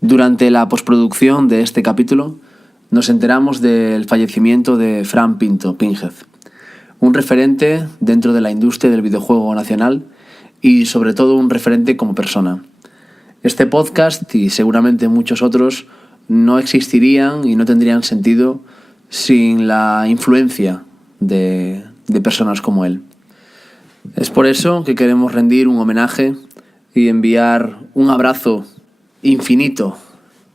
Durante la postproducción de este capítulo nos enteramos del fallecimiento de Fran Pinto, Pinhead, un referente dentro de la industria del videojuego nacional y sobre todo un referente como persona. Este podcast y seguramente muchos otros no existirían y no tendrían sentido sin la influencia de personas como él. Es por eso que queremos rendir un homenaje y enviar un abrazo infinito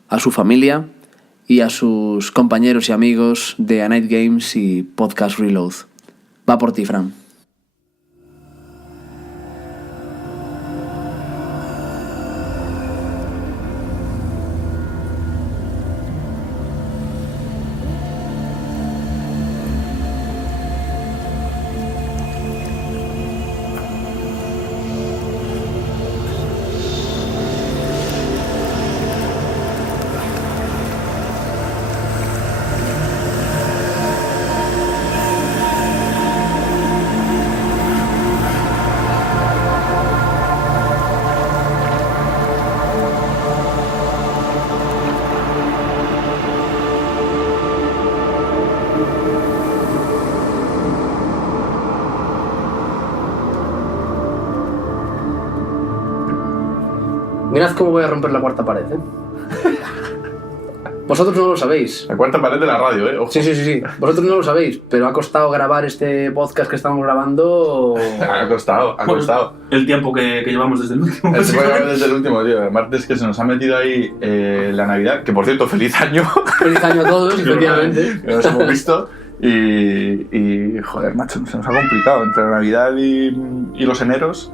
a su familia y a sus compañeros y amigos de A Night Games y Podcast Reload. Va por ti, Fran. Mirad cómo voy a romper la cuarta pared, ¿eh? Vosotros no lo sabéis. La cuarta pared de la radio, ¿eh? Ojo. Sí. Vosotros no lo sabéis, pero ha costado grabar este podcast que estamos grabando. Ha costado. El tiempo que llevamos desde el último. Desde el último, tío. Además es que se nos ha metido ahí la Navidad, que por cierto, feliz año. Feliz año a todos, efectivamente. Que nos hemos visto. Y joder, macho, se nos ha complicado entre la Navidad y los eneros.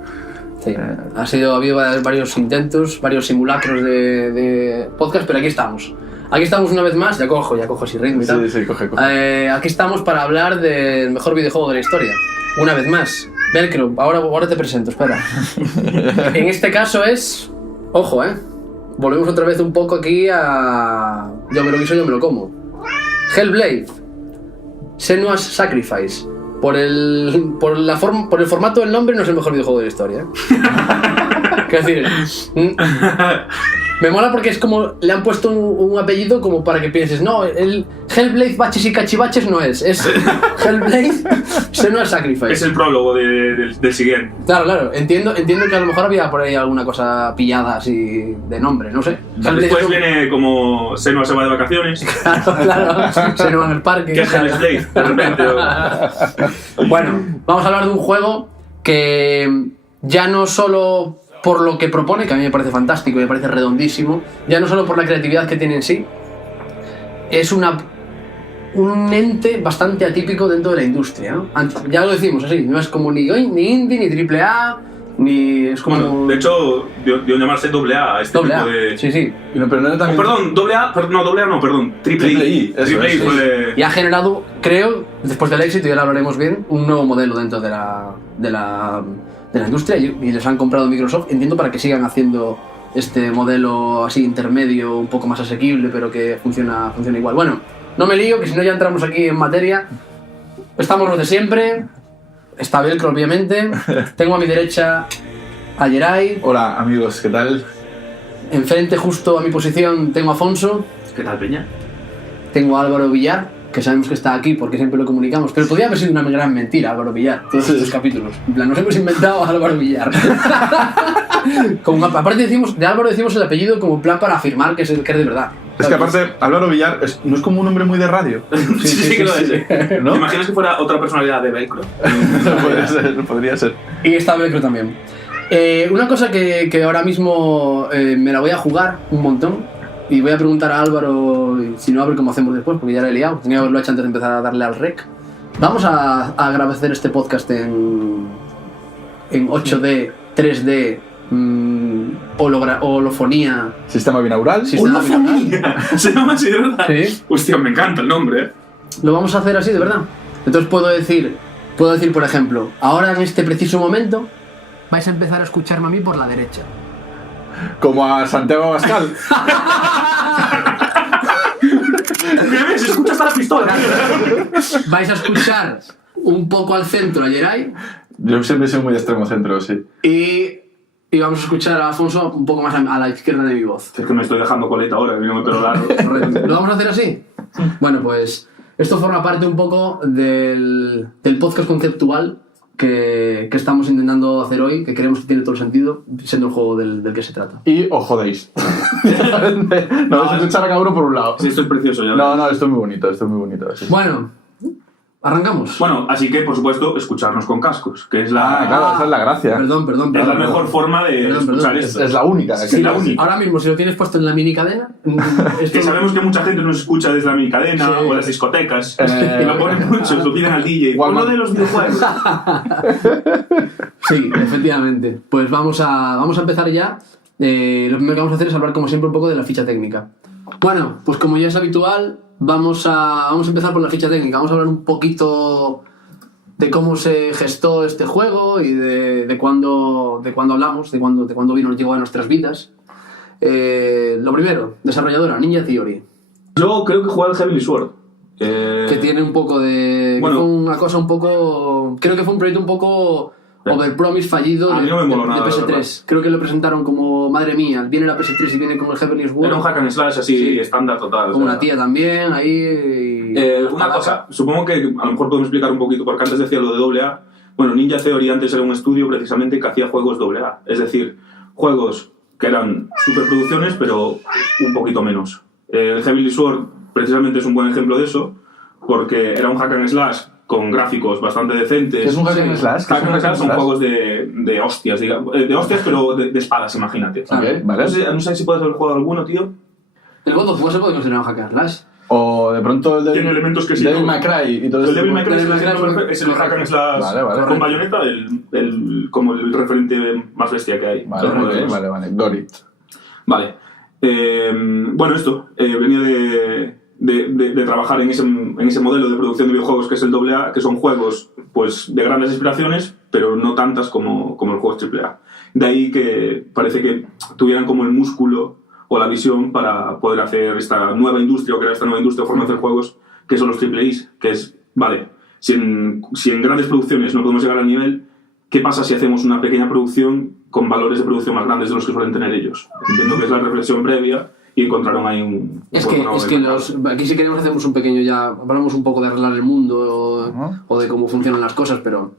Sí, ha habido varios intentos, varios simulacros de podcast, pero aquí estamos. Aquí estamos una vez más, ya cojo así ritmo y tal. Sí, coge. Aquí estamos para hablar del mejor videojuego de la historia. Una vez más. Velcro, ahora te presento, espera. En este caso es... Ojo, volvemos otra vez un poco aquí a... Yo me lo guiso, yo me lo como. Hellblade. Senua's Sacrifice. Por el formato del nombre no es el mejor videojuego de la historia. Quiero decir, me mola porque es como le han puesto un apellido como para que pienses, no, el Hellblade Baches y Cachivaches no es Hellblade Senua's Sacrifice. Es el prólogo del siguiente. Claro, entiendo que a lo mejor había por ahí alguna cosa pillada así de nombre, no sé. Después viene como Senua se va de vacaciones. Claro, Senua en el parque. Que es Hellblade, de repente. Bueno, vamos a hablar de un juego que ya no solo por lo que propone, que a mí me parece fantástico y me parece redondísimo, ya no solo por la creatividad que tiene en sí, es un ente bastante atípico dentro de la industria, ¿no? Ya lo decimos así, no es como ni indie, ni triple A, ni es como... Bueno, de hecho, dio llamarse AA a este doble tipo A. de... Sí. Pero no era también... Triple I. Triple I fue... Y ha generado, creo, después del éxito, ya lo hablaremos bien, un nuevo modelo dentro de la industria y les han comprado Microsoft, entiendo, para que sigan haciendo este modelo así intermedio, un poco más asequible, pero que funciona igual. Bueno, no me lío, que si no ya entramos aquí en materia. Estamos los de siempre. Está Velcro, obviamente. Tengo a mi derecha a Yeray. Hola, amigos, ¿qué tal? Enfrente, justo a mi posición, tengo a Afonso. ¿Qué tal, Peña? Tengo a Álvaro Villar, que sabemos que está aquí porque siempre lo comunicamos, pero podría haber sido una gran mentira Álvaro Villar, todos estos capítulos. En plan, nos hemos inventado a Álvaro Villar. Aparte de Álvaro decimos el apellido como plan para afirmar que es de verdad. Es que aparte, Álvaro Villar no es como un nombre muy de radio. Sí que lo es. ¿No? ¿Te imaginas que fuera otra personalidad de Velcro? Podría ser. Y está Velcro también. Una cosa que ahora mismo me la voy a jugar un montón y voy a preguntar a Álvaro, si no, a ver cómo hacemos después, porque ya lo he liado. Tenía que haberlo hecho antes de empezar a darle al rec. Vamos a grabar este podcast en 8D, 3D, holofonía. Sistema binaural. ¡Holofonía! Se llama así, de verdad. Sí. Hostia, me encanta el nombre, Lo vamos a hacer así, de verdad. Entonces puedo decir, por ejemplo, ahora en este preciso momento vais a empezar a escucharme a mí por la derecha. Como a Santiago Abascal. Mira, se escucha hasta la pistola. Vais a escuchar un poco al centro a Yeray. Yo siempre he sido muy extremo centro, sí. Y Y vamos a escuchar a Afonso un poco más a la izquierda de mi voz. Es que me estoy dejando coleta ahora, que no me pelo largo. Correcto. ¿Lo vamos a hacer así? Bueno, pues esto forma parte un poco del podcast conceptual que estamos intentando hacer hoy, que creemos que tiene todo el sentido, siendo el juego del que se trata. Y os jodéis. No vais a escuchar a cada uno por un lado. Sí, esto es precioso ya. No, esto es muy bonito, Sí. Bueno, arrancamos. Bueno, así que, por supuesto, escucharnos con cascos, que es la, Claro, esa es la gracia. Perdón. es la mejor forma de escuchar esto. Es la única. Sí, la única. Ahora mismo, si lo tienes puesto en la mini cadena, Que sabemos que mucha gente nos escucha desde la minicadena Sí. o las discotecas y lo ponen mucho, lo piden al DJ. Igual Uno más- de los videojuegos. Sí, efectivamente. Pues vamos a empezar ya. Lo primero que vamos a hacer es hablar, como siempre, un poco de la ficha técnica. Bueno, pues como ya es habitual, vamos a empezar por la ficha técnica. Vamos a hablar un poquito de cómo se gestó este juego y de cuándo hablamos, de cuándo llegó a nuestras vidas. Lo primero, desarrolladora, Ninja Theory, Yo creo que jugué al Heavenly Sword. que tiene un poco de... Bueno. que fue una cosa un poco... Creo que fue un proyecto un poco overpromise fallido A mí no me moló nada, de la verdad. PS3. Creo que lo presentaron como, madre mía, viene la PS3 y viene con el Heavenly Sword. Era un hack and slash así Sí. estándar total. o Con sea. una tía también, ahí... Una cosa, supongo que a lo mejor podemos explicar un poquito, porque antes decía lo de AA. Bueno, Ninja Theory antes era un estudio precisamente que hacía juegos AA. Es decir, juegos que eran superproducciones, pero un poquito menos. El Heavenly Sword precisamente es un buen ejemplo de eso, porque era un hack and slash con gráficos bastante decentes. ¿Qué es un hack and slash? ¿Qué es Hack un and slash son slash? juegos de hostias, digamos. De hostias, pero de espadas, imagínate. Ok, vale. No sé si puedes haber jugado alguno, tío. El God of War se puede considerar un hack and slash. O de pronto el Tiene elementos que sí, Devil ¿no? May Cry y todo El eso. Devil May Cry Devil May Cry es el hack and slash Vale, vale. con bayoneta, como el referente más bestia que hay. Vale, vale. Got it. Vale. Bueno, esto venía de trabajar en ese modelo de producción de videojuegos que es el AA, que son juegos pues de grandes inspiraciones, pero no tantas como el juego AAA. De ahí que parece que tuvieran como el músculo o la visión para poder hacer esta nueva industria o crear esta nueva industria o forma de hacer juegos que son los AAAs, que es, vale, si en grandes producciones no podemos llegar al nivel, ¿qué pasa si hacemos una pequeña producción con valores de producción más grandes de los que suelen tener ellos? Entiendo que es la reflexión previa y encontraron ahí un... Es buen que modo de mercado. aquí si queremos hacemos un pequeño ya, hablamos un poco de arreglar el mundo o de cómo funcionan las cosas, pero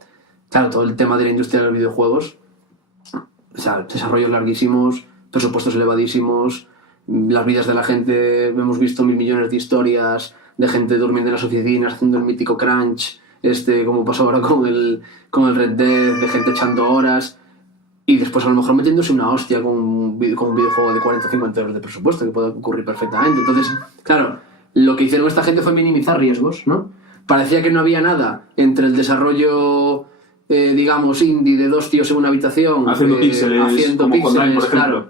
claro, todo el tema de la industria de los videojuegos, o sea, desarrollos larguísimos, presupuestos elevadísimos, las vidas de la gente, hemos visto 1000 millones de historias de gente durmiendo en las oficinas, haciendo el mítico crunch, como pasó ahora con el Red Dead, de gente echando horas, y después a lo mejor metiéndose una hostia con un videojuego de 40 o 50 euros de presupuesto, que puede ocurrir perfectamente. Entonces, claro, lo que hicieron esta gente fue minimizar riesgos, ¿no? Parecía que no había nada entre el desarrollo, digamos, indie de dos tíos en una habitación, Haciendo píxeles, como con Dime, por ejemplo. claro,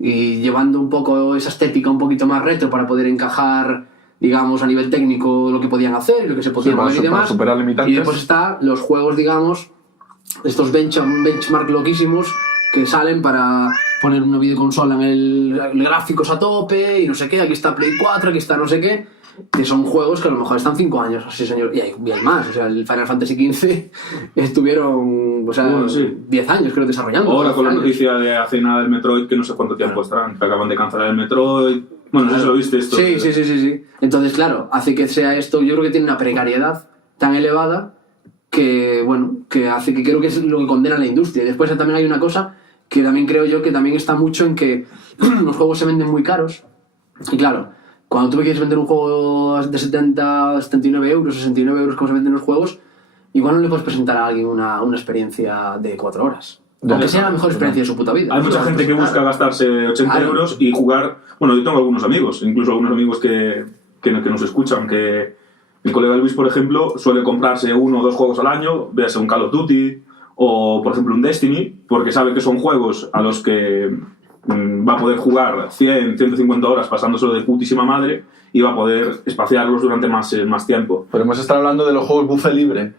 y llevando un poco esa estética un poquito más retro para poder encajar, digamos, a nivel técnico lo que podían hacer, lo que se podía mover y para demás. superar limitantes. Y después está los juegos, digamos, estos benchmark loquísimos que salen para poner una videoconsola en el gráficos a tope y no sé qué, aquí está Play 4, aquí está no sé qué, que son juegos que a lo mejor están 5 años, así señor, y hay más, o sea, el Final Fantasy XV estuvieron, o sea, Bueno, sí. 10 años creo desarrollando. Ahora con la 12 años. noticia de hace nada del Metroid, que no sé cuánto tiempo estarán, que acaban de cancelar el Metroid. Bueno, no sé si lo viste esto. Sí. Entonces, claro, hace que sea esto, yo creo que tiene una precariedad tan elevada que, bueno, que hace que creo que es lo que condena a la industria. Y después también hay una cosa que también creo yo que también está mucho en que los juegos se venden muy caros. Y claro, cuando tú quieres vender un juego de 70, 79 euros, 69 euros como se venden los juegos, igual no le puedes presentar a alguien una experiencia de 4 horas. Aunque sea la mejor experiencia de su puta vida. Hay mucha gente que busca gastarse 80 Claro. euros y jugar... Bueno, yo tengo algunos amigos, incluso algunos amigos que nos escuchan, que mi colega Luis, por ejemplo, suele comprarse 1 o 2 juegos al año, véase un Call of Duty o, por ejemplo, un Destiny, porque sabe que son juegos a los que va a poder jugar 100, 150 horas pasándoselo de putísima madre y va a poder espaciarlos durante más tiempo. Podemos estar hablando de los juegos buffet libre.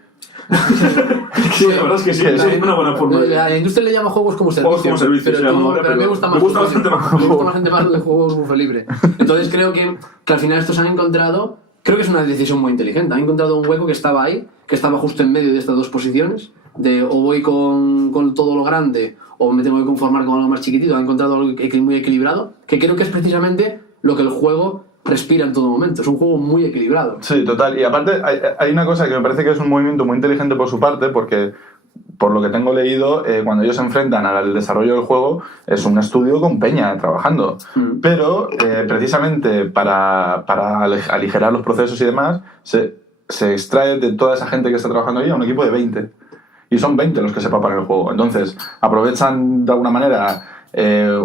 Sí, la verdad es que sí, es una buena forma. La industria le llama juegos como servicio. Juegos como servicio, pero, se llama ahora, pero me pero gusta me más. gusta bastante más. Me gusta bastante más lo de juegos buffet libre. Entonces creo que al final estos han encontrado, creo que es una decisión muy inteligente. Han encontrado un hueco que estaba ahí, que estaba justo en medio de estas dos posiciones, de o voy con todo lo grande o me tengo que conformar con algo más chiquitito. Ha encontrado algo muy equilibrado, que creo que es precisamente lo que el juego respira en todo momento. Es un juego muy equilibrado. Sí, total. Y aparte hay una cosa que me parece que es un movimiento muy inteligente por su parte, porque por lo que tengo leído, cuando ellos se enfrentan al desarrollo del juego, es un estudio con peña trabajando. Pero precisamente para aligerar los procesos y demás, se extrae de toda esa gente que está trabajando ahí a un equipo de 20. Y son 20 los que se papan el juego. Entonces, aprovechan de alguna manera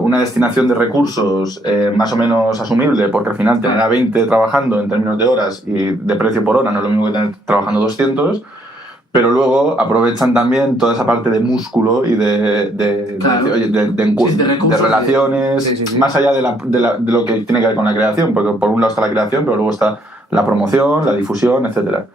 una destinación de recursos más o menos asumible, porque al final tener a 20 trabajando en términos de horas y de precio por hora no es lo mismo que tener trabajando 200, pero luego aprovechan también toda esa parte de músculo y de relaciones, más allá de lo que tiene que ver con la creación, porque por un lado está la creación, pero luego está la promoción, la difusión, etcétera.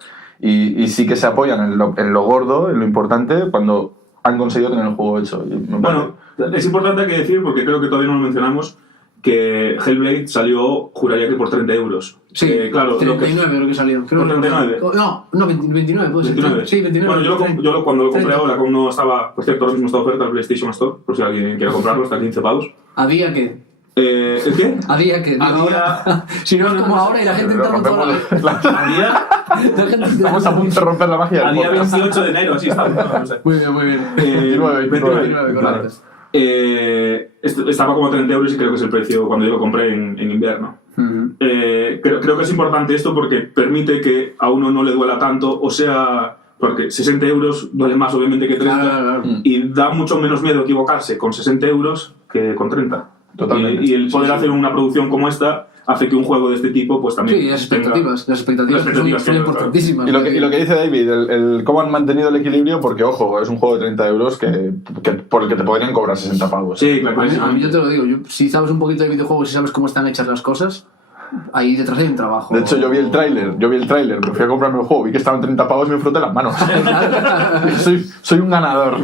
Y sí que se apoyan en lo gordo, en lo importante, cuando han conseguido tener el juego hecho. Bueno, es importante que decir, porque creo que todavía no lo mencionamos, que Hellblade salió, juraría que por 30 euros. Sí, claro, 39 creo que salió. Creo ¿por 39? No, 29, puede ser. 29. Sí, 29. Bueno, yo cuando lo compré ahora, como no estaba, por cierto, ahora mismo está oferta el PlayStation Store, por si alguien quiere comprarlo, está a 15 pavos. ¿Había qué? ¿El qué? A día que si no es como ahora y la gente entrando toda A día... Estamos a punto de romper la magia. A día 28 de enero, así estamos. No sé. Muy bien. 29, correcto. Estaba como a 30 euros y creo que es el precio cuando yo lo compré en invierno. Creo que es importante esto porque permite que a uno no le duela tanto, o sea, porque 60 euros duele más obviamente que 30, claro. Y da mucho menos miedo equivocarse con 60 euros que con 30. Totalmente. Y el poder hacer una producción como esta hace que un juego de este tipo pues también... Sí, las expectativas son importantísimas. Y lo que dice David, el cómo han mantenido el equilibrio, porque ojo, es un juego de 30 euros que por el que te podrían cobrar 60 pavos. Sí, claro. A mí yo te lo digo, si sabes un poquito de videojuegos y sabes cómo están hechas las cosas, ahí detrás hay un trabajo. De hecho, yo vi el tráiler, me fui a comprarme el juego, vi que estaban 30 pavos y me froté las manos. soy un ganador.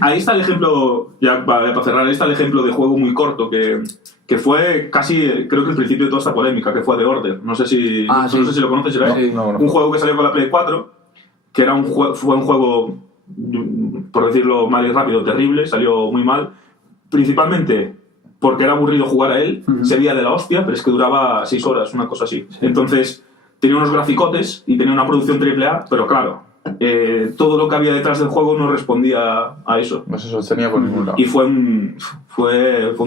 Ahí está el ejemplo, ya para cerrar, ahí está el ejemplo de juego muy corto que fue casi, creo que el principio de toda esta polémica, que fue The Order. No sé si lo conoces, ¿verdad? No. Un juego que salió con la Play 4, que era fue un juego, por decirlo mal y rápido, terrible, salió muy mal. Principalmente porque era aburrido jugar a él, se veía de la hostia, pero es que duraba 6 horas, una cosa así. Entonces, tenía unos graficotes y tenía una producción AAA, pero claro, todo lo que había detrás del juego no respondía a eso. No se sostenía por ningún lado. Y fue un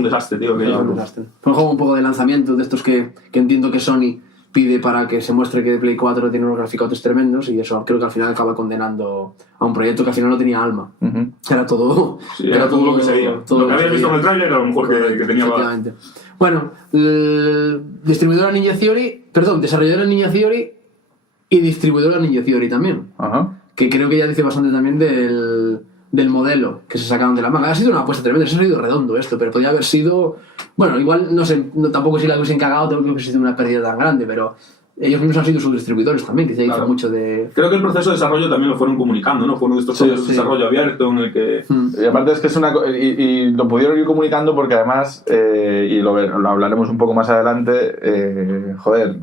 desastre, tío. Fue un juego un poco de lanzamiento, de estos que entiendo que Sony pide para que se muestre que Play 4 tiene unos graficotes tremendos, y eso creo que al final acaba condenando a un proyecto que al final no tenía alma. Era todo... Sí, era todo lo que se veía. Lo que habías visto en el tráiler era a lo mejor que tenía... Efectivamente. Bueno, desarrolladora Ninja Theory y distribuidora Ninja Theory también. Ajá. Que creo que ya dice bastante también del modelo que se sacaron de la manga. Ha sido una apuesta tremenda, se ha salido redondo esto, pero podría haber sido... Bueno, igual, no sé, tampoco si la hubiesen cagado, tengo que hubiese sido una pérdida tan grande, pero ellos mismos han sido sus distribuidores también, que se hizo mucho de... Creo que el proceso de desarrollo también lo fueron comunicando, ¿no? Fue uno de estos procesos de desarrollo abierto en el que... Y aparte es que es y lo pudieron ir comunicando porque además, y lo hablaremos un poco más adelante,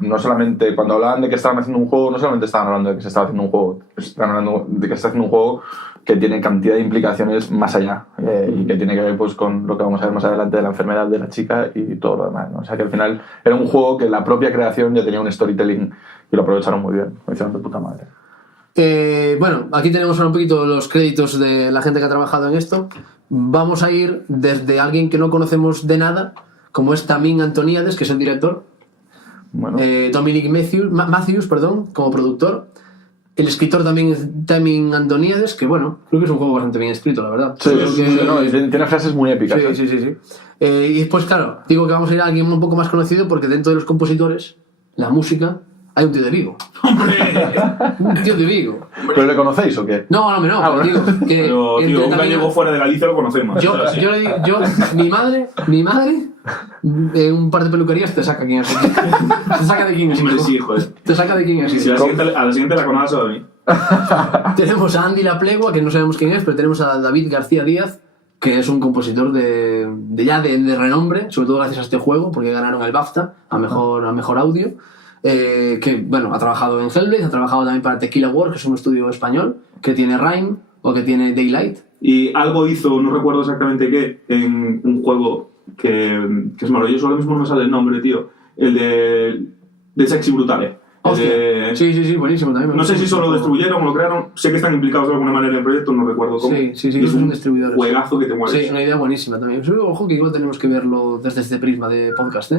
no solamente cuando hablaban de que estaban haciendo un juego, no solamente estaban hablando de que se estaba haciendo un juego, estaban hablando de que se está haciendo un juego que tiene cantidad de implicaciones más allá, y que tiene que ver pues con lo que vamos a ver más adelante de la enfermedad de la chica y todo lo demás, ¿no? O sea que al final era un juego que la propia creación ya tenía un storytelling y lo aprovecharon muy bien, lo hicieron de puta madre. Bueno, aquí tenemos un poquito los créditos de la gente que ha trabajado en esto. Vamos a ir desde alguien que no conocemos de nada, como es Tamín Antoniades, que es el director, Bueno. Dominic Matthews, como productor. El escritor también es Tamín Antoniades, que bueno, creo que es un juego bastante bien escrito, la verdad. Sí, tiene frases muy épicas. Sí. Y después, claro, digo que vamos a ir a alguien un poco más conocido porque dentro de los compositores, la música, hay un tío de Vigo. ¡Hombre! Un tío de Vigo. ¿Pero le conocéis o qué? No, bueno. digo que... Pero, tío, un gallego fuera de Galicia lo conocemos. Yo le digo, mi madre, un par de peluquerías te saca quién es. Te saca de quién es. Hombre, sí, joder. Te saca de quién es. Si a la siguiente la conoces a mí. Tenemos a Andy Laplegua, que no sabemos quién es, pero tenemos a David García Díaz, que es un compositor de renombre, sobre todo gracias a este juego, porque ganaron el BAFTA a mejor audio. Que bueno, ha trabajado en Hellblade, ha trabajado también para Tequila Works, que es un estudio español, que tiene Rime o que tiene Daylight, Y algo hizo, no recuerdo exactamente qué, en un juego que es maravilloso, ahora mismo no me sale el nombre, tío. El de Sexy Brutale. Sí, buenísimo también. No sé si solo lo distribuyeron o lo crearon, sé que están implicados de alguna manera en el proyecto, no recuerdo cómo. Sí, es un distribuidor. Juegazo que te mueres. Sí, una idea buenísima también. Ojo que igual tenemos que verlo desde este prisma de podcast,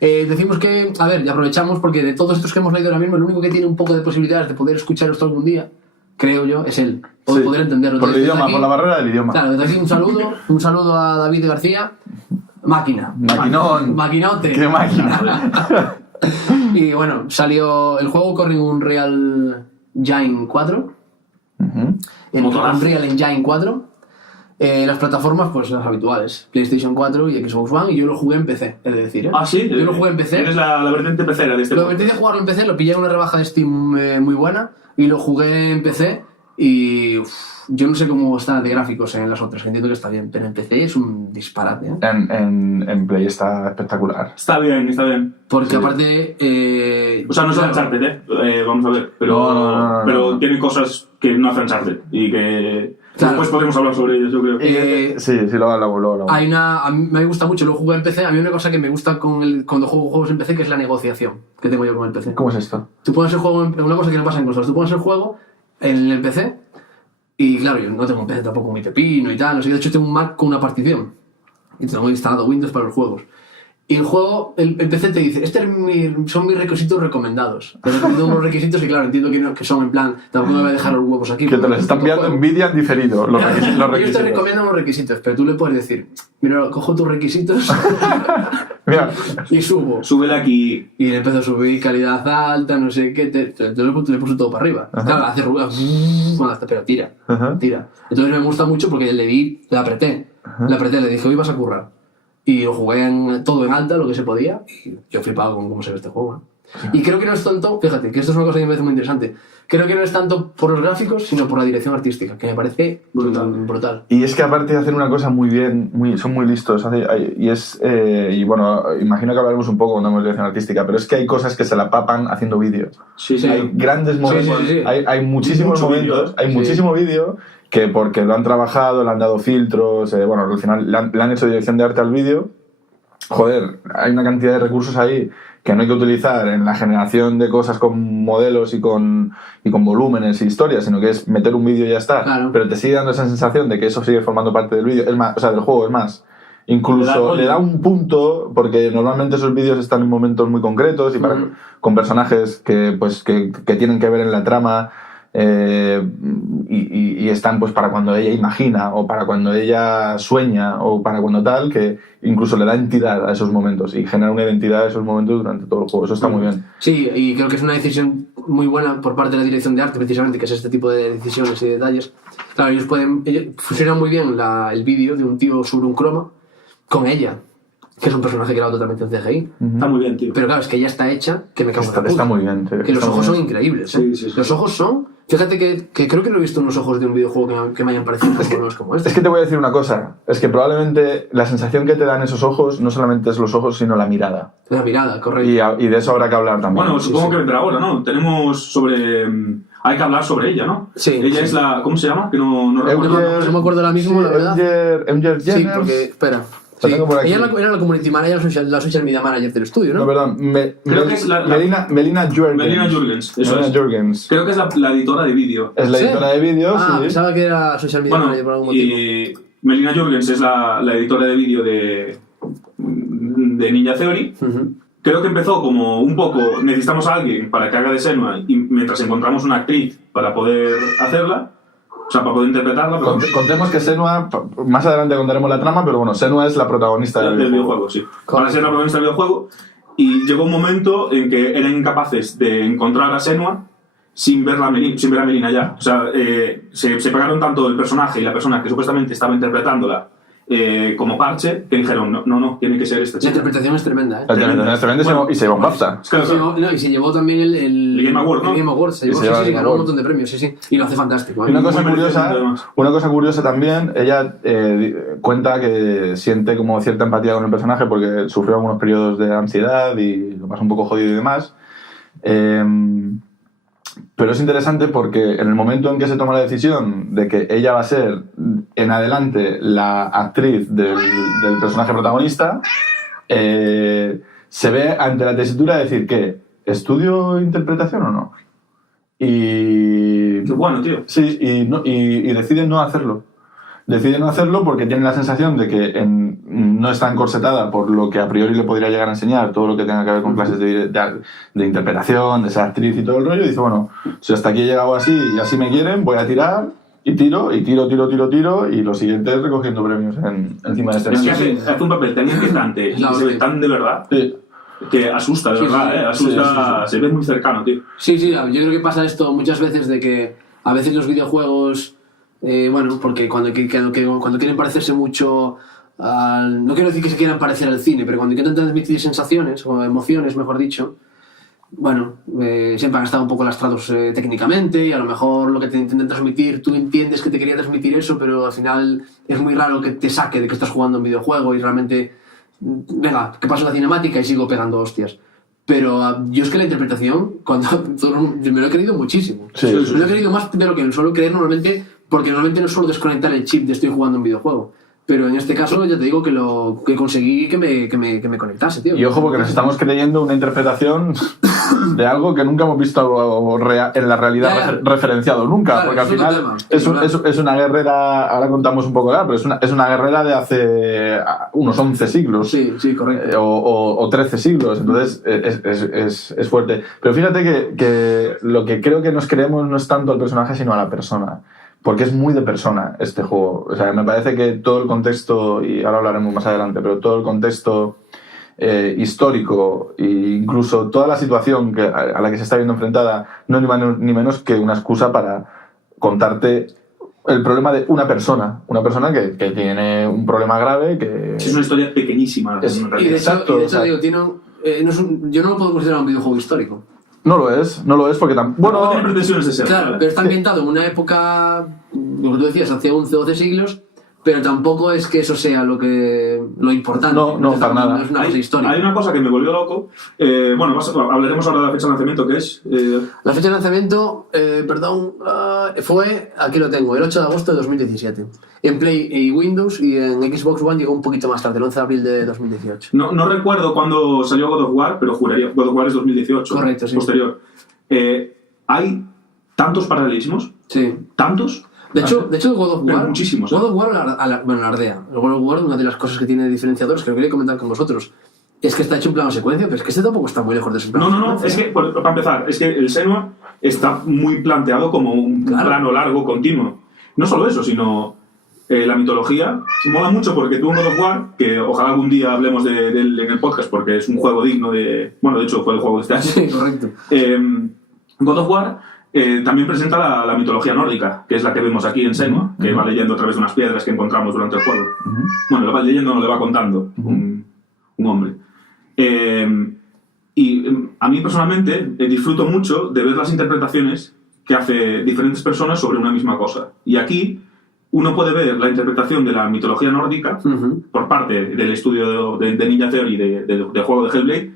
decimos que, a ver, ya aprovechamos porque de todos estos que hemos leído ahora mismo, el único que tiene un poco de posibilidades de poder escuchar esto algún día, creo yo, es él. O de poder entenderlo. Por el idioma, por la barrera del idioma. Claro, desde aquí un saludo a David García. Máquina. Maquinón. Maquinote. ¡Qué máquina! Y bueno, salió el juego, corre en un Unreal Engine 4. En Unreal Engine 4. Las plataformas, pues las habituales: PlayStation 4 y Xbox One. Y yo lo jugué en PC, es decir. Ah, sí. Yo lo jugué en PC. Eres la vertiente pecera de este juego. Lo vertiente de jugarlo en PC, lo pillé en una rebaja de Steam muy buena. Y lo jugué en PC. Y yo no sé cómo está de gráficos en las otras, entiendo que está bien, pero en PC es un disparate. En Play está espectacular. Está bien. Porque sí. Aparte... o sea, no es Uncharted, vamos a ver, pero, no. Pero tiene cosas que no hace Uncharted y que después podemos hablar sobre ellos, yo creo. Sí, lo hago. A mí me gusta mucho, lo jugué en PC. A mí una cosa que me gusta cuando juego juegos en PC, que es la negociación que tengo yo con el PC. ¿Cómo es esto? Tú pones el juego, una cosa que no pasa en consolas, tú pones el juego en el PC y claro, yo no tengo un PC tampoco muy pepino y tal, no sé, de hecho tengo un Mac con una partición y tengo instalado Windows para los juegos. Y el juego, el PC te dice, son mis requisitos recomendados. Te recomiendo unos requisitos y claro, entiendo que son en plan, tampoco me voy a dejar los huevos aquí. Que te los están enviando Nvidia en diferido, los requisitos. Ellos te recomiendan los requisitos, pero tú le puedes decir, mira, cojo tus requisitos Mira. y subo. Súbele aquí. Y le empiezo a subir calidad alta, no sé qué, le puse todo para arriba. Ajá. Claro, hace ruido, pero tira. Entonces me gusta mucho porque le apreté, le dije, hoy vas a currar. Y lo jugué todo en alta, lo que se podía, y yo flipado con cómo se ve este juego. Y creo que no es tanto, fíjate, que esto es una cosa que me parece muy interesante, creo que no es tanto por los gráficos, sino por la dirección artística, que me parece brutal. Y es que aparte de hacer una cosa muy bien, son muy listos, y bueno, imagino que hablaremos un poco cuando hemos de dirección artística, pero es que hay cosas que se la papan haciendo vídeos. Sí. Hay grandes momentos, Sí. Hay muchísimos momentos, hay muchísimo vídeo que porque lo han trabajado, le han dado filtros, bueno, al final le han hecho dirección de arte al vídeo. Joder, hay una cantidad de recursos ahí que no hay que utilizar en la generación de cosas con modelos y con volúmenes y historias, sino que es meter un vídeo y ya está. Claro. Pero te sigue dando esa sensación de que eso sigue formando parte del vídeo, del juego, es más. Incluso le da un punto, porque normalmente esos vídeos están en momentos muy concretos y con personajes que tienen que ver en la trama. Y están pues para cuando ella imagina o para cuando ella sueña o para cuando tal, que incluso le da entidad a esos momentos y genera una identidad a esos momentos durante todo el juego. Eso está muy bien. Sí, y creo que es una decisión muy buena por parte de la dirección de arte, precisamente, que es este tipo de decisiones y detalles. Claro, ellos fusionan muy bien el vídeo de un tío sobre un croma con ella, que es un personaje creado totalmente en CGI. Está muy bien, tío. Pero claro, es que ella está hecha, que me cago en la puta. Está muy bien, tío. Que los ojos son increíbles. Sí. Los ojos son... Fíjate que creo que lo he visto en los ojos de un videojuego que me hayan parecido tan buenos como este. Es que te voy a decir una cosa. Es que probablemente la sensación que te dan esos ojos no solamente es los ojos, sino la mirada. La mirada, correcto. Y de eso habrá que hablar también. Bueno, supongo que vendrá ahora, ¿no? Tenemos hay que hablar sobre ella, ¿no? Sí. Ella es la... ¿Cómo se llama? Que no recuerdo. No me acuerdo ahora mismo, la verdad. Emger Sí, Jenners. porque... Espera. Sí. Ella era la community manager, la social media manager del estudio, ¿no? No, perdón. Creo que es Melina Jurgens. Melina Jurgens, eso Melina es. Jurgens. Creo que es la editora de vídeo. Es la ¿Sí? editora de vídeo, sí. Pensaba que era social media manager por algún motivo. Y Melina Jurgens es la editora de vídeo de Ninja Theory. Creo que empezó como un poco, necesitamos a alguien para que haga de Senua y mientras encontramos una actriz para poder hacerla, o sea, para poder interpretarla. Pero... Contemos que Senua, más adelante contaremos la trama, pero bueno, Senua es la protagonista del videojuego, sí. Para ser la protagonista del videojuego. Y llegó un momento en que eran incapaces de encontrar a Senua sin ver a Melina ya. O sea, se pegaron tanto el personaje y la persona que supuestamente estaba interpretándola como parche, que dijeron, no, tiene que ser esta chica. La interpretación es tremenda, ¿eh? La interpretación es tremenda y se llevó un BAFTA. Claro. Y se llevó también el Game Award, ¿no? El Game Award, sí, ganó un montón de premios, sí. Y lo hace fantástico. Y una cosa curiosa también, ella cuenta que siente como cierta empatía con el personaje porque sufrió algunos periodos de ansiedad y lo pasó un poco jodido y demás. Pero es interesante porque en el momento en que se toma la decisión de que ella va a ser en adelante la actriz del personaje protagonista, se ve ante la tesitura de decir que ¿estudio interpretación o no? Y... Qué bueno, tío. Sí, y deciden no hacerlo. Decide no hacerlo porque tiene la sensación de que no está encorsetada por lo que a priori le podría llegar a enseñar, todo lo que tenga que ver con clases de interpretación, de ser actriz y todo el rollo, y dice, bueno, si hasta aquí he llegado así y así me quieren, voy a tirar, y tiro, y lo siguiente es recogiendo premios encima de este Es que hace un papel tan inquietante y se ve tan de verdad, sí, que asusta, de verdad, asusta, se ve muy cercano, tío. Sí, yo creo que pasa esto muchas veces de que a veces los videojuegos... bueno, porque cuando quieren parecerse mucho no quiero decir que se quieran parecer al cine, pero cuando intentan transmitir sensaciones o emociones, mejor dicho, bueno, siempre han estado un poco lastrados técnicamente, y a lo mejor lo que te intentan transmitir, tú entiendes que te quería transmitir eso, pero al final es muy raro que te saque de que estás jugando un videojuego y realmente, venga, que paso la cinemática y sigo pegando hostias. Pero yo es que la interpretación, me lo he querido muchísimo. Sí, me lo he querido más de lo que suelo creer normalmente, porque normalmente no suelo desconectar el chip de estoy jugando un videojuego. Pero en este caso ya te digo que conseguí que me conectase, tío. Y ojo, porque nos estamos creyendo una interpretación de algo que nunca hemos visto en la realidad referenciado nunca. Claro, porque al final es una guerrera, ahora contamos un poco pero es una guerrera de hace unos 11 siglos. Sí, correcto. O 13 siglos, entonces es fuerte. Pero fíjate que lo que creo que nos creemos no es tanto al personaje, sino a la persona. Porque es muy de persona este juego. O sea, me parece que todo el contexto, y ahora hablaremos más adelante, pero todo el contexto histórico e incluso toda la situación a la que se está viendo enfrentada no es ni menos que una excusa para contarte el problema de una persona que tiene un problema grave, que... Es una historia pequeñísima. Y de hecho digo, yo no lo puedo considerar un videojuego histórico. No lo es porque tampoco... No tiene pretensiones de ser. Claro, pero está ambientado en una época, como tú decías, hace 11 o 12 siglos, pero tampoco es que eso sea lo importante. No, para nada. No es una cosa histórica. Hay una cosa que me volvió loco. Hablaremos ahora de la fecha de lanzamiento, que es... La fecha de lanzamiento, fue, aquí lo tengo, el 8 de agosto de 2017. En Play y Windows, y en Xbox One llegó un poquito más tarde, el 11 de abril de 2018. No recuerdo cuándo salió God of War, pero juraría, God of War es 2018. Correcto, sí. Posterior. ¿Hay tantos paralelismos? Sí. ¿Tantos? De hecho, God of War... muchísimos. God of War alardea. El God of War, una de las cosas que tiene diferenciadores, que lo quería comentar con vosotros, es que está hecho en plano secuencia, pero es que este tampoco está muy lejos de ese plano secuencia. No, es que, para empezar, es que el Senua está muy planteado como un plano largo, continuo. No solo eso, sino... la mitología mola mucho porque tú en God of War, que ojalá algún día hablemos de él en el podcast porque es un juego digno de... Bueno, de hecho fue el juego de este año. Sí, correcto. God of War también presenta la mitología nórdica, que es la que vemos aquí en Senua, que va leyendo a través de unas piedras que encontramos durante el juego. Bueno, lo va leyendo, no le va contando un hombre. Y a mí personalmente disfruto mucho de ver las interpretaciones que hace diferentes personas sobre una misma cosa. Y aquí uno puede ver la interpretación de la mitología nórdica por parte del estudio de Ninja Theory del juego de Hellblade,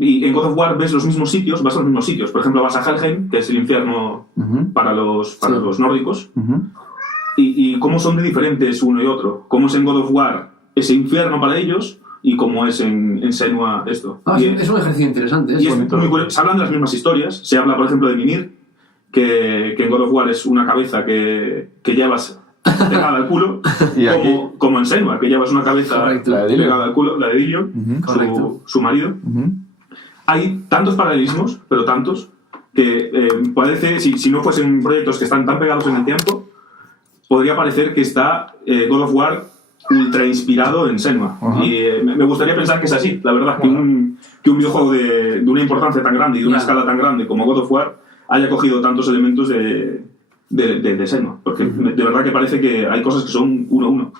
y en God of War ves los mismos sitios, vas a los mismos sitios. Por ejemplo, vas a Helheim, que es el infierno para los nórdicos, y cómo son de diferentes uno y otro. Cómo es en God of War ese infierno para ellos y cómo es en Senua esto. Es un ejercicio interesante. Y se hablan de las mismas historias. Se habla, por ejemplo, de Mimir, que en God of War es una cabeza que llevas pegada al culo, como en Senua, que llevas una cabeza pegada al culo, la de Dillion, su marido. Hay tantos paralelismos, pero tantos, que parece, si no fuesen proyectos que están tan pegados en el tiempo, podría parecer que está God of War ultra inspirado en Senua. Y me gustaría pensar que es así, la verdad, que un videojuego de una importancia tan grande y de una escala tan grande como God of War haya cogido tantos elementos de Senua, porque de verdad que parece que hay cosas que son uno a uno.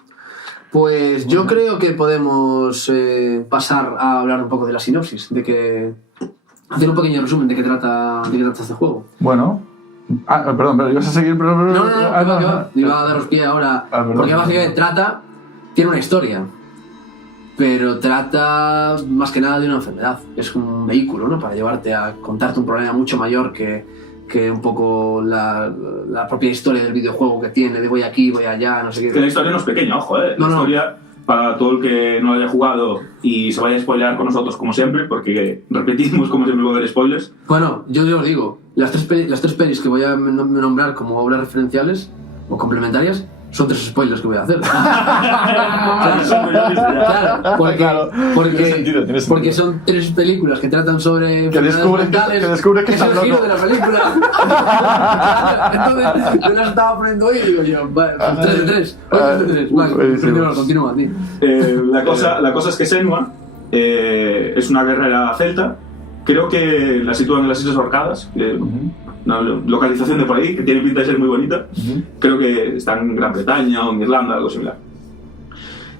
Pues yo creo que podemos pasar a hablar un poco de la sinopsis, hacer un pequeño resumen de qué trata este juego. Bueno, perdón, pero ibas a seguir... No, iba a daros pie ahora, porque básicamente tiene una historia, pero trata más que nada de una enfermedad. Es un vehículo, ¿no?, para llevarte a contarte un problema mucho mayor que que un poco la propia historia del videojuego que tiene, de voy aquí, voy allá, no sé qué. Que la historia no es pequeña, ojo, La historia, para todo el que no la haya jugado y se vaya a spoilear con nosotros, como siempre, porque repetimos como siempre va a haber spoilers. Bueno, yo os digo, las tres pelis que voy a nombrar como obras referenciales o complementarias son 3 spoilers que voy a hacer. Claro, porque son 3 películas que tratan sobre enfermedades mentales. Que descubre que es el giro de la película. Entonces, yo las estaba poniendo hoy y digo yo, vale, 3 de 3. Vale, primero continúa, tío. La cosa es que Senua es una guerrera celta. Creo que la sitúan en las Islas Orcadas. Una localización de por ahí que tiene pinta de ser muy bonita. Creo que está en Gran Bretaña o en Irlanda, algo similar.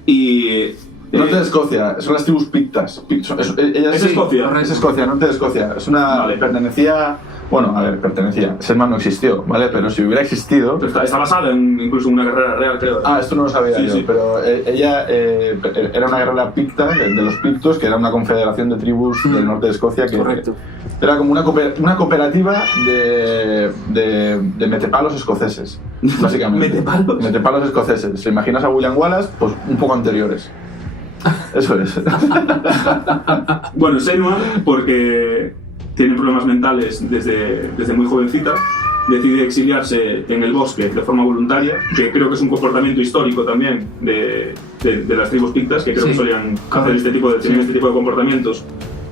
Y norte de Escocia, son las tribus pictas. Es Escocia. Es Escocia, norte de Escocia. Es una pertenecía. Bueno, a ver, pertenecía. Selma no existió, ¿vale? Pero si hubiera existido. Pero está basada en incluso una guerrera real, creo. Esto no lo sabía yo, pero ella era una guerrera picta de los pictos, que era una confederación de tribus del norte de Escocia que era como una cooperativa de metepalos escoceses, básicamente. Metepalos escoceses. ¿Se imaginas a William Wallace? Pues un poco anteriores. Eso es. Bueno, Senua, porque tiene problemas mentales desde muy jovencita, decide exiliarse en el bosque de forma voluntaria, que creo que es un comportamiento histórico también de las tribus pictas, que creo que solían hacer este tipo de comportamientos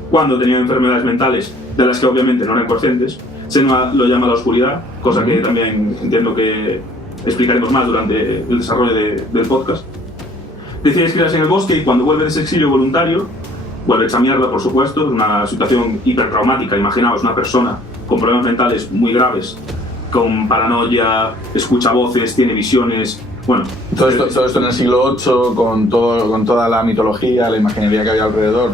cuando tenían enfermedades mentales, de las que obviamente no eran conscientes. Senua lo llama la oscuridad, cosa que también entiendo que explicaremos más durante el desarrollo del podcast. Decide exiliarse en el bosque y cuando vuelve de ese exilio voluntario, vuelve hecha mierda, por supuesto, es una situación hipertraumática. Imaginaos una persona con problemas mentales muy graves, con paranoia, escucha voces, tiene visiones. Bueno, todo esto en el siglo VIII, con toda la mitología, la imaginería que había alrededor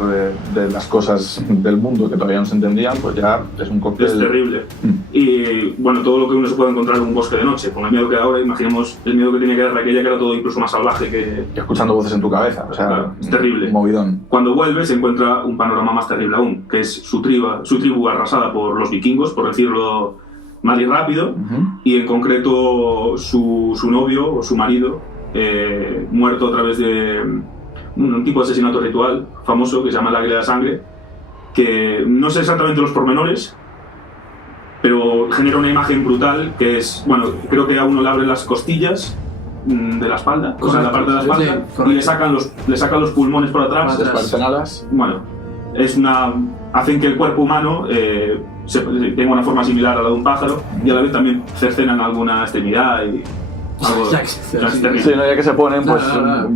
de las cosas del mundo que todavía no se entendían, pues ya es un cóctel. Es terrible. Y bueno, todo lo que uno se puede encontrar en un bosque de noche, con el miedo que ahora, imaginemos el miedo que tenía que dar aquella, que era todo incluso más salvaje que escuchando voces en tu cabeza, o sea, claro, es terrible. Movidón. Cuando vuelve se encuentra un panorama más terrible aún, que es su tribu arrasada por los vikingos, por decirlo mal y rápido, y en concreto su novio o su marido muerto a través de un tipo de asesinato ritual famoso que se llama el Águila de Sangre, que no sé exactamente los pormenores, pero genera una imagen brutal que es, bueno, creo que a uno le abren las costillas de la espalda, o sea, la parte de la espalda, y le sacan los pulmones por atrás. Bueno, hacen que el cuerpo humano tenga una forma similar a la de un pájaro, y a la vez también cercenan alguna extremidad y algo terrible. Sí, no, ya que se ponen, pues.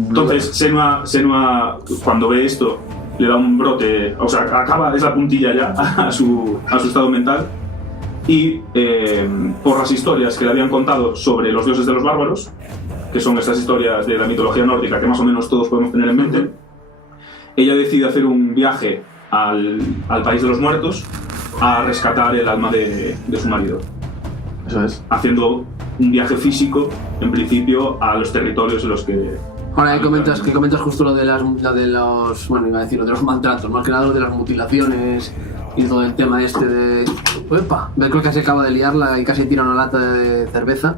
Entonces, Senua, cuando ve esto, le da un brote, o sea, acaba esa puntilla ya a su estado mental, y por las historias que le habían contado sobre los dioses de los bárbaros, que son estas historias de la mitología nórdica que más o menos todos podemos tener en mente, ella decide hacer un viaje al país de los muertos a rescatar el alma de su marido. Eso es. Haciendo un viaje físico, en principio, a los territorios en los que... Ahora que comentas justo lo de los... Bueno, iba a decir lo de los maltratos, más que nada lo de las mutilaciones y todo el tema de... ¡Uepa! Creo que se acaba de liarla y casi tira una lata de cerveza.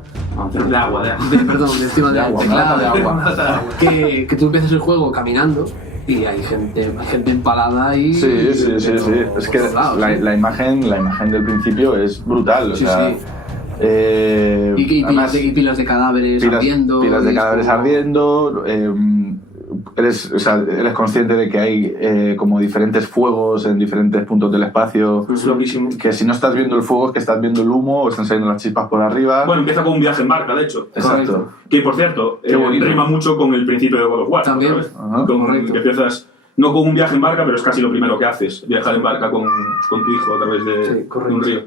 De agua. Perdón, de encima del teclado. De agua. Que tú empiezas el juego caminando y hay gente empalada y... Sí. Es que la imagen del principio es brutal, o sea... Y pilas de cadáveres ardiendo. Pilas de cadáveres ardiendo. Eres consciente de que hay como diferentes fuegos en diferentes puntos del espacio. Es loquísimo. Que si no estás viendo el fuego es que estás viendo el humo o están saliendo las chispas por arriba. Bueno, empieza con un viaje en barca, de hecho. Exacto. Que, por cierto, rima mucho con el principio de God of War. También. Que empiezas no con un viaje en barca, pero es casi lo primero que haces. Viajar en barca con tu hijo a través de un río.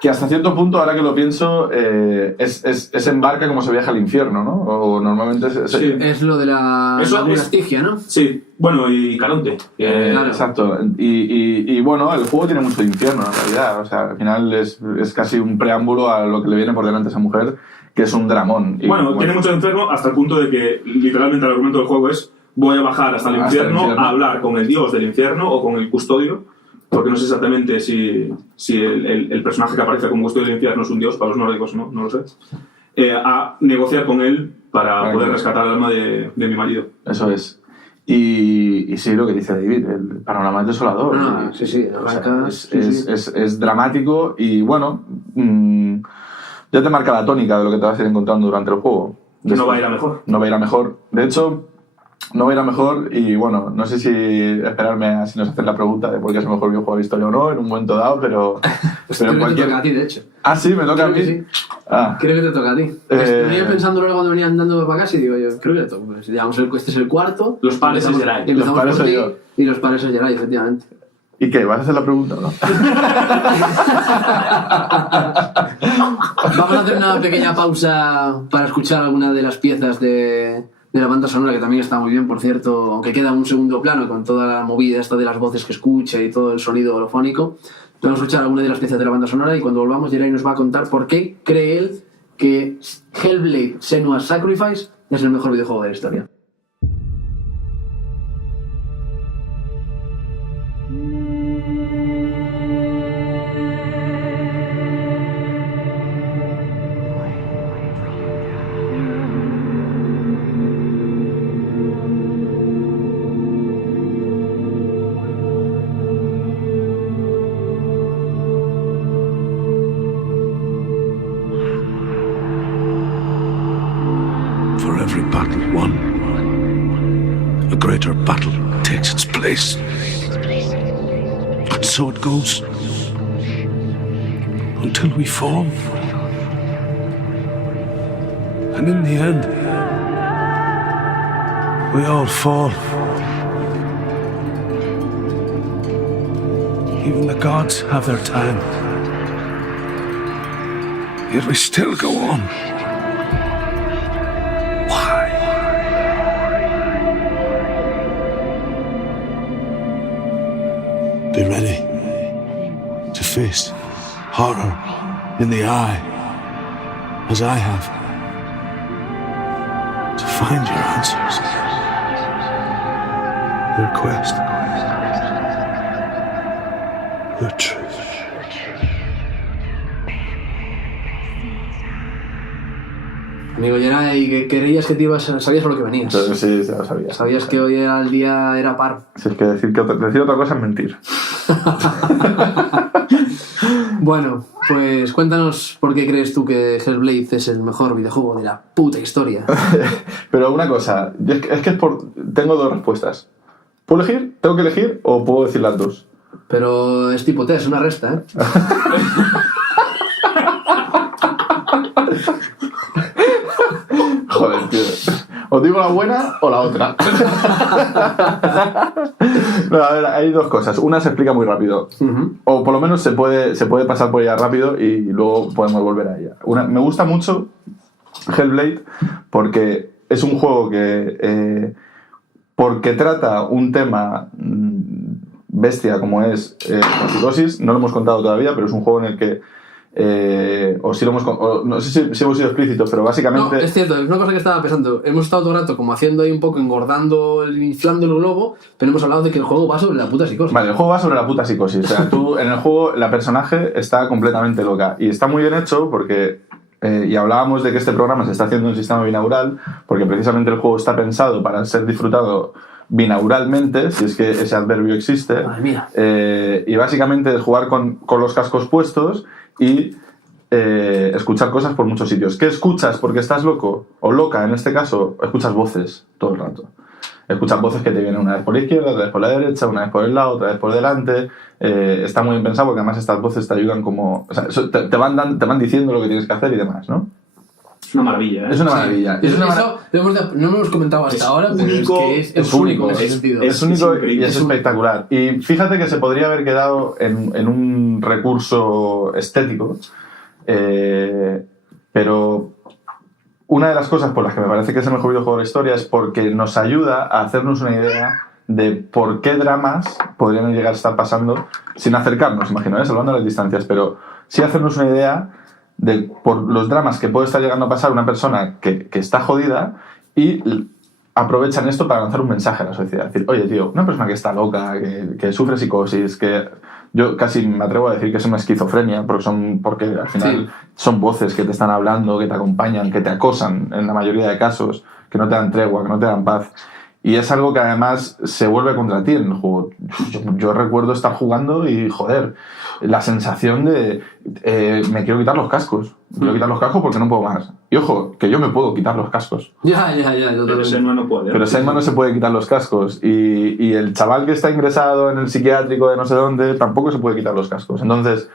Que hasta cierto punto, ahora que lo pienso, es en barca como se viaja al infierno, ¿no? O normalmente es lo de la Estigia, ¿no? Sí, bueno, y Caronte. Claro. Exacto. Y bueno, el juego tiene mucho de infierno, en realidad. O sea, al final es casi un preámbulo a lo que le viene por delante a esa mujer, que es un dramón. Bueno, tiene mucho de infierno hasta el punto de que literalmente el argumento del juego es: voy a bajar hasta el infierno a hablar con el dios del infierno o con el custodio porque no sé exactamente si el personaje que aparece como custodio del infierno es un dios para los nórdicos, no lo sé, a negociar con él para poder rescatar el alma de mi marido. Eso es. Y sí, lo que dice David, el panorama es desolador. Sí, arranca, o sea, es dramático y bueno, ya te marca la tónica de lo que te vas a ir encontrando durante el juego. Que no va a ir a mejor. No va a ir a mejor. De hecho, no va a ir a mejor y bueno, no sé si esperarme a si nos hacen la pregunta de por qué es el mejor videojuego de la historia o no en un momento dado, pero en cualquier... te toca a ti, de hecho. Ah, sí, me toca a mí. Sí. Creo que te toca a ti. Venía pensando luego cuando venían andando para casa y digo yo, creo que te toca. Pues, digamos, este es el cuarto. Los pares es Geray. Empezamos por ti y los pares es Geray, efectivamente. ¿Y qué? ¿Vas a hacer la pregunta o no? Vamos a hacer una pequeña pausa para escuchar alguna de las piezas de la banda sonora, que también está muy bien, por cierto, aunque queda un segundo plano con toda la movida esta de las voces que escucha y todo el sonido holofónico. Vamos a escuchar alguna de las piezas de la banda sonora y cuando volvamos Geray nos va a contar por qué cree él que Hellblade: Senua's Sacrifice es el mejor videojuego de la historia. Battle takes its place. And so it goes. Until we fall. And in the end, we all fall. Even the gods have their time. Yet we still go on. Be ready to face horror in the eye, as I have, to find your answers, your quest, your truth. Amigo Geray, que creías que te ibas, sabías por lo que venías. Sí, ya lo sabía. Sabías que hoy el día era par. Si es que decir otra cosa es mentir. Bueno, pues cuéntanos por qué crees tú que Hellblade es el mejor videojuego de la puta historia. Pero una cosa, es que tengo dos respuestas. ¿Puedo elegir? ¿Tengo que elegir o puedo decir las dos? Pero es tipo T, es una resta, ¿eh? Joder, tío. ¿Os digo la buena o la otra? No, a ver, hay dos cosas. Una se explica muy rápido. O por lo menos se puede pasar por ella rápido y luego podemos volver a ella. Me gusta mucho Hellblade porque es un juego que... porque trata un tema bestia como es la psicosis. No lo hemos contado todavía, pero es un juego en el que no sé si hemos sido explícitos, pero básicamente... No, es cierto, es una cosa que estaba pensando. Hemos estado todo el rato como haciendo ahí un poco, engordando, inflando el globo, pero hemos hablado de que el juego va sobre la puta psicosis. Vale, el juego va sobre la puta psicosis. O sea, tú en el juego, la personaje está completamente loca. Y está muy bien hecho porque... y hablábamos de que este programa se está haciendo en un sistema binaural, porque precisamente el juego está pensado para ser disfrutado binauralmente, si es que ese adverbio existe. Madre mía. Y básicamente es jugar con los cascos puestos y escuchar cosas por muchos sitios. ¿Qué escuchas porque estás loco? O loca, en este caso, escuchas voces todo el rato. Escuchas voces que te vienen una vez por la izquierda, otra vez por la derecha, una vez por el lado, otra vez por delante. Está muy bien pensado porque además estas voces te ayudan como... O sea, te van diciendo lo que tienes que hacer y demás, ¿no? Es una maravilla, ¿eh? Es una maravilla. Sí. Eso no lo hemos comentado hasta ahora, pero es único en ese sentido. Es único y es espectacular. Y fíjate que se podría haber quedado en un recurso estético, pero una de las cosas por las que me parece que es el mejor videojuego de la historia es porque nos ayuda a hacernos una idea de por qué dramas podrían llegar a estar pasando sin acercarnos, imagino, salvando las distancias, pero sí hacernos una idea por los dramas que puede estar llegando a pasar una persona que está jodida y aprovechan esto para lanzar un mensaje a la sociedad. Decir, oye, tío, una persona que está loca, que sufre psicosis, que yo casi me atrevo a decir que es una esquizofrenia, porque al final son voces que te están hablando, que te acompañan, que te acosan en la mayoría de casos, que no te dan tregua, que no te dan paz. Y es algo que además se vuelve contra ti en el juego. Yo recuerdo estar jugando y, joder, la sensación de me quiero quitar los cascos. Me quiero quitar los cascos porque no puedo más. Y ojo, que yo me puedo quitar los cascos. Ya. Pero Senua no puede. Pero Senua no se puede quitar los cascos. Y el chaval que está ingresado en el psiquiátrico de no sé dónde tampoco se puede quitar los cascos. Entonces,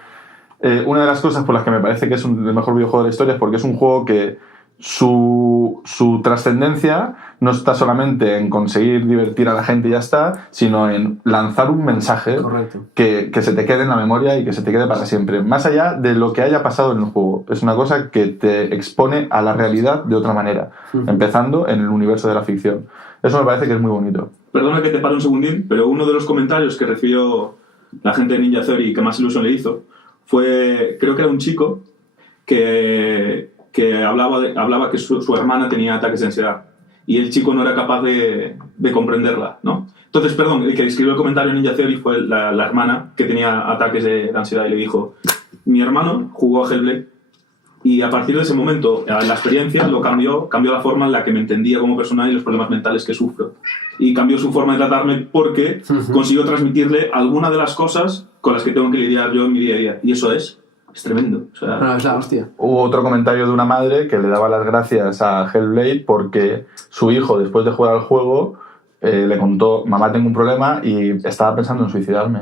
una de las cosas por las que me parece que es el mejor videojuego de la historia es porque es un juego que su trascendencia no está solamente en conseguir divertir a la gente y ya está, sino en lanzar un mensaje que se te quede en la memoria y que se te quede para siempre, más allá de lo que haya pasado en el juego. Es una cosa que te expone a la realidad de otra manera, empezando en el universo de la ficción. Eso me parece que es muy bonito. Perdona que te pare un segundín, pero uno de los comentarios que recibió la gente de Ninja Theory que más ilusión le hizo fue, creo que era un chico que hablaba que su hermana tenía ataques de ansiedad y el chico no era capaz de comprenderla, ¿no? Entonces, perdón, el que escribió el comentario en Ninja Theory fue la hermana que tenía ataques de ansiedad y le dijo: mi hermano jugó a Hellblade y a partir de ese momento la experiencia lo cambió la forma en la que me entendía como persona y los problemas mentales que sufro, y cambió su forma de tratarme porque consiguió transmitirle alguna de las cosas con las que tengo que lidiar yo en mi día a día, y eso es tremendo. O sea, es la hostia. Hubo otro comentario de una madre que le daba las gracias a Hellblade porque su hijo, después de jugar al juego, le contó: mamá, tengo un problema y estaba pensando en suicidarme.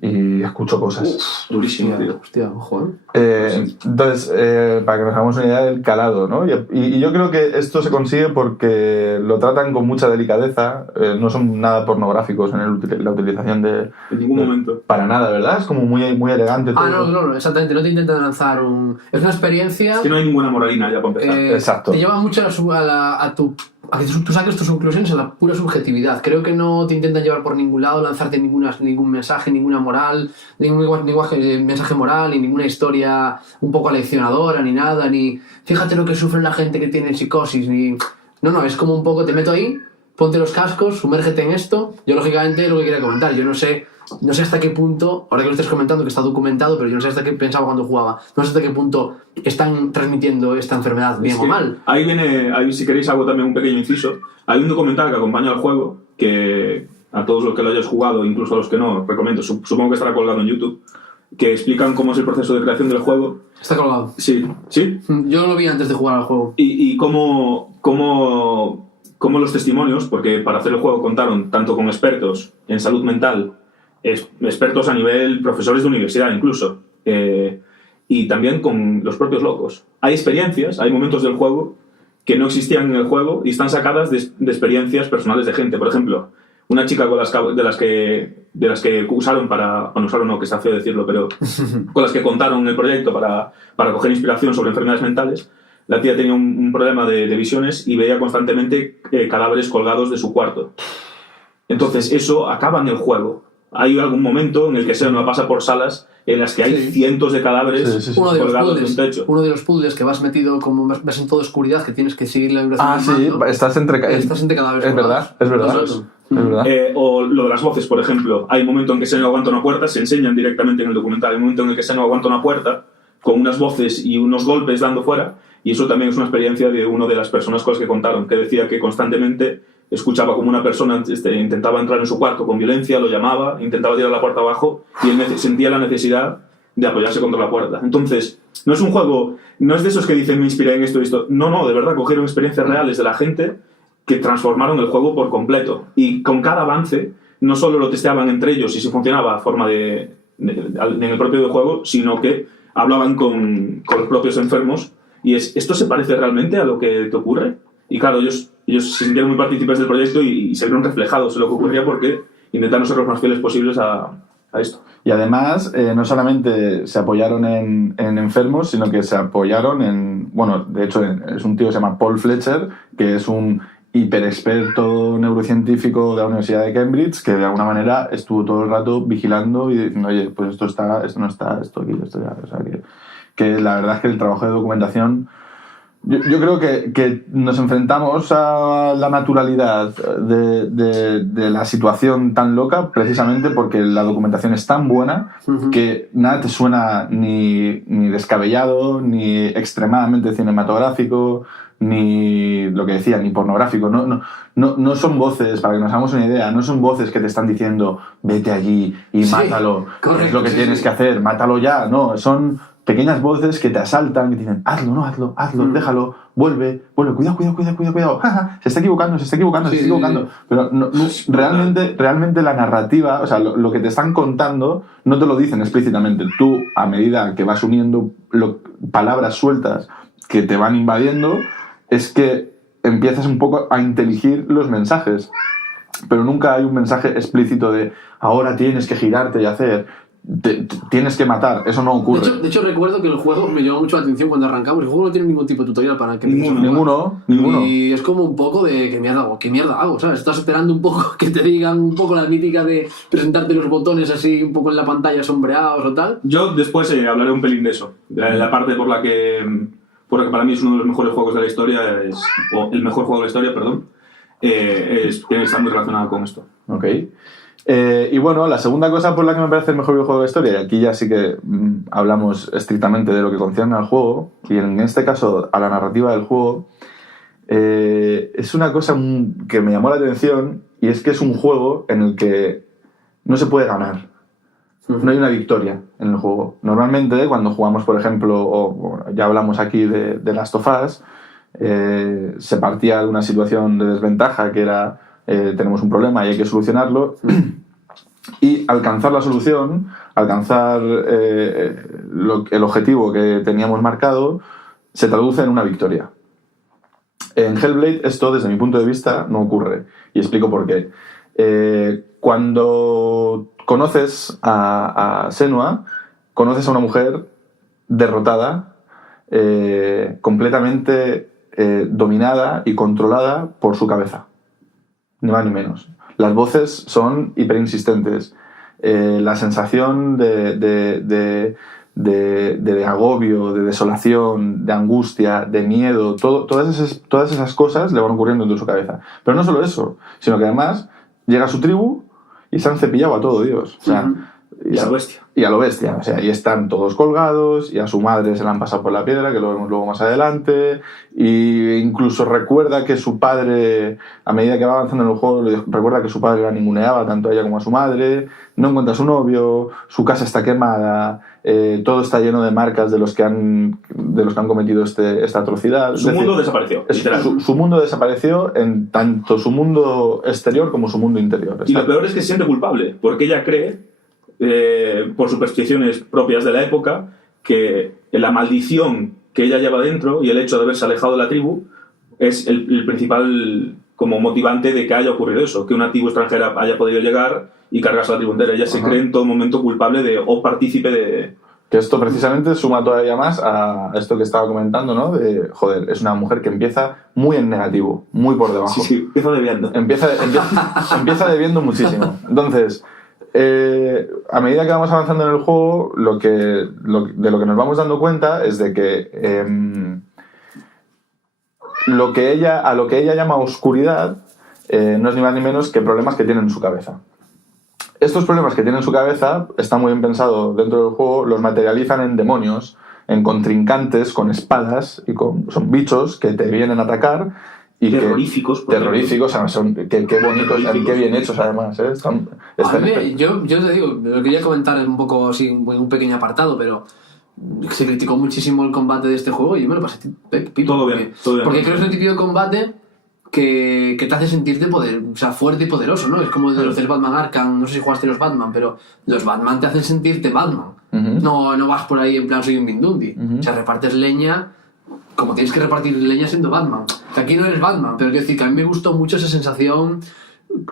Y escuchó cosas. Durísimo, tío. Hostia, ojo. Entonces, para que nos hagamos una idea del calado, ¿no? Y yo creo que esto se consigue porque lo tratan con mucha delicadeza, no son nada pornográficos en la utilización de... En ningún momento. Para nada, ¿verdad? Es como muy, muy elegante todo. No, exactamente. No te intentan lanzar un... Es una experiencia... Es que no hay ninguna moralina ya para empezar. Exacto. Te lleva mucho a que tú saques tus conclusiones a la pura subjetividad. Creo que no te intentan llevar por ningún lado, lanzarte ningún mensaje, ninguna moral, ningún mensaje moral, ni ninguna historia un poco aleccionadora, ni nada, ni fíjate lo que sufre la gente que tiene psicosis, ni... No, es como un poco, te meto ahí, ponte los cascos, sumérgete en esto. Yo, lógicamente, lo que quería comentar, yo no sé hasta qué punto, ahora que lo estés comentando, que está documentado, pero yo no sé hasta qué pensaba cuando jugaba, no sé hasta qué punto están transmitiendo esta enfermedad, bien o mal. Ahí si queréis hago también un pequeño inciso. Hay un documental que acompaña al juego, que a todos los que lo hayáis jugado, incluso a los que no, recomiendo, supongo que estará colgado en YouTube, que explican cómo es el proceso de creación del juego. Está colgado. Sí. Yo lo vi antes de jugar al juego. Y cómo los testimonios, porque para hacer el juego contaron tanto con expertos en salud mental, expertos a nivel profesores de universidad incluso, y también con los propios locos. Hay experiencias, hay momentos del juego que no existían en el juego y están sacadas de experiencias personales de gente. Por ejemplo, una chica de las que usaron para... Bueno, usaron no, que está feo decirlo, pero con las que contaron el proyecto para coger inspiración sobre enfermedades mentales. La tía tenía un problema de visiones y veía constantemente cadáveres colgados de su cuarto. Entonces eso acaba en el juego. Hay algún momento en el que Senua pasa por salas en las que hay cientos de cadáveres colgados de un techo. Uno de los puzzles que vas metido, como vas en toda oscuridad, que tienes que seguir la vibración del mando. Estás entre cadáveres. Es verdad. Es verdad. O lo de las voces, por ejemplo. Hay un momento en que Senua aguanta una puerta, se enseñan directamente en el documental. Hay un momento en el que Senua aguanta una puerta con unas voces y unos golpes dando fuera, y eso también es una experiencia de una de las personas con las que contaron, que decía que constantemente escuchaba como una persona intentaba entrar en su cuarto con violencia, lo llamaba, intentaba tirar la puerta abajo y él sentía la necesidad de apoyarse contra la puerta. Entonces, no es un juego, no es de esos que dicen me inspiré en esto y esto. No, de verdad, cogieron experiencias reales de la gente que transformaron el juego por completo. Y con cada avance, no solo lo testeaban entre ellos y si funcionaba a forma en el propio juego, sino que hablaban con los propios enfermos y ¿esto se parece realmente a lo que te ocurre? Y claro, ellos se sintieron muy partícipes del proyecto y se vieron reflejados en lo que ocurría porque intentaron ser los más fieles posibles a esto. Y además, no solamente se apoyaron en enfermos, sino que se apoyaron en... Bueno, de hecho, es un tío que se llama Paul Fletcher, que es un hiperexperto neurocientífico de la Universidad de Cambridge, que de alguna manera estuvo todo el rato vigilando y diciendo, oye, pues esto está, esto no está, esto aquí, esto ya... O sea, que la verdad es que el trabajo de documentación... Yo creo que nos enfrentamos a la naturalidad de la situación tan loca precisamente porque la documentación es tan buena que nada te suena ni descabellado, ni extremadamente cinematográfico, ni lo que decía, ni pornográfico. No son voces, para que nos hagamos una idea, no son voces que te están diciendo vete allí y mátalo, correcto, es lo que tienes que hacer, mátalo ya. No, son pequeñas voces que te asaltan, que te dicen hazlo, no hazlo, déjalo, vuelve, cuidado, se está equivocando, se está equivocando. Pero realmente la narrativa, o sea, lo que te están contando no te lo dicen explícitamente. Tú, a medida que vas uniendo palabras sueltas que te van invadiendo, es que empiezas un poco a inteligir los mensajes. Pero nunca hay un mensaje explícito de ahora tienes que girarte y hacer... tienes que matar, eso no ocurre. De hecho, recuerdo que el juego me llamó mucho la atención cuando arrancamos. El juego no tiene ningún tipo de tutorial para que Ninguno. Y es como un poco de ¿qué mierda hago? ¿Sabes? Estás esperando un poco que te digan un poco la mítica de presentarte los botones así un poco en la pantalla sombreados o tal. Yo después hablaré un pelín de eso. La parte por la que para mí es uno de los mejores juegos de la historia, o el mejor juego de la historia, perdón, tiene que estar muy relacionado con esto. Ok. Y bueno, la segunda cosa por la que me parece el mejor videojuego de la historia, y aquí ya sí que hablamos estrictamente de lo que concierne al juego, y en este caso a la narrativa del juego, es una cosa que me llamó la atención, y es que es un juego en el que no se puede ganar. No hay una victoria en el juego. Normalmente, cuando jugamos, por ejemplo, o ya hablamos aquí de Last of Us, se partía de una situación de desventaja que era tenemos un problema y hay que solucionarlo, y alcanzar la solución, alcanzar el objetivo que teníamos marcado, se traduce en una victoria. En Hellblade esto, desde mi punto de vista, no ocurre, y explico por qué. Cuando conoces a Senua, conoces a una mujer derrotada, completamente dominada y controlada por su cabeza. Ni más ni menos. Las voces son hiperinsistentes. La sensación de agobio, de desolación, de angustia, de miedo, todas esas cosas le van ocurriendo dentro de su cabeza. Pero no solo eso, sino que además llega a su tribu y se han cepillado a todo Dios. O sea, y a lo bestia. Y a lo bestia. O sea, y están todos colgados, y a su madre se la han pasado por la piedra, que lo vemos luego más adelante, y incluso recuerda que su padre, a medida que va avanzando en el juego, recuerda que su padre la ninguneaba tanto a ella como a su madre, no encuentra a su novio, su casa está quemada, todo está lleno de marcas de los que han cometido esta atrocidad. Su mundo desapareció. Su mundo desapareció en tanto su mundo exterior como su mundo interior. Y lo peor es que se siente culpable, porque ella cree, por supersticiones propias de la época, que la maldición que ella lleva dentro y el hecho de haberse alejado de la tribu es el principal como motivante de que haya ocurrido eso, que una tribu extranjera haya podido llegar y cargarse a la tribu entera. Ella se cree en todo momento culpable o partícipe de... Que esto precisamente suma todavía más a esto que estaba comentando, ¿no? De, joder, es una mujer que empieza muy en negativo, muy por debajo. Sí, empieza debiendo. Empieza debiendo muchísimo. Entonces, a medida que vamos avanzando en el juego, de lo que nos vamos dando cuenta es de que a lo que ella llama oscuridad no es ni más ni menos que problemas que tiene en su cabeza. Estos problemas que tiene en su cabeza, está muy bien pensado dentro del juego, los materializan en demonios, en contrincantes con espadas, y son bichos que te vienen a atacar. Y terroríficos. Terroríficos, además, qué bonitos, qué bien hechos además. Yo te digo, lo quería comentar un poco así, un pequeño apartado, pero se criticó muchísimo el combate de este juego y yo me lo pasé todo bien. Porque creo que es el típico de combate que te hace sentirte fuerte y poderoso, ¿no? Es como de los del Batman Arkham, no sé si jugaste los Batman, pero los Batman te hacen sentirte Batman. No vas por ahí en plan soy un Mindundi. O sea, repartes leña como tienes que repartir leña siendo Batman. Que aquí no eres Batman, pero quiero decir que a mí me gustó mucho esa sensación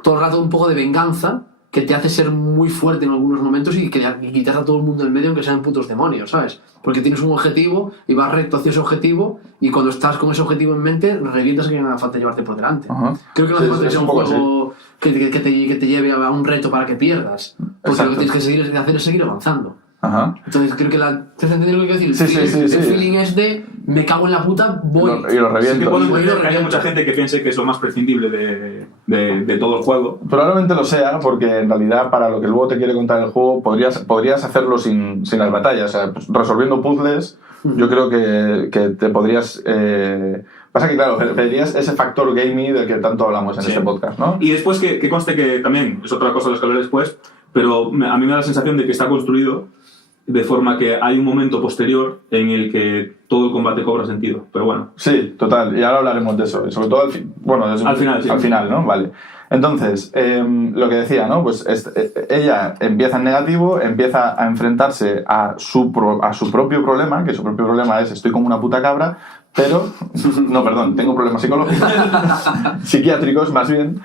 todo el rato un poco de venganza que te hace ser muy fuerte en algunos momentos y quitar a todo el mundo del medio aunque sean putos demonios, ¿sabes? Porque tienes un objetivo y vas recto hacia ese objetivo y cuando estás con ese objetivo en mente revientas que no hace falta llevarte por delante. Creo que no hace falta que sea un juego que te lleve a un reto para que pierdas, porque lo que tienes que hacer es seguir avanzando. Ajá. Entonces creo que ¿te has entendido lo que quiero decir? Sí. El feeling es de me cago en la puta, voy. Y lo Sí reviento. que puedo entender que haya mucha gente que piense que es lo más prescindible de todo el juego. Probablemente lo sea, porque en realidad para lo que luego te quiere contar el juego podrías hacerlo sin las batallas. O sea, pues, resolviendo puzzles, yo creo que te podrías... Pasa que, claro, perderías ese factor gamey del que tanto hablamos en este podcast, ¿no? Y después que conste que también, es otra cosa de las que hablaré después, pero a mí me da la sensación de que está construido de forma que hay un momento posterior en el que todo el combate cobra sentido. Pero bueno. Sí, total. Y ahora hablaremos de eso. Y sobre todo al final. Sí. Al final, ¿no? Vale. Entonces, lo que decía, ¿no? Pues ella empieza en negativo, empieza a enfrentarse a su propio problema, que su propio problema es estoy como una puta cabra, pero... No, perdón, tengo problemas psicológicos. Psiquiátricos, más bien.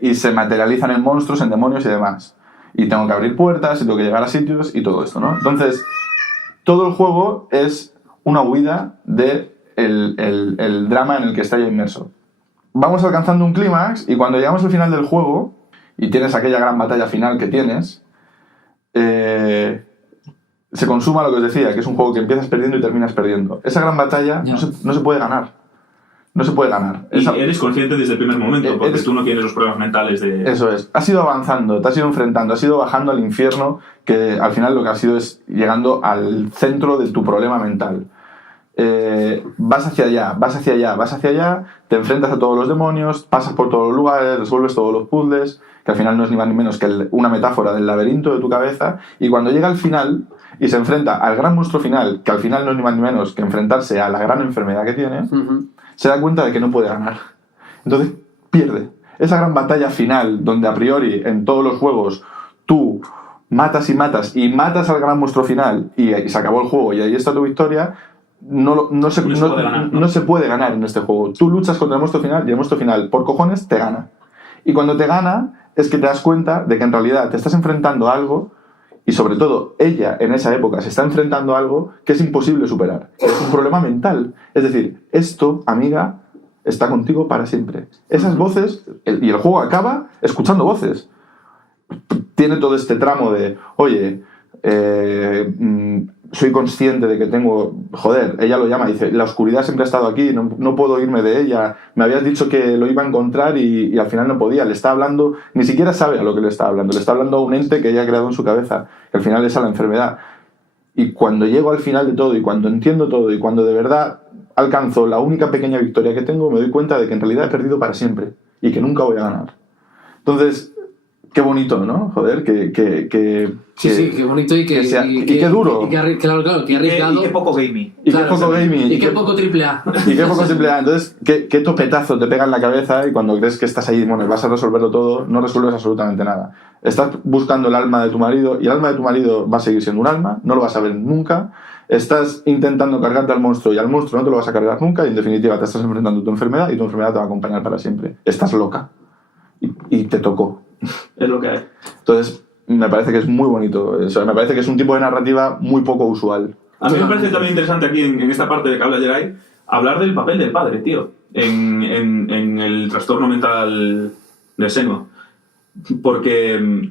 Y se materializan en monstruos, en demonios y demás. Y tengo que abrir puertas, y tengo que llegar a sitios y todo esto, ¿no? Entonces, todo el juego es una huida de el drama en el que está ella inmerso. Vamos alcanzando un clímax y cuando llegamos al final del juego y tienes aquella gran batalla final que tienes, se consuma lo que os decía, que es un juego que empiezas perdiendo y terminas perdiendo. Esa gran batalla no se puede ganar. No se puede ganar. Y eres consciente desde el primer momento, porque tú no tienes los problemas mentales de... Eso es. Has ido avanzando, te has ido enfrentando, has ido bajando al infierno, que al final lo que has ido es llegando al centro de tu problema mental. Vas hacia allá, te enfrentas a todos los demonios, pasas por todos los lugares, resuelves todos los puzzles, que al final no es ni más ni menos que una metáfora del laberinto de tu cabeza, y cuando llega al final y se enfrenta al gran monstruo final, que al final no es ni más ni menos que enfrentarse a la gran enfermedad que tiene, se da cuenta de que no puede ganar. Entonces pierde. Esa gran batalla final, donde a priori en todos los juegos tú matas al gran monstruo final y se acabó el juego y ahí está tu victoria, no se puede ganar en este juego. Tú luchas contra el monstruo final y el monstruo final, por cojones, te gana. Y cuando te gana es que te das cuenta de que en realidad te estás enfrentando a algo, y sobre todo ella en esa época se está enfrentando a algo que es imposible superar. Es un problema mental. Es decir, esto, amiga, está contigo para siempre. Esas voces, y el juego acaba escuchando voces. Tiene todo este tramo de, oye, soy consciente de que tengo... Joder, ella lo llama, dice, la oscuridad siempre ha estado aquí, no puedo irme de ella. Me habías dicho que lo iba a encontrar y al final no podía. Le está hablando, ni siquiera sabe a lo que le está hablando. Le está hablando a un ente que ella ha creado en su cabeza, que al final es a la enfermedad. Y cuando llego al final de todo, y cuando entiendo todo, y cuando de verdad alcanzo la única pequeña victoria que tengo, me doy cuenta de que en realidad he perdido para siempre y que nunca voy a ganar. Entonces... Qué bonito, ¿no? Joder, Sí, qué bonito y qué duro. Claro, que arriesgado. Y qué poco gamey. Y qué poco gaming. Y qué poco triple A. Y qué poco triple A. Entonces, qué topetazo te pega en la cabeza y cuando crees que estás ahí, bueno, vas a resolverlo todo, no resuelves absolutamente nada. Estás buscando el alma de tu marido y el alma de tu marido va a seguir siendo un alma, no lo vas a ver nunca. Estás intentando cargarte al monstruo y al monstruo no te lo vas a cargar nunca y en definitiva te estás enfrentando a tu enfermedad y tu enfermedad te va a acompañar para siempre. Estás loca. Y te tocó. Es lo que hay. Entonces, me parece que es muy bonito. O sea, me parece que es un tipo de narrativa muy poco usual. A mí me parece también interesante aquí, en esta parte de que habla Geray, hablar del papel del padre, tío, en el trastorno mental de Senua. Porque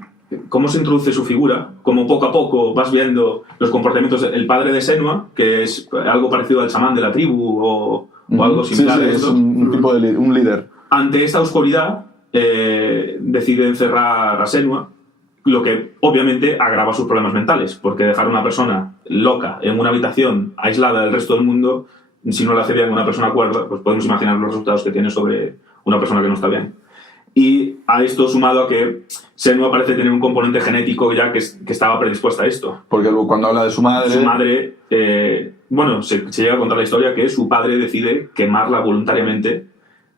cómo se introduce su figura, como poco a poco vas viendo los comportamientos del padre de Senua, que es algo parecido al chamán de la tribu o algo similar. Sí, a esto. Es un tipo de un líder. Ante esta oscuridad, decide encerrar a Senua, lo que obviamente agrava sus problemas mentales, porque dejar a una persona loca en una habitación aislada del resto del mundo, si no le hace bien a una persona cuerda, pues podemos imaginar los resultados que tiene sobre una persona que no está bien. Y a esto sumado a que Senua parece tener un componente genético ya que estaba predispuesta a esto. Porque cuando habla de su madre... Su madre, se llega a contar la historia que su padre decide quemarla voluntariamente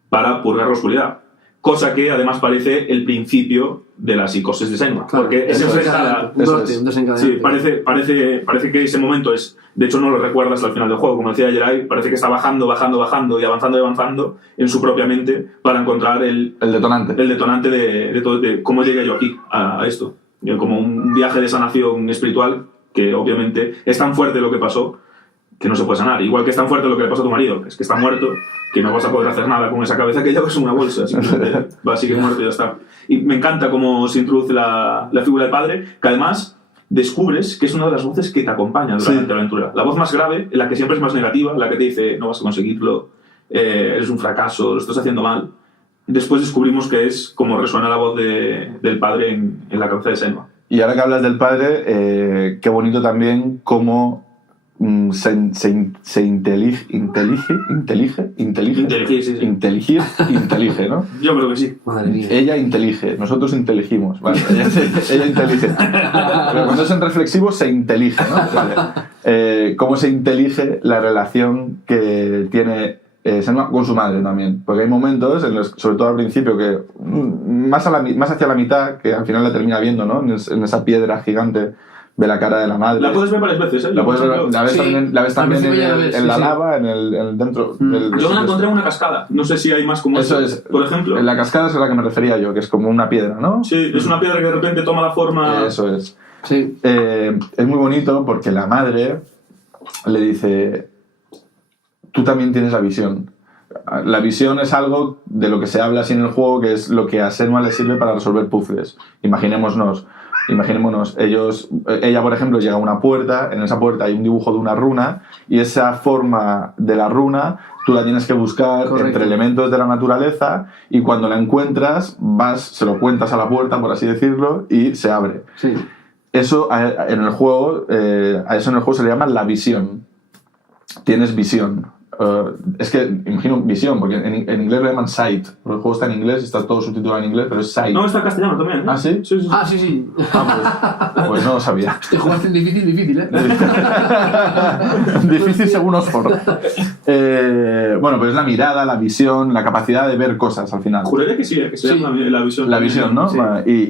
para purgar la oscuridad. Cosa que además parece el principio de la psicosis de Senua. Claro, porque es enfrentada... Un desencadenante. Sí, parece que ese momento es... De hecho, no lo recuerda hasta el final del juego. Como decía Geray, parece que está bajando y avanzando en su propia mente para encontrar el detonante. El detonante de todo, de cómo llegué yo aquí a esto. Como un viaje de sanación espiritual que obviamente es tan fuerte lo que pasó que no se puede sanar. Igual que es tan fuerte lo que le pasó a tu marido, es que está muerto, que no vas a poder hacer nada con esa cabeza que ya es una bolsa, simplemente va a seguir muerto y ya está. Y me encanta cómo se introduce la figura del padre, que además descubres que es una de las voces que te acompaña durante la aventura. La voz más grave, la que siempre es más negativa, la que te dice no vas a conseguirlo, eres un fracaso, lo estás haciendo mal. Después descubrimos que es como resuena la voz del padre en la cabeza de Senua. Y ahora que hablas del padre, qué bonito también cómo se intelige, ¿no? Yo creo que sí. Madre mía. Ella intelige, nosotros inteligimos, ¿vale? Ella intelige. Pero cuando es en reflexivo, se intelige, ¿no? Vale. ¿Cómo se intelige la relación que tiene Senua con su madre también? Porque hay momentos, sobre todo al principio, que más hacia la mitad, que al final la termina viendo, ¿no? En esa piedra gigante, ve la cara de la madre. La puedes ver varias veces, ¿eh? La ves también en la lava, dentro. Yo me la encontré en una cascada. No sé si hay más como eso es, por ejemplo. En la cascada es a la que me refería yo, que es como una piedra, ¿no? Sí, es una piedra que de repente toma la forma... Eso es. Sí. Es muy bonito porque la madre le dice: tú también tienes la visión. La visión es algo de lo que se habla así en el juego, que es lo que a Senua le sirve para resolver puzzles. Imaginémonos, ella por ejemplo llega a una puerta, en esa puerta hay un dibujo de una runa y esa forma de la runa tú la tienes que buscar entre elementos de la naturaleza y cuando la encuentras se lo cuentas a la puerta, por así decirlo, y se abre. Sí. Eso en el juego, a eso en el juego se le llama la visión. Tienes visión. Es que imagino visión, porque en inglés lo llaman sight. El juego está en inglés, está todo subtitulado en inglés, pero es sight. No, está en castellano también, ¿eh? ¿Ah, sí? Sí. Ah, sí. Pues no lo sabía. Te jugaste en difícil, ¿eh? Difícil según Oxford. Bueno, pues es la mirada, la visión, la capacidad de ver cosas al final. Juraría que sí, que se llama la visión. La visión, ¿no? Sí.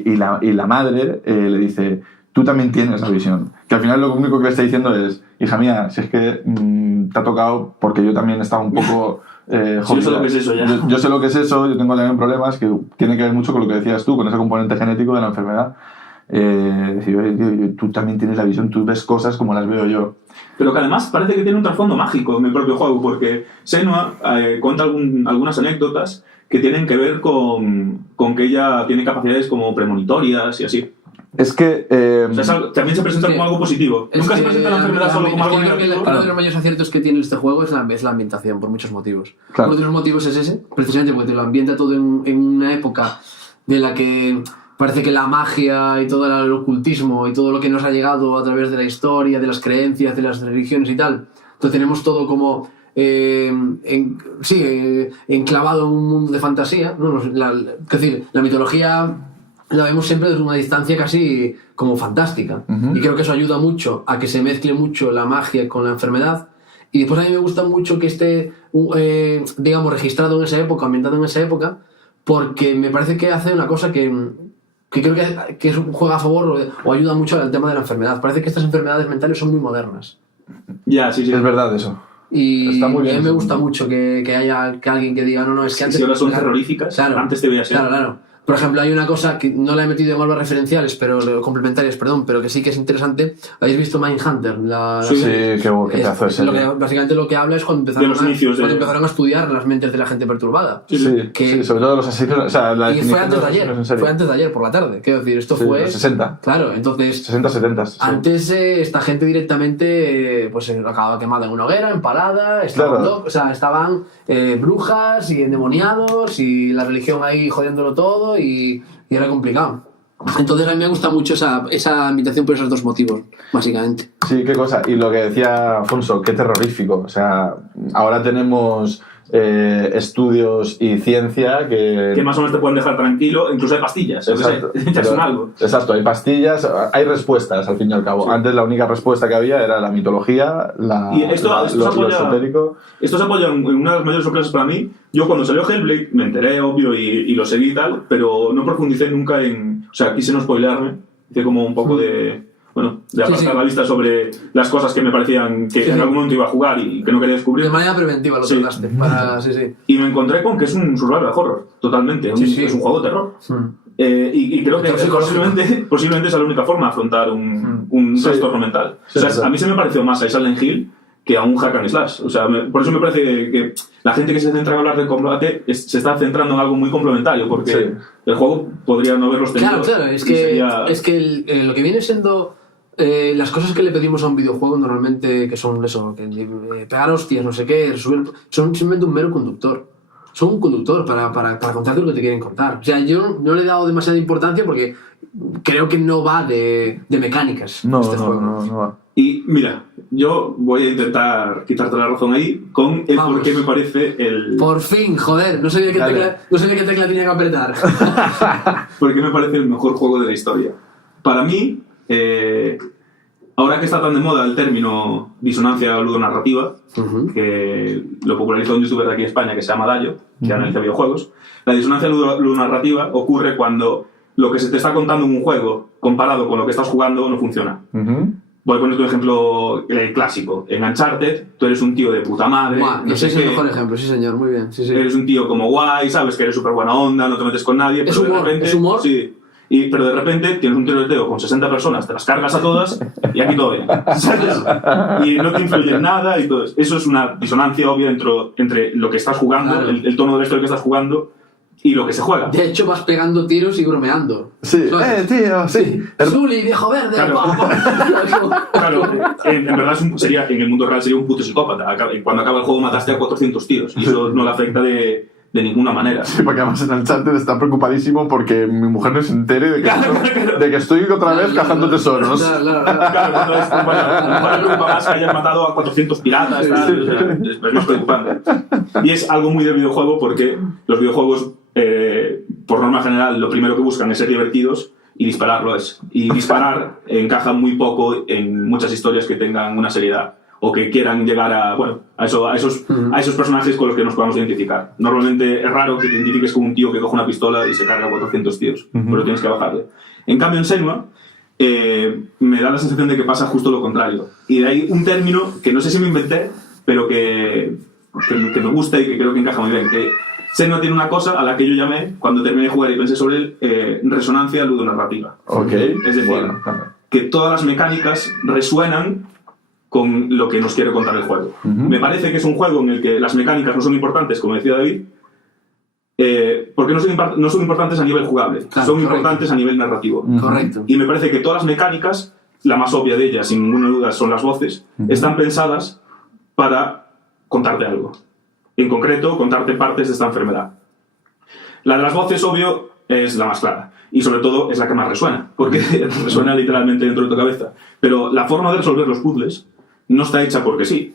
Y la madre le dice: tú también tienes la visión. Que al final lo único que le está diciendo es: hija mía, si es que te ha tocado, porque yo también estaba un poco jodida. Yo sé lo que es eso ya. Yo sé lo que es eso, yo tengo también problemas que tiene que ver mucho con lo que decías tú, con ese componente genético de la enfermedad. Tú también tienes la visión, tú ves cosas como las veo yo. Pero que además parece que tiene un trasfondo mágico en el propio juego, porque Senua cuenta algunas anécdotas que tienen que ver con que ella tiene capacidades como premonitorias y así. Es que... o sea, también se presenta como algo positivo. Nunca se presenta la enfermedad solo como algo negativo. Uno de los mayores aciertos que tiene este juego es la ambientación, por muchos motivos. Claro. Uno de los motivos es ese, precisamente porque te lo ambienta todo en una época de la que parece que la magia y todo el ocultismo y todo lo que nos ha llegado a través de la historia, de las creencias, de las religiones y tal. Entonces tenemos todo como... enclavado en un mundo de fantasía, ¿no? Es decir, la mitología la vemos siempre desde una distancia casi como fantástica. Y creo que eso ayuda mucho a que se mezcle mucho la magia con la enfermedad. Y después a mí me gusta mucho que esté, digamos, registrado en esa época, ambientado en esa época, porque me parece que hace una cosa que creo que juega a favor o ayuda mucho al tema de la enfermedad. Parece que estas enfermedades mentales son muy modernas. Ya, sí. Es verdad eso. Y está muy bien a mí me eso. gusta mucho que haya alguien que diga, no, es que antes... Si ahora son terroríficas, claro, antes te veías. Claro. Por ejemplo, hay una cosa que no la he metido en aulas referenciales, pero complementarias, perdón, pero que sí que es interesante. ¿Habéis visto Mindhunter? Sí, qué pedazo es ese. Básicamente lo que habla es cuando empezaron a estudiar las mentes de la gente perturbada. Sí, sobre todo los asesinos. O sea, y fue antes de ayer, por la tarde. Quiero decir, esto fue... Los 60. Claro, entonces... 60, 70. Sí. Antes esta gente directamente pues acababa quemada en una hoguera, empalada, estaban brujas y endemoniados y la religión ahí jodiéndolo todo y era complicado. Entonces a mí me gusta mucho esa ambientación por esos dos motivos, básicamente. Sí, qué cosa. Y lo que decía Afonso, qué terrorífico. O sea, ahora tenemos estudios y ciencia que más o menos te pueden dejar tranquilo. Incluso hay pastillas. Exacto. Algo. Exacto, hay pastillas, hay respuestas al fin y al cabo. Sí. Antes la única respuesta que había era la mitología, lo esotérico. Esto se apoya en una de las mayores sorpresas para mí. Yo cuando salió Hellblade me enteré, obvio, y lo seguí y tal, pero no profundicé nunca en... O sea, quise no spoilearme. Hice como un poco de apartar la vista sobre las cosas que me parecían que en algún momento iba a jugar y que no quería descubrir. De manera preventiva lo trataste. Y me encontré con que es un survival horror, totalmente. Es un juego de terror. Y creo que posiblemente es la única forma de afrontar un trastorno mental. O sea, a mí se me pareció más a Silent Hill que a un hack and slash. O sea, por eso me parece que la gente que se centra en hablar de combate se está centrando en algo muy complementario, porque el juego podría no haberlos tenido. Claro, es que lo que viene siendo las cosas que le pedimos a un videojuego normalmente, que son eso, que pegar hostias, no sé qué, resolver, son simplemente un mero conductor. Son un conductor para contarte lo que te quieren contar. O sea, yo no le he dado demasiada importancia porque creo que no va de mecánicas este juego. No va. Y mira, yo voy a intentar quitarte la razón ahí con el por qué me parece el... Por fin, joder, no sabía qué tecla tenía que apretar. ¿Por qué me parece el mejor juego de la historia? Para mí, ahora que está tan de moda el término disonancia ludonarrativa, que lo popularizó un youtuber de aquí en España que se llama Dayo, que analiza videojuegos, la disonancia ludonarrativa ocurre cuando lo que se te está contando en un juego comparado con lo que estás jugando no funciona. Voy a ponerte un ejemplo clásico. En Uncharted, tú eres un tío de puta madre. No sé si es el mejor ejemplo, sí señor, muy bien. Sí. Eres un tío como guay, sabes que eres súper buena onda, no te metes con nadie, pero humor, de repente... ¿Es humor? Sí. Pero de repente tienes un tiroteo con 60 personas, te las cargas a todas y aquí todo bien. ¿Sabes? Y no te influye en nada y todo eso. Eso es una disonancia obvia entre lo que estás jugando, claro. el tono de la historia que estás jugando y lo que se juega. De hecho, vas pegando tiros y bromeando. Sí, tío, sí. Zully, viejo verde. Claro. Claro, en verdad en el mundo real sería un puto psicópata. Cuando acaba el juego mataste a 400 tíos y eso no le afecta de ninguna manera. Sí, porque además en el chat está preocupadísimo porque mi mujer no se entere de que estoy otra vez cazando tesoros. Claro, cuando es para preocupa más que hayan matado a 400 piratas, es más preocupante. Y es algo muy del videojuego porque los videojuegos, por norma general, lo primero que buscan es ser divertidos y disparar lo es. Y disparar encaja muy poco en muchas historias que tengan una seriedad o que quieran llegar a esos personajes con los que nos podamos identificar. Normalmente es raro que te identifiques con un tío que coge una pistola y se carga a 400 tíos, pero tienes que bajarle. En cambio, en Senua, me da la sensación de que pasa justo lo contrario. Y de ahí un término que no sé si me inventé, pero que me gusta y que creo que encaja muy bien. Que Senua tiene una cosa a la que yo llamé, cuando terminé de jugar y pensé sobre él, resonancia ludonarrativa. Ok. Es decir, que todas las mecánicas resuenan con lo que nos quiere contar el juego. Me parece que es un juego en el que las mecánicas no son importantes, como decía David, porque no son importantes a nivel jugable, son importantes a nivel narrativo. Correcto. Y me parece que todas las mecánicas, la más obvia de ellas, sin ninguna duda, son las voces, están pensadas para contarte algo. En concreto, contarte partes de esta enfermedad. La de las voces, obvio, es la más clara. Y sobre todo es la que más resuena, porque resuena literalmente dentro de tu cabeza. Pero la forma de resolver los puzzles no está hecha porque sí.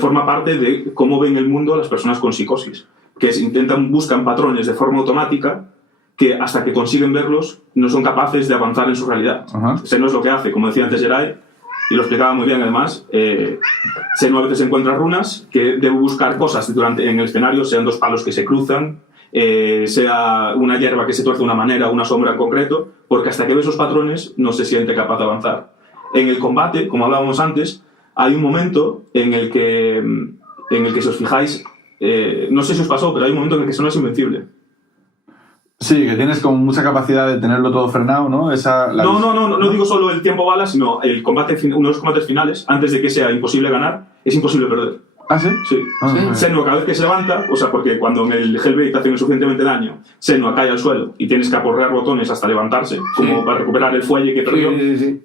Forma parte de cómo ven el mundo las personas con psicosis, que buscan patrones de forma automática que hasta que consiguen verlos no son capaces de avanzar en su realidad. Senua es lo que hace, como decía antes Geray, y lo explicaba muy bien además. Senua a veces encuentra runas que debe buscar cosas en el escenario, sean dos palos que se cruzan, sea una hierba que se tuerce de una manera o una sombra en concreto, porque hasta que ve esos patrones no se siente capaz de avanzar. En el combate, como hablábamos antes, hay un momento en el que si os fijáis, no sé si os pasó, pero hay un momento en el que Senua es invencible. Sí, que tienes como mucha capacidad de tenerlo todo frenado, ¿no? No digo solo el tiempo bala, sino uno de los combates finales, antes de que sea imposible ganar, es imposible perder. ¿Ah, sí? Sí. Senua, cada vez que se levanta, o sea, porque cuando en el Hellblade te hacen suficientemente daño, Senua cae al suelo y tienes que aporrear botones hasta levantarse, como para recuperar el fuelle que perdió. Sí.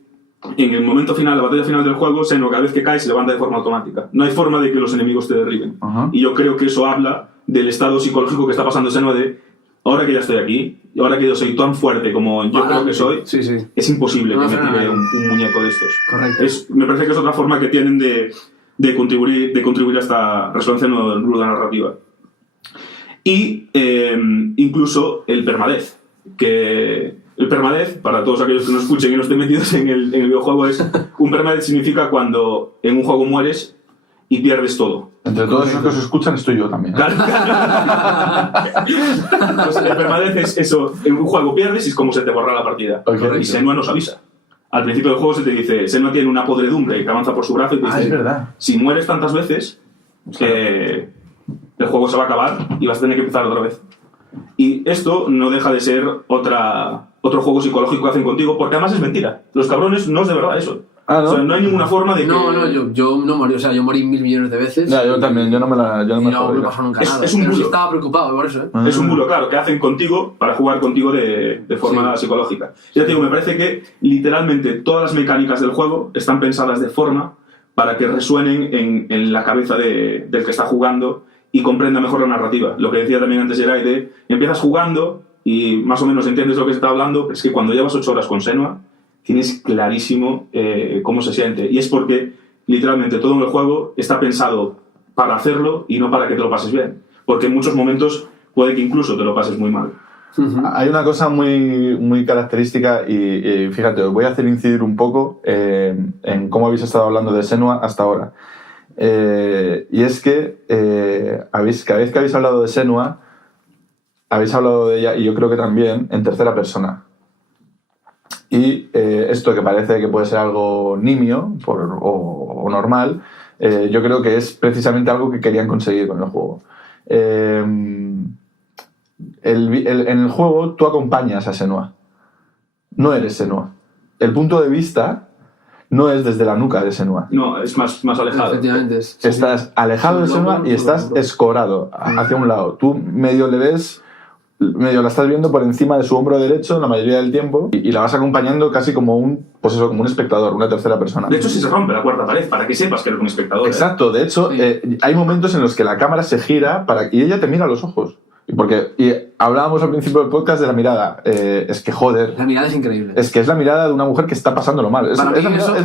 En el momento final, la batalla final del juego, Senua cada vez que cae se levanta de forma automática. No hay forma de que los enemigos te derriben. Y yo creo que eso habla del estado psicológico que está pasando Senua de ahora que ya estoy aquí, y ahora que yo soy tan fuerte como yo creo que soy, es imposible que me tire un muñeco de estos. Correcto. Me parece que es otra forma que tienen de contribuir a esta resonancia ludonarrativa. Y incluso el permadez, que el permadez, para todos aquellos que no escuchen y no estén metidos en el videojuego, un permadez significa cuando en un juego mueres y pierdes todo. Entre todos esos que os escuchan estoy yo también. Claro. Pues el permadez es eso, en un juego pierdes y es como se te borra la partida. Y Senua nos avisa. Al principio del juego se te dice, Senua tiene una podredumbre que avanza por su brazo y te dice, es verdad. Si mueres tantas veces, el juego se va a acabar y vas a tener que empezar otra vez. Y esto no deja de ser otro juego psicológico que hacen contigo, porque además es mentira. Los cabrones no es de verdad eso. Ah, ¿no? O sea, no hay ninguna forma de que... No, yo no morí, o sea, yo morí 1000 millones de veces. Ya, yo también, yo no me me pasó nunca nada. Es un pero sí bulo. estaba preocupado por eso, ¿eh? Es un bulo, claro, que hacen contigo para jugar contigo de forma psicológica. Ya te digo, me parece que literalmente todas las mecánicas del juego están pensadas de forma para que resuenen en la cabeza del que está jugando y comprenda mejor la narrativa. Lo que decía también antes Geray, de empiezas jugando y más o menos entiendes lo que se está hablando, pero es que cuando llevas 8 horas con Senua tienes clarísimo cómo se siente. Y es porque literalmente todo el juego está pensado para hacerlo y no para que te lo pases bien. Porque en muchos momentos puede que incluso te lo pases muy mal. Hay una cosa muy característica y fíjate, os voy a hacer incidir un poco en cómo habéis estado hablando de Senua hasta ahora. Y es que cada vez que habéis hablado de Senua, habéis hablado de ella, y yo creo que también, en tercera persona. Y esto que parece que puede ser algo nimio o normal, yo creo que es precisamente algo que querían conseguir con el juego. En el juego tú acompañas a Senua. No eres Senua. El punto de vista no es desde la nuca de Senua. No, es más alejado. Efectivamente. Estás alejado de Senua y estás escorado hacia un lado. Tú medio le ves, medio la estás viendo por encima de su hombro derecho la mayoría del tiempo y la vas acompañando casi como como un espectador, una tercera persona. De hecho, si se rompe la cuarta pared, para que sepas que eres un espectador. Exacto, de hecho, hay momentos en los que la cámara se gira y ella te mira a los ojos. Y hablábamos al principio del podcast de la mirada. Es que, joder. La mirada es increíble. Es que es la mirada de una mujer que está pasándolo mal.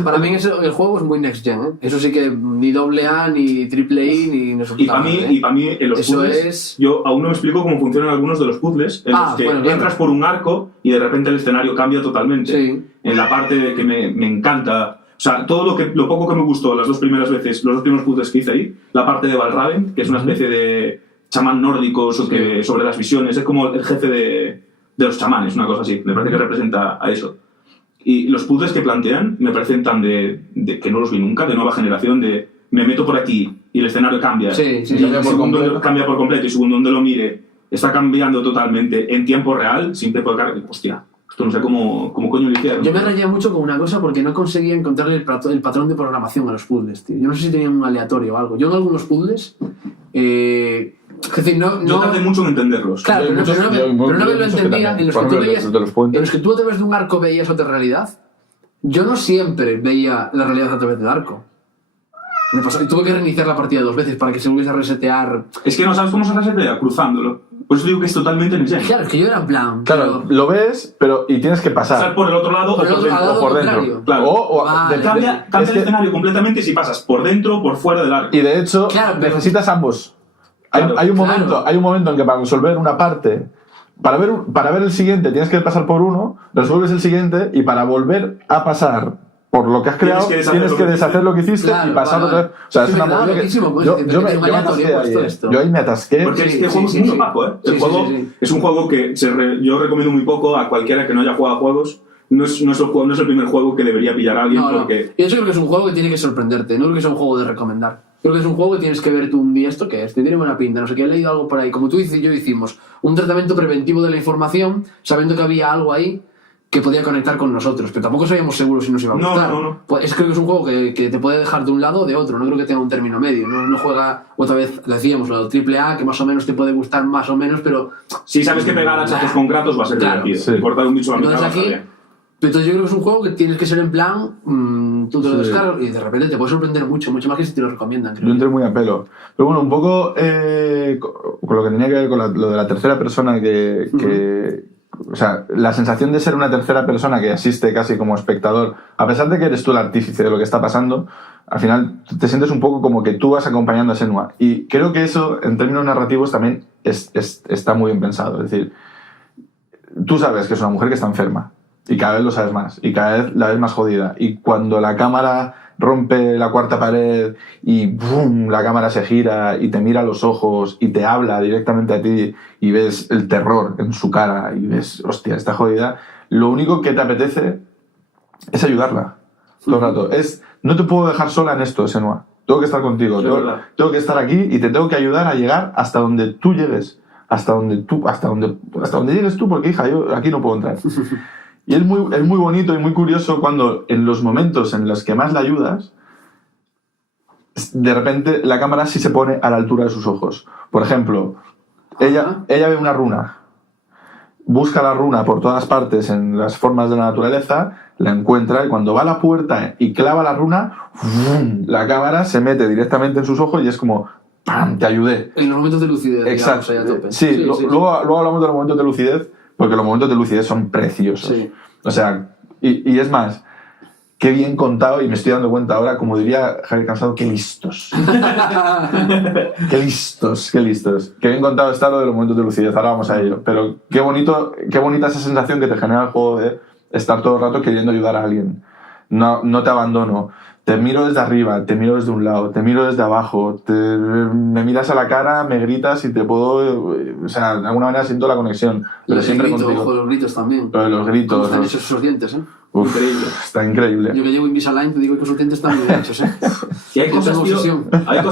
Para mí el juego es muy next gen, ¿eh? Eso sí que ni AA, ni AAA, ni no sé qué. Y para mí, en los eso puzzles, yo aún no me explico cómo funcionan algunos de los puzzles en los que entras por un arco y de repente el escenario cambia totalmente. Sí. En la parte que me encanta... O sea, lo poco que me gustó las dos primeras veces, los dos primeros puzzles que hice ahí, la parte de Valraven, que es una especie de chamán nórdico sobre las visiones, es como el jefe de los chamanes, una cosa así, me parece que representa a eso. Y los puzzles que plantean me parecen tan de que no los vi nunca, de nueva generación, de me meto por aquí y el escenario cambia. Sí, Y cambia por completo y según donde lo mire, está cambiando totalmente en tiempo real, sin poder cargar. Hostia, esto no sé cómo coño lo hicieron. Yo me rayé mucho con una cosa porque no conseguía encontrarle el patrón de programación a los puzzles, tío. Yo no sé si tenían un aleatorio o algo. Yo en algunos puzzles... es decir, yo tardé mucho en entenderlos. Claro, pero una vez lo entendía, en los que tú a través de un arco veías otra realidad, yo no siempre veía la realidad a través del arco. Me pasó, y tuve que reiniciar la partida 2 veces para que se volviese a resetear. Es que no sabes cómo se resetea, cruzándolo. Por eso digo que es totalmente necesario. Claro, es que yo era en plan... Claro, lo ves, y tienes que pasar. Por el otro lado o por dentro. Claro. Cambia el escenario completamente si pasas por dentro o por fuera del arco. Y de hecho, necesitas ambos. Hay un momento en que para resolver una parte, para ver el siguiente tienes que pasar por uno, resuelves el siguiente y para volver a pasar por lo que has creado tienes que deshacer lo que hiciste y pasar otra vez. O sea, es una movida que yo ahí me atasqué. Porque este juego es muy opaco, ¿eh? El juego es un juego que yo recomiendo muy poco a cualquiera que no haya jugado a juegos. No es el primer juego que debería pillar a alguien porque... Yo creo que es un juego que tiene que sorprenderte, no creo que sea un juego de recomendar. Creo que es un juego que tienes que ver tú un día, ¿esto qué es? Te tiene buena pinta, no sé qué, he leído algo por ahí. Como tú y yo hicimos, un tratamiento preventivo de la información, sabiendo que había algo ahí que podía conectar con nosotros, pero tampoco sabíamos seguros si nos iba a gustar. No. Pues creo que es un juego que te puede dejar de un lado o de otro, no creo que tenga un término medio. No juega, otra vez decíamos, lo del AAA, que más o menos te puede gustar más o menos, pero... Si sabes que pegar hachazos con Kratos va a ser divertido. Cortar un bicho a la mitad va a estar bien. Entonces yo creo que es un juego que tienes que ser en plan, tú te lo descargas y de repente te puede sorprender mucho más que si te lo recomiendan. Creo. Yo entré muy a pelo. Pero bueno, un poco con lo que tenía que ver con lo de la tercera persona o sea, la sensación de ser una tercera persona que asiste casi como espectador, a pesar de que eres tú el artífice de lo que está pasando, al final te sientes un poco como que tú vas acompañando a Senua. Y creo que eso, en términos narrativos, también está muy bien pensado. Es decir, tú sabes que es una mujer que está enferma. Y cada vez lo sabes más, y cada vez la ves más jodida. Y cuando la cámara rompe la cuarta pared y ¡boom!, la cámara se gira y te mira a los ojos y te habla directamente a ti y ves el terror en su cara y ves, hostia, está jodida, lo único que te apetece es ayudarla todo el rato. No te puedo dejar sola en esto, Senua. Tengo que estar contigo, tengo que estar aquí y te tengo que ayudar a llegar hasta donde tú llegues, hasta donde llegues tú, porque hija, yo aquí no puedo entrar. Y es muy bonito y muy curioso cuando en los momentos en los que más la ayudas, de repente la cámara sí se pone a la altura de sus ojos. Por ejemplo, ella ve una runa, busca la runa por todas partes en las formas de la naturaleza, la encuentra y cuando va a la puerta y clava la runa, ¡fum!, la cámara se mete directamente en sus ojos y es como ¡pam!, te ayudé. En los momentos de lucidez. Exacto. Digamos, ahí a tope. Sí, luego hablamos de los momentos de lucidez, porque los momentos de lucidez son preciosos. Sí. O sea, y es más, qué bien contado, y me estoy dando cuenta ahora, como diría Javier Cansado, qué listos. Qué listos, qué listos. Qué bien contado está lo de los momentos de lucidez, ahora vamos a ello. Pero qué bonita esa sensación que te genera el juego de estar todo el rato queriendo ayudar a alguien. No te abandono. Te miro desde arriba, te miro desde un lado, te miro desde abajo, me miras a la cara, me gritas y te puedo... O sea, de alguna manera siento la conexión. Pero siempre contigo. Ojo, los gritos también. Lo de los gritos. ¿Cómo están hechos esos dientes, Uf, increíble. Está increíble. Yo que llevo Invisalign te digo que esos dientes están muy bien hechos, Y hay cosas, tengo tío, obsesión.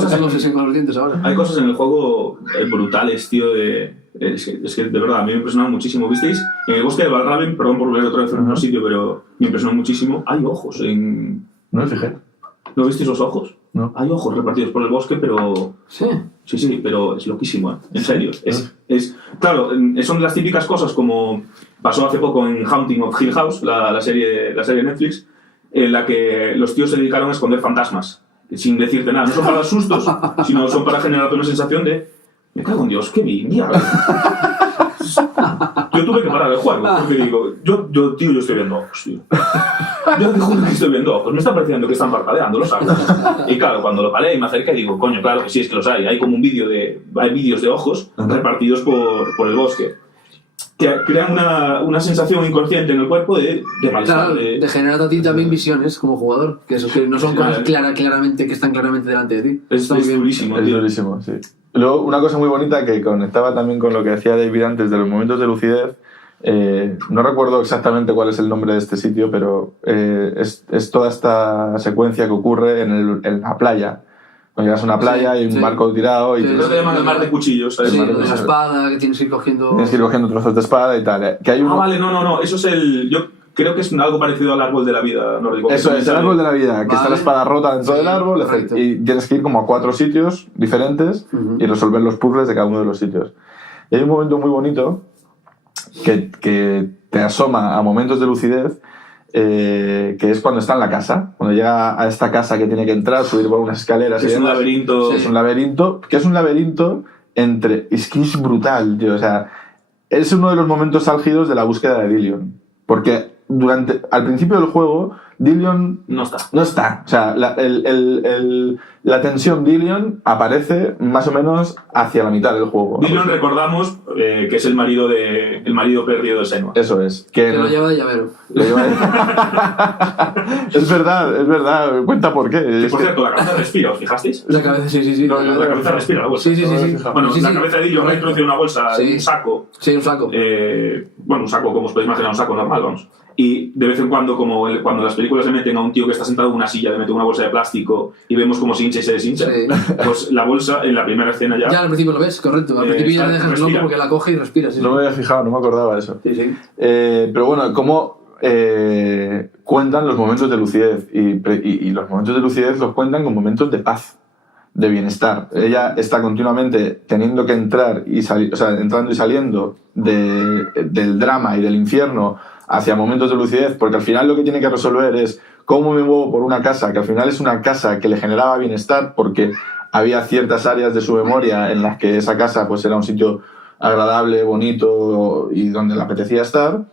Tengo obsesión con los dientes ahora. Hay cosas en el juego brutales, tío, es que de verdad, a mí me impresionaron muchísimo. ¿Visteis? En el bosque de Valraven, perdón por volver otra vez en otro sitio, pero me impresionó muchísimo. Hay ojos en... No me fijé. ¿No visteis los ojos? No. Hay ojos repartidos por el bosque, pero... Sí. Sí, pero es loquísimo, ¿eh? En serio. Claro, son las típicas cosas como pasó hace poco en Haunting of Hill House, la serie de Netflix, en la que los tíos se dedicaron a esconder fantasmas, sin decirte nada. No son para dar sustos, sino son para generarte una sensación de me cago en Dios, qué bien, mierda. Yo tuve que parar el juego, porque digo, yo estoy viendo ojos, tío. Yo te juro que estoy viendo ojos, me está pareciendo que están parpadeando, ¿lo sabes? Y claro, cuando lo paré y me acerqué, digo, coño, claro que sí, es que los hay. Hay como hay vídeos de ojos repartidos por el bosque, que crean una sensación inconsciente en el cuerpo de malestar. Claro, te generan a ti también visiones como jugador, que no son cosas claramente que están claramente delante de ti. Es durísimo, es tío. durísimo, sí. Luego, una cosa muy bonita que conectaba también con lo que decía David antes de los momentos de lucidez, no recuerdo exactamente cuál es el nombre de este sitio, pero es toda esta secuencia que ocurre en la playa. Cuando llegas a una playa y hay un barco tirado y... Creo que llaman el mar de cuchillos, ¿sabes? Sí, esa espada que tienes que ir cogiendo... Tienes que ir cogiendo trozos de espada y tal. Que hay vale, no, eso es yo creo que es algo parecido al árbol de la vida nórdico. Eso es, el árbol de la vida, que está la espada rota dentro del árbol, correcto. Y tienes que ir como a 4 sitios diferentes y resolver los puzzles de cada uno de los sitios. Y hay un momento muy bonito que te asoma a momentos de lucidez, que es cuando está en la casa, cuando llega a esta casa que tiene que entrar, subir por unas escaleras. Es un laberinto. Sí, es un laberinto entre... Es que es brutal, tío, o sea, es uno de los momentos álgidos de la búsqueda de Dillion, porque al principio del juego, Dillion no está. O sea, la tensión Dillion aparece más o menos hacia la mitad del juego. Dillion, recordamos, que es el marido perdido de Senua. Eso es. Que lo lleva de llavero. Es verdad. Cuenta por qué. Que, por cierto, la cabeza respira, ¿os fijasteis? La cabeza, sí. No, la cabeza respira, la bolsa. Sí. Bueno, la cabeza de Dillion ha introducido una bolsa, un saco. Sí, un saco. Un saco, como os podéis imaginar, un saco normal, vamos. Y de vez en cuando, cuando las películas le meten a un tío que está sentado en una silla, le meten una bolsa de plástico y vemos cómo se hincha y se deshincha, pues la bolsa en la primera escena ya... Ya al principio lo ves, correcto. Al principio ya le dejas loco porque la coge y respira. Sí, no me había fijado, no me acordaba de eso. Sí. Pero bueno, cómo cuentan los momentos de lucidez. Y los momentos de lucidez los cuentan con momentos de paz, de bienestar. Ella está continuamente teniendo que entrar y salir, o sea, entrando y saliendo del drama y del infierno hacia momentos de lucidez, porque al final lo que tiene que resolver es cómo me muevo por una casa, que al final es una casa que le generaba bienestar porque había ciertas áreas de su memoria en las que esa casa pues era un sitio agradable, bonito y donde le apetecía estar,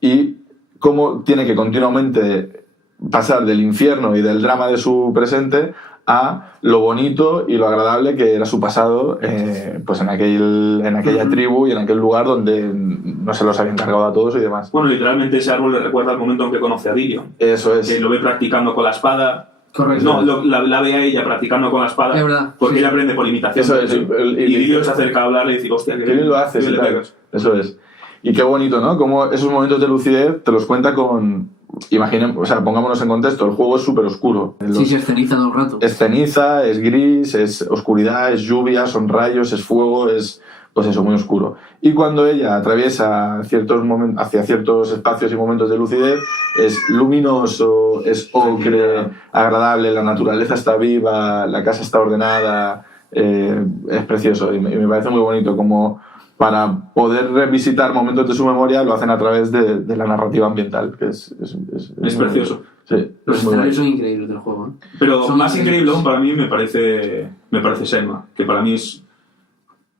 y cómo tiene que continuamente pasar del infierno y del drama de su presente a lo bonito y lo agradable que era su pasado, pues en aquella tribu y en aquel lugar donde no se los habían cargado a todos y demás. Bueno, literalmente ese árbol le recuerda al momento en que conoce a Dillion. Eso es. Que lo ve practicando con la espada. Correcto. No, la ve a ella practicando con la espada. Es verdad. Porque ella aprende por imitación. Eso es. Y Dillion se acerca a hablarle y dice, hostia, qué bien lo haces. Eso es. Y qué bonito, ¿no? Como esos momentos de lucidez te los cuenta con... pongámonos en contexto, el juego es súper oscuro. Sí, es ceniza todo el rato. Es ceniza, es gris, es oscuridad, es lluvia, son rayos, es fuego, es pues eso, muy oscuro. Y cuando ella atraviesa hacia ciertos espacios y momentos de lucidez, es luminoso, es ocre, agradable, la naturaleza está viva, la casa está ordenada, es precioso y me parece muy bonito como para poder revisitar momentos de su memoria lo hacen a través de la narrativa ambiental, que es precioso. Sí, Los es muy escenarios bueno. son increíbles del juego, ¿eh? Pero Son más increíbles. increíble aún para mí me parece Senua, que para mí es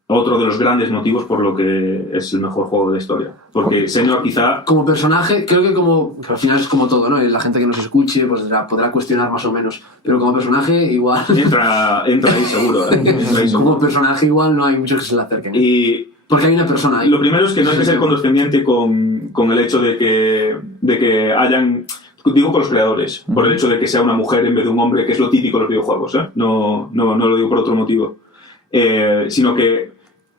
otro de los grandes motivos por lo que es el mejor juego de la historia. Porque Senua quizá... Como personaje, creo que al final es como todo, ¿no? Y la gente que nos escuche pues podrá cuestionar más o menos. Pero como personaje, igual. Entra ahí seguro. Entra ahí seguro. Como personaje, igual no hay muchos que se le acerquen. Y Porque hay una persona ahí. lo primero es que no hay que ser condescendiente con el hecho de que hayan... Digo por los creadores, por el hecho de que sea una mujer en vez de un hombre, que es lo típico de los videojuegos, ¿eh? No lo digo por otro motivo. Sino que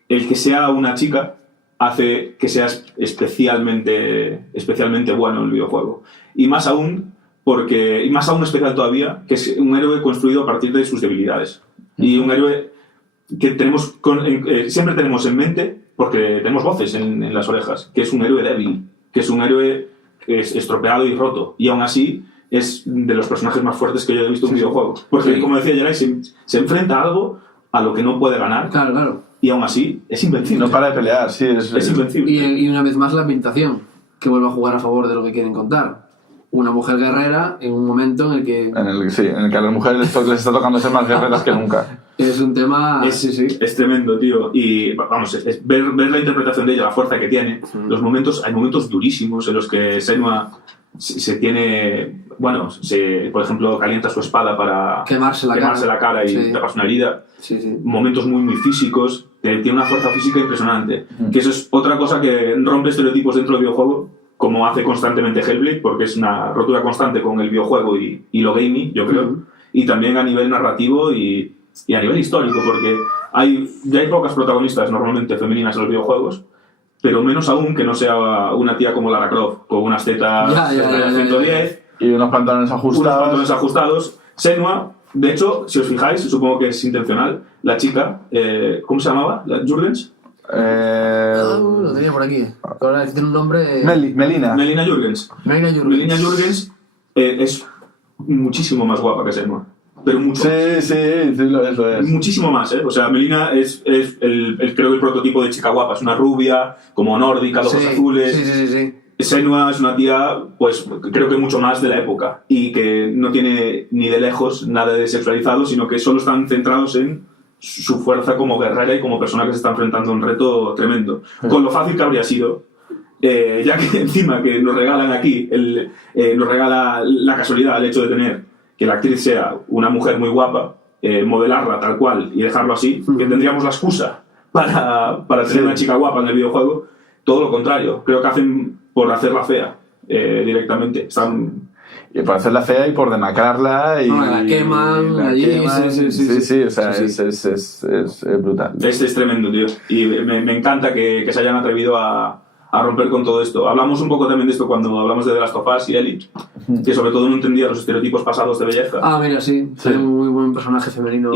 el que sea una chica hace que sea especialmente bueno en el videojuego. Y más aún especial todavía, que es un héroe construido a partir de sus debilidades. Y un héroe que siempre tenemos en mente, porque tenemos voces en las orejas, que es un héroe débil, que es un héroe estropeado y roto. Y aún así es de los personajes más fuertes que yo he visto en un videojuego. Porque, como decía Yeray, se enfrenta a algo a lo que no puede ganar. Claro. Y aún así es invencible. No para de pelear, sí, Es invencible. Y una vez más la ambientación, que vuelve a jugar a favor de lo que quieren contar. Una mujer guerrera en un momento en el que... en el que a las mujeres les está tocando ser más guerreras que nunca. Es un tema... Es tremendo, tío. Y vamos, ver la interpretación de ella, la fuerza que tiene, hay momentos durísimos en los que Senua se tiene... Bueno, por ejemplo, calienta su espada para Quemarse la cara. y Sí. taparse una herida. Sí. Momentos muy, muy físicos. Tiene una fuerza física impresionante. Que eso es otra cosa que rompe estereotipos dentro del videojuego, como hace constantemente Hellblade, porque es una rotura constante con el videojuego y lo gaming, yo creo. Y también a nivel narrativo y a nivel histórico, porque ya hay pocas protagonistas normalmente femeninas en los videojuegos, pero menos aún que no sea una tía como Lara Croft, con unas tetas Ya. 110 Y unos pantalones ajustados. Senua, de hecho, si os fijáis, supongo que es intencional, la chica, ¿cómo se llamaba? ¿La Jurgens? Lo tenía por aquí. Ahora tiene un nombre... Melina. Melina Jurgens. Melina Jurgens. Melina Jurgens es muchísimo más guapa que Senua. Pero mucho. Sí, lo es. Muchísimo más, ¿eh? O sea, Melina es creo que el prototipo de chica guapa. Es una rubia, como nórdica, ojos azules. Sí. Senua es una tía, pues creo que mucho más de la época. Y que no tiene ni de lejos nada de sexualizado, sino que solo están centrados en su fuerza como guerrera y como persona que se está enfrentando a un reto tremendo. Con lo fácil que habría sido, ya que encima que nos regalan aquí, nos regala la casualidad, el hecho de tener que la actriz sea una mujer muy guapa, modelarla tal cual y dejarlo así, que tendríamos la excusa para tener una chica guapa en el videojuego. Todo lo contrario, creo que hacen por hacerla fea directamente. Y por hacerla fea y por demacrarla y... la queman allí, sí, o sea, es brutal. Es tremendo, tío. Y me encanta que se hayan atrevido a romper con todo esto. Hablamos un poco también de esto cuando hablamos de The Last of Us y Ellie, que sobre todo no entendía los estereotipos pasados de belleza. Mira, sí. Es un muy buen personaje femenino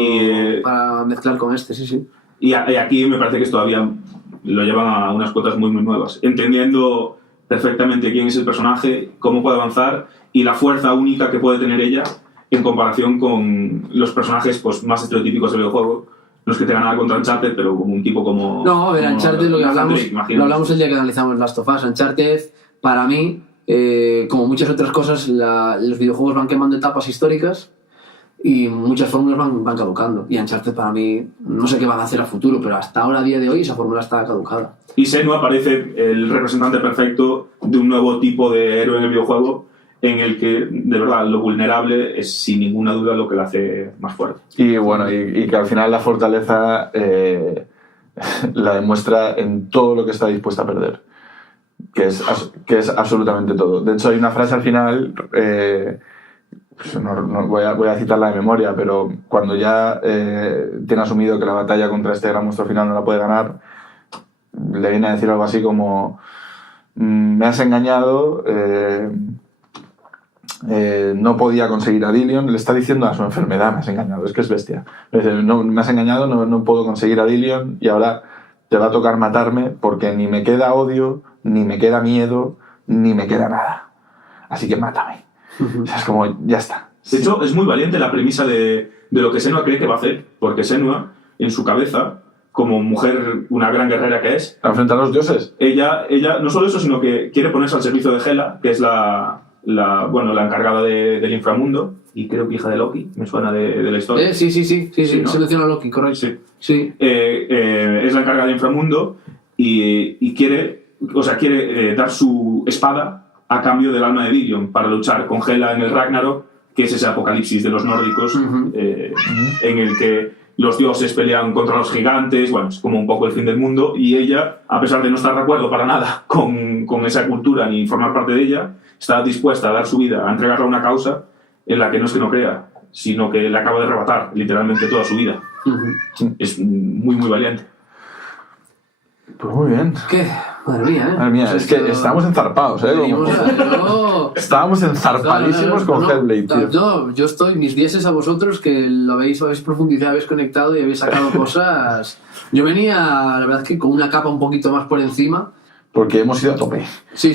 para mezclar con sí. Y aquí me parece que esto todavía lo llevan a unas cuotas muy, muy nuevas, entendiendo perfectamente quién es el personaje, cómo puede avanzar y la fuerza única que puede tener ella en comparación con los personajes pues, más estereotípicos del videojuego, los que te ganan contra Uncharted, pero como un tipo como... No, a ver, Uncharted, lo que Drake, lo hablamos el día que analizamos Last of Us. Uncharted, para mí, como muchas otras cosas, los videojuegos van quemando etapas históricas y muchas fórmulas van caducando. Y Uncharted, para mí, no sé qué van a hacer a futuro, pero hasta ahora, a día de hoy, esa fórmula está caducada. Y Senua parece el representante perfecto de un nuevo tipo de héroe en el videojuego, en el que, de verdad, lo vulnerable es sin ninguna duda lo que le hace más fuerte. Y bueno, y que al final la fortaleza la demuestra en todo lo que está dispuesta a perder, que es absolutamente todo. De hecho, hay una frase al final, no voy a citarla de memoria, pero cuando ya tiene asumido que la batalla contra este gran monstruo final no la puede ganar, le viene a decir algo así como: me has engañado, no podía conseguir a Dillion. Le está diciendo a su enfermedad: me has engañado, es que es bestia. Le dice: no, me has engañado, no puedo conseguir a Dillion y ahora te va a tocar matarme porque ni me queda odio, ni me queda miedo, ni me queda nada. Así que mátame. O sea, es como, ya está. De hecho, es muy valiente la premisa de lo que Senua cree que va a hacer, porque Senua, en su cabeza, como mujer, una gran guerrera que es, ¿Enfrentar a los dioses? ella no solo eso, sino que quiere ponerse al servicio de Hela, que es la encargada del inframundo, y creo que hija de Loki, me suena de la historia. Sí, ¿no? se menciona a Loki, correcto. Sí. Es la encargada del inframundo y quiere dar su espada a cambio del alma de Virion para luchar con Hela en el Ragnarok, que es ese apocalipsis de los nórdicos, en el que los dioses pelean contra los gigantes, bueno, es como un poco el fin del mundo, y ella, a pesar de no estar de acuerdo para nada con esa cultura ni formar parte de ella, está dispuesta a dar su vida, a entregarla a una causa en la que no es que no crea, sino que le acaba de arrebatar literalmente toda su vida. Es muy, muy valiente. Pues muy bien. ¿Qué? Madre mía, ¿eh? Madre mía, es que estamos enzarpados, ¿eh? Estábamos enzarpadísimos con Hellblade, tío. No, yo estoy, mis dieces a vosotros que lo habéis profundizado, habéis conectado y habéis sacado cosas. Yo venía, la verdad es que con una capa un poquito más por encima. Porque hemos ido a tope. Sí.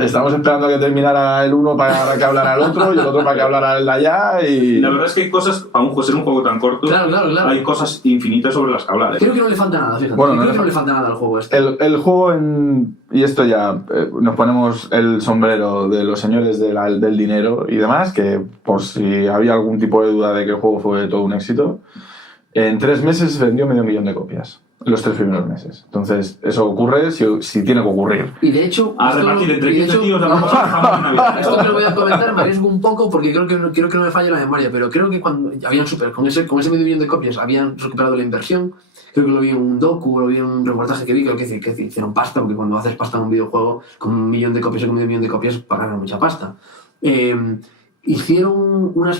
Estamos esperando a que terminara el uno para que hablara el otro y el otro para que hablara el de allá. Y la verdad es que hay cosas, aún ser un juego tan corto, claro. hay cosas infinitas sobre las que hablar. Creo que no le falta nada, fíjate. Bueno, creo que no le falta nada al juego este. El juego, y esto ya, nos ponemos el sombrero de los señores del dinero y demás, que por si había algún tipo de duda de que el juego fue todo un éxito, en 3 meses vendió 500.000 de copias. En los 3 primeros meses. Entonces, eso ocurre si tiene que ocurrir. Y de hecho... A repartir entre 15 tíos la vamos a dejar en Navidad. Esto te lo voy a comentar, me arriesgo un poco porque creo que no me falla la memoria, pero creo que cuando habían con ese medio millón de copias habían recuperado la inversión. Creo que lo vi en un docu, lo vi en un reportaje que vi, creo que hicieron pasta, porque cuando haces pasta en un videojuego con 1 millón de copias o con medio millón de copias, pagan mucha pasta. Hicieron una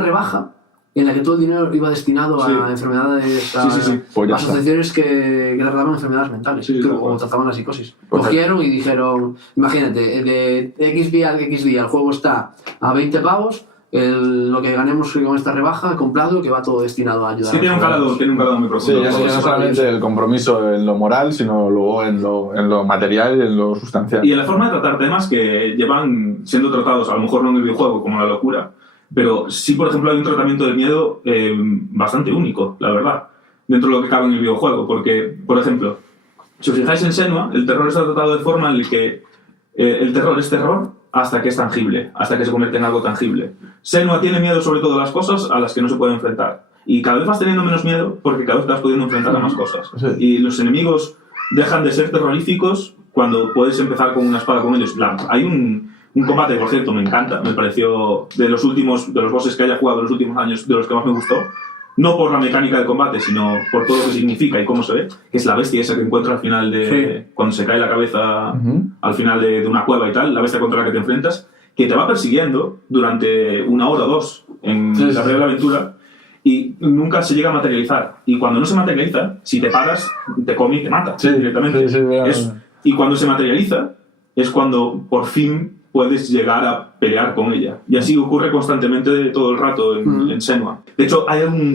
rebaja en la que todo el dinero iba destinado a enfermedades, a pues asociaciones que trataban enfermedades mentales, o trataban la psicosis. Pues cogieron y dijeron, imagínate, de X día al X día el juego está a 20 pavos, lo que ganemos con esta rebaja, comprado, que va todo destinado a ayudar. Sí, tiene un calado muy profundo. Sí, ya no solamente el compromiso en lo moral, sino luego en lo material y en lo sustancial. Y en la forma de tratar temas que llevan siendo tratados, a lo mejor no en el videojuego como la locura, pero sí, por ejemplo, hay un tratamiento del miedo bastante único, la verdad, dentro de lo que cabe en el videojuego. Porque, por ejemplo, si os fijáis en Senua, el terror está tratado de forma en la que el terror es terror hasta que es tangible, hasta que se convierte en algo tangible. Senua tiene miedo sobre todo a las cosas a las que no se puede enfrentar. Y cada vez vas teniendo menos miedo porque cada vez te vas pudiendo enfrentar a más cosas. Sí. Y los enemigos dejan de ser terroríficos cuando puedes empezar con una espada con ellos. Hay un combate, por cierto, me encanta, me pareció de los bosses que haya jugado en los últimos años, de los que más me gustó, no por la mecánica del combate, sino por todo lo que significa y cómo se ve, que es la bestia esa que encuentra al final cuando se cae la cabeza al final de una cueva y tal, la bestia contra la que te enfrentas, que te va persiguiendo durante 1 hora o 2 en la primera aventura y nunca se llega a materializar. Y cuando no se materializa, si te paras, te come y te mata directamente. Y cuando se materializa, es cuando por fin puedes llegar a pelear con ella. Y así ocurre constantemente todo el rato en Senua. De hecho,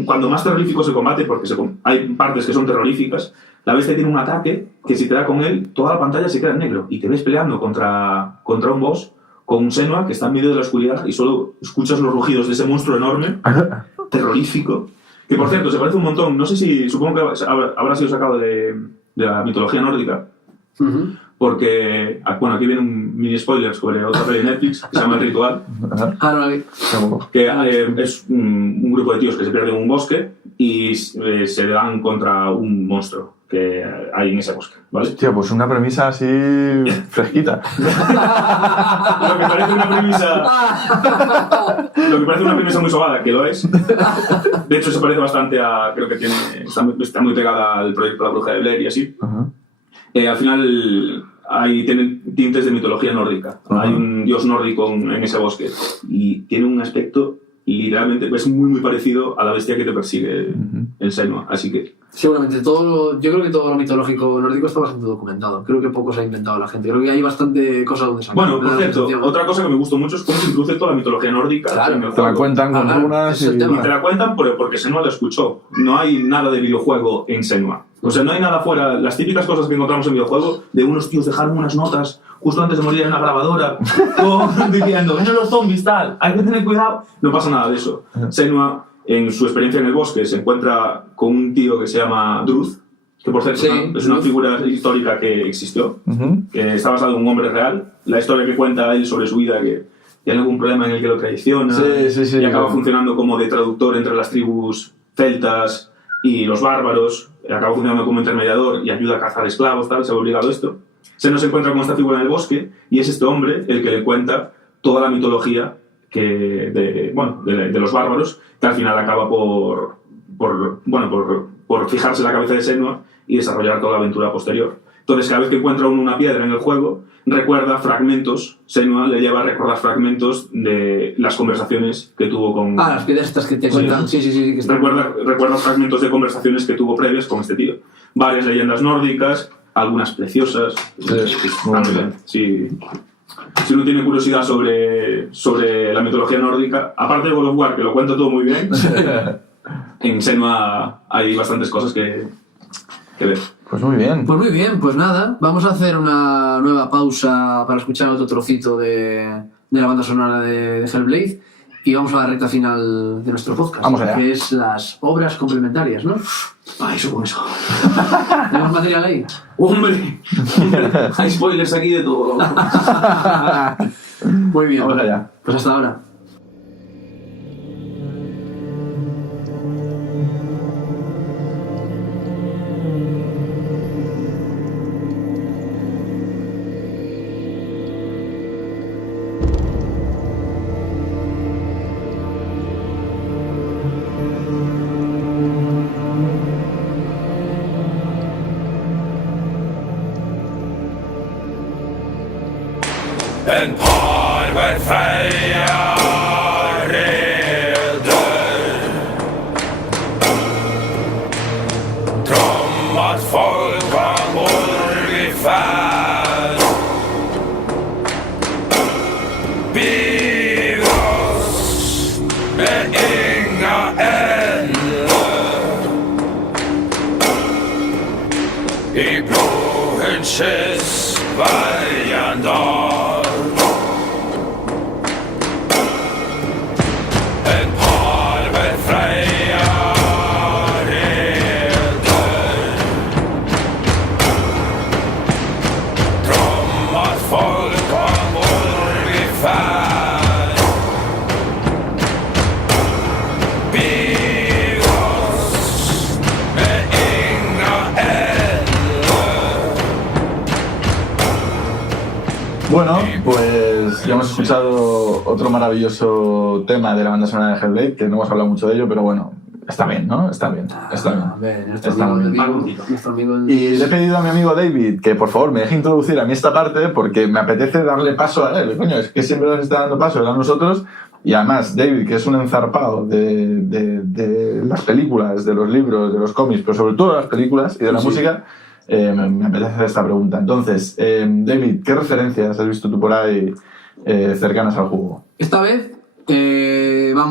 cuando más terrorífico es el combate, porque hay partes que son terroríficas, la bestia tiene un ataque que si te da con él, toda la pantalla se queda en negro. Y te ves peleando contra un boss con un Senua que está en medio de la oscuridad y solo escuchas los rugidos de ese monstruo enorme, terrorífico. Que por cierto, se parece un montón. No sé si, supongo que habrá sido sacado de la mitología nórdica. Porque, bueno, aquí viene un mini spoiler sobre otra peli de Netflix que se llama El Ritual, que es un grupo de tíos que se pierden en un bosque y se dan contra un monstruo que hay en ese bosque, ¿vale? Tío, pues una premisa así fresquita. Lo que parece una premisa muy sobada, que lo es. De hecho, se parece bastante a, creo que está muy pegada al proyecto La Bruja de Blair y así. Al final tienen tintes de mitología nórdica. Hay un dios nórdico en ese bosque y tiene un aspecto literalmente es muy muy parecido a la bestia que te persigue en Senua, así que Seguramente yo creo que todo lo mitológico nórdico está bastante documentado. Creo que poco se ha inventado la gente. Creo que hay bastante cosas donde sacar. bueno, por cierto, otra cosa que me gustó mucho es cómo se introduce toda la mitología nórdica. Claro, en el Te la juego. cuentan con runas ese es el y... tema. Y te la cuentan porque Senua lo escuchó. No hay nada de videojuego en Senua. O sea, no hay nada fuera. Las típicas cosas que encontramos en videojuego, de unos tíos dejaron unas notas justo antes de morir en una grabadora, diciendo, ven a los zombies, tal, hay que tener cuidado. No pasa nada de eso. Senua, en su experiencia en el bosque, se encuentra con un tío que se llama Druth, que por cierto es una figura histórica que existió, que está basado en un hombre real. La historia que cuenta él sobre su vida, que tiene algún problema en el que lo traiciona, y acaba funcionando como de traductor entre las tribus celtas y los bárbaros, acaba funcionando como intermediador y ayuda a cazar esclavos, tal, se ve obligado a esto. Se nos encuentra con esta figura en el bosque y es este hombre el que le cuenta toda la mitología de los bárbaros, que al final acaba por fijarse en la cabeza de Senua y desarrollar toda la aventura posterior. Entonces, cada vez que encuentra uno una piedra en el juego, recuerda fragmentos, Senua le lleva a recordar fragmentos de las conversaciones que tuvo con... las piedras estas que te cuentan. Sí. Que están... recuerda fragmentos de conversaciones que tuvo previas con este tío. Varias leyendas nórdicas, algunas preciosas. Están muy bien. Si uno tiene curiosidad sobre la mitología nórdica, aparte de God of War, que lo cuenta todo muy bien, en Senua hay bastantes cosas que ver. Pues muy bien. Pues nada, vamos a hacer una nueva pausa para escuchar otro trocito de la banda sonora de Hellblade y vamos a la recta final de nuestro podcast, Vamos allá. que es las obras complementarias, ¿no? Eso con eso. ¿Tenemos material ahí? ¡Hombre! Hay spoilers aquí de todo. Muy bien. Vamos allá. Pues hasta ahora. En par ved Freya reder Trommat folk av borg färd Biv oss med inga änder I blåhundsens varjandal Bueno, pues ya hemos escuchado otro maravilloso tema de la banda sonora de Hellblade, que no hemos hablado mucho de ello, pero bueno, está bien, ¿no? Está bien. Nuestro amigo Y le he pedido a mi amigo David que por favor me deje introducir a mí esta parte porque me apetece darle paso a él. Coño, es que siempre nos está dando paso a nosotros. Y además, David, que es un enzarpado de las películas, de los libros, de los cómics, pero sobre todo de las películas y de la música, me apetece hacer esta pregunta. Entonces, David, ¿qué referencias has visto tú por ahí cercanas al juego? Esta vez, en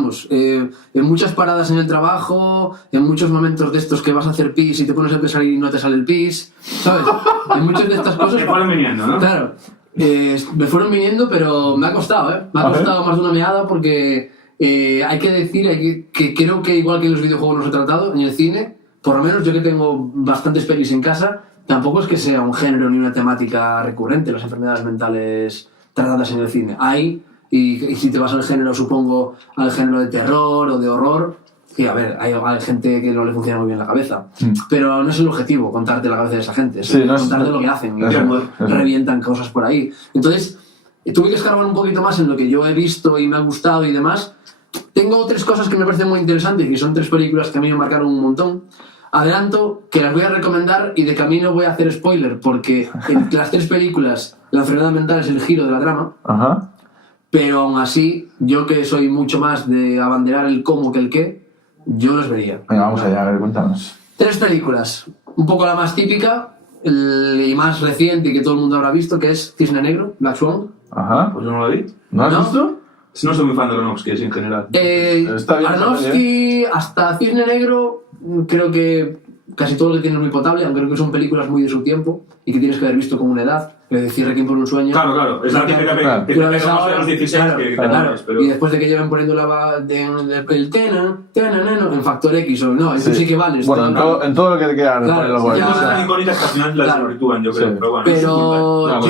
muchas paradas en el trabajo, en muchos momentos de estos que vas a hacer pis y te pones a pensar y no te sale el pis, ¿sabes? En muchas de estas cosas... Me fueron viniendo, ¿no? Claro. Me fueron viniendo, pero me ha costado, ¿eh? Me ha costado más de una meada porque hay que decir que creo que igual que en los videojuegos nos he tratado, en el cine, por lo menos yo que tengo bastantes pelis en casa, tampoco es que sea un género ni una temática recurrente las enfermedades mentales tratadas en el cine. Hay, y si te vas al género, supongo, al género de terror o de horror, que a ver, hay gente que no le funciona muy bien la cabeza, pero no es el objetivo contarte la cabeza de esa gente, es contarte lo que hacen y cómo revientan cosas por ahí. Entonces, tuve que escarbar un poquito más en lo que yo he visto y me ha gustado y demás. Tengo 3 cosas que me parecen muy interesantes, que son 3 películas que a mí me marcaron un montón. Adelanto que las voy a recomendar y de camino voy a hacer spoiler, porque en las 3 películas la enfermedad mental es el giro de la trama. Ajá. pero aún así, yo que soy mucho más de abanderar el cómo que el qué, yo los vería. Venga, vamos allá, a ver, cuéntanos. 3 películas. Un poco la más típica y más reciente y que todo el mundo habrá visto, que es Cisne Negro, Black Swan. Ajá. Pues yo no la vi. ¿No has ¿No? visto? No soy muy fan de Aronofsky así en general. Está bien, Aronofsky, hasta Cisne Negro, creo que casi todo lo que tiene es muy potable, aunque creo que son películas muy de su tiempo y que tienes que haber visto con una edad. Es decir, Requiem por un sueño. Claro, es la típica Claro. que Tú te la ves pega más de ahora, los 16 claro, que te claro. pones, pero... Y después de que lleven poniendo el tena, en Factor X o no, eso sí que vale. Bueno, en todo lo que te queda Claro, poner algo ahí. ya, Cosas tan icónicas que al final las Claro. sobretúan, yo creo. Sí. Pero bueno, Pero Una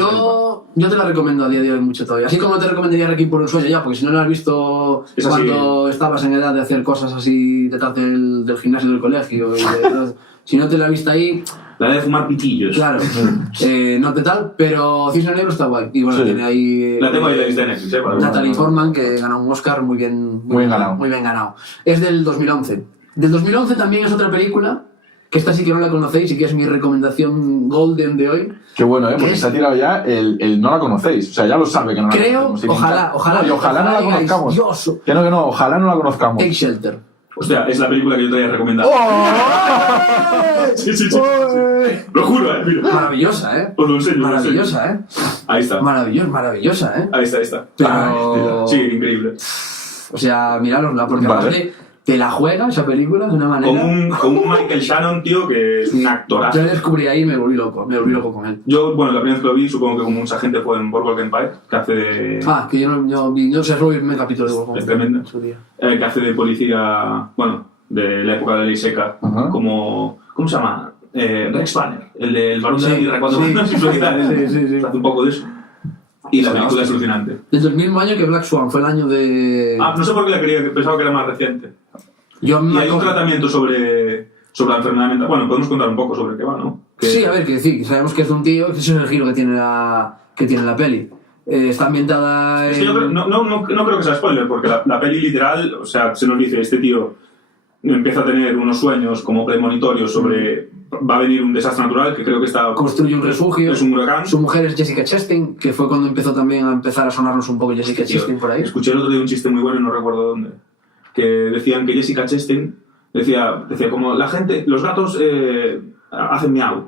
yo te la recomiendo a día de hoy mucho todavía. Así como te recomendaría Requiem por un sueño ya, porque si no la has visto Es así. cuando estabas en edad de hacer cosas así detrás del gimnasio del colegio. Si no te la has visto ahí, la de fumar pitillos. claro, no te tal, pero Cisne Negro está guay. Y bueno, Sí. tiene ahí... La tengo ahí de lista en Netflix, para ver. Natalie Portman, que ganó un Oscar muy bien ganado. Muy bien ganado. Es del 2011. Del 2011 también es otra película, que esta sí que no la conocéis y que es mi recomendación golden de hoy. Qué bueno, porque es- se ha tirado ya el no la conocéis. O sea, ya lo sabe que no la Creo, conocemos. Y ojalá, y ojalá no la digáis, conozcamos. Dios. Que no, ojalá no la conozcamos. Take Shelter. Hostia, es la película que yo te había recomendado. ¡Oh! Sí. Lo juro, mira. Maravillosa, ¿eh? Os lo enseño, Maravillosa, ¿eh? Ahí está. Maravillosa, ¿eh? Ahí está. Pero... Sí, increíble. O sea, mirárosla, porque Vale. aparte te la juega esa película de una manera... Con un Michael Shannon, tío, que es un actorazo. Yo le descubrí ahí y me volví loco con él. Yo, bueno, la primera vez que lo vi, supongo que como mucha gente fue en Boardwalk Empire, que hace de... Que yo sé, solo vi el primer capítulo de Wolf. Es tremendo. En su día. Que hace de policía, bueno, de la época de la ley seca, Ajá. como... ¿Cómo se llama? Rex Banner, el varón de la Sí, tierra cuando sí. van sin solidaridad. Sí. Hace un poco de eso. Y la película es alucinante. Desde el mismo año que Black Swan, fue el año de... No sé por qué la quería, pensaba que era más reciente. Yo Y me hay un acuerdo- tratamiento sobre la enfermedad mental. Bueno, podemos contar un poco sobre qué va, ¿no? Que- Sí, a ver, que decir, sabemos que es de un tío, que ese es el giro que tiene la peli. Está ambientada Es que yo creo, no creo que sea spoiler, porque la peli literal, o sea, se nos dice, este tío empieza a tener unos sueños como premonitorios sobre va a venir un desastre natural, que creo que está... construye un refugio. Es un huracán. Su mujer es Jessica Chastain, que fue cuando empezó también a empezar a sonarnos un poco Jessica Tío, Chastain por ahí. Escuché el otro día un chiste muy bueno y no recuerdo dónde. Que decían que Jessica Chastain decía como la gente, los gatos hacen miau.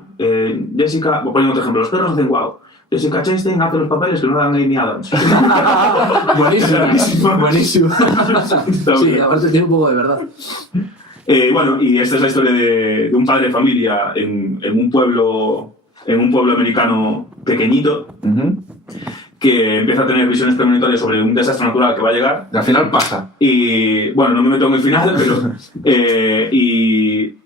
Jessica, poniendo otro ejemplo, los perros hacen guau. Jessica Chastain hace los papeles que no dan Amy Adams. Buenísimo. Está Sí, bien. aparte tiene un poco de verdad. Bueno, y esta es la historia de un padre de familia en un pueblo americano pequeñito Ujú. que empieza a tener visiones premonitorias sobre un desastre natural que va a llegar. Y al final pasa. Y bueno, no me meto en el final, pero. Y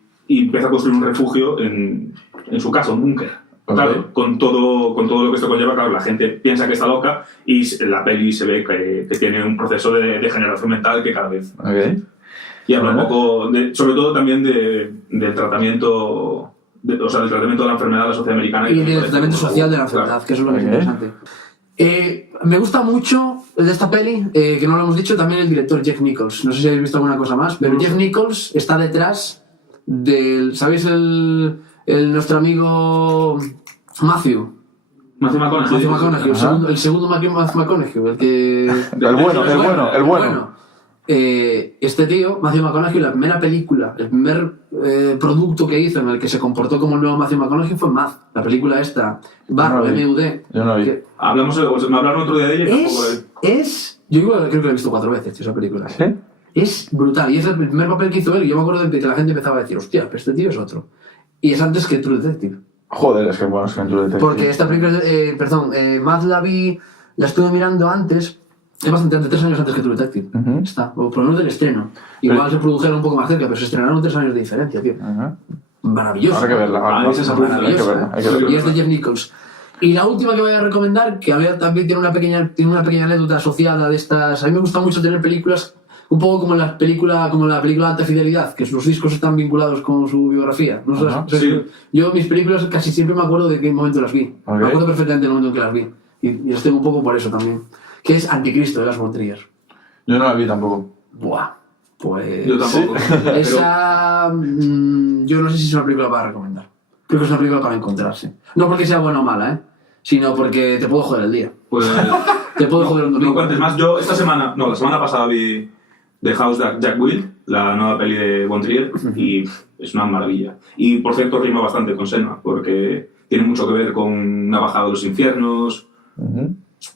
empieza a construir un refugio en su casa, un búnker. Ok. Claro, con todo lo que esto conlleva, claro, la gente piensa que está loca y en la peli se ve que tiene un proceso de degeneración mental que cada vez. Ok. Y habla un Vale. poco, sobre todo también del tratamiento. Del tratamiento de la enfermedad de la sociedad americana. Y del tratamiento social de la enfermedad, Claro. que eso es lo más Ok. interesante. Me gusta mucho de esta peli, que no lo hemos dicho, también el director Jeff Nichols. No sé si habéis visto alguna cosa más, pero Jeff Nichols está detrás del... ¿Sabéis nuestro amigo Matthew? Matthew McConaughey. Matthew McConaughey, Ajá. el segundo Matthew McConaughey, el que... El bueno. Este tío, Matthew McConaughey, la primera película, el primer producto que hizo en el que se comportó como el nuevo Matthew McConaughey fue Math, la película esta, Barro, No la vi. M.U.D. Yo no la vi. que Me hablaron otro día de ella y tampoco la vi. yo creo que la he visto 4 veces, tío, esa película. ¿Sí? Es brutal, y es el primer papel que hizo él, y yo me acuerdo de que la gente empezaba a decir, hostia, pero este tío es otro. Y es antes que True Detective. Joder, es que bueno, es que en True Detective. Porque esta película, Math la estuve mirando antes, es bastante antes, 3 años antes que True Detective. Ujú. Está, o por lo menos del estreno. Igual se produjeron un poco más cerca, pero se estrenaron 3 años de diferencia, tío. Ajá. Maravilloso. Habrá que verla. esa es Hay que Maravilloso. verla. Hay que verla. Y es de Jeff Nichols. Y la última que voy a recomendar, que también tiene una pequeña anécdota asociada de estas. A mí me gusta mucho tener películas un poco como la película de Alta Fidelidad, que los discos están vinculados con su biografía. No sé, Ajá, sí. Yo mis películas casi siempre me acuerdo de qué momento las vi. Ok. Me acuerdo perfectamente del momento en que las vi. Y las tengo un poco por eso también. Que es Anticristo de Lars von Trier. Yo no la vi tampoco. Buah. Pues... Yo tampoco. Pero- Esa... yo no sé si es una película para recomendar. Creo que es una película para encontrarse. No porque sea buena o mala, ¿eh? sino porque te puedo joder el día. Pues Te puedo joder un no domingo. cuentes más. Yo la semana pasada vi The House de Jack Will, la nueva peli de Von Trier, y es una maravilla. Y por cierto rima bastante con Selma, porque tiene mucho que ver con una bajada de los infiernos.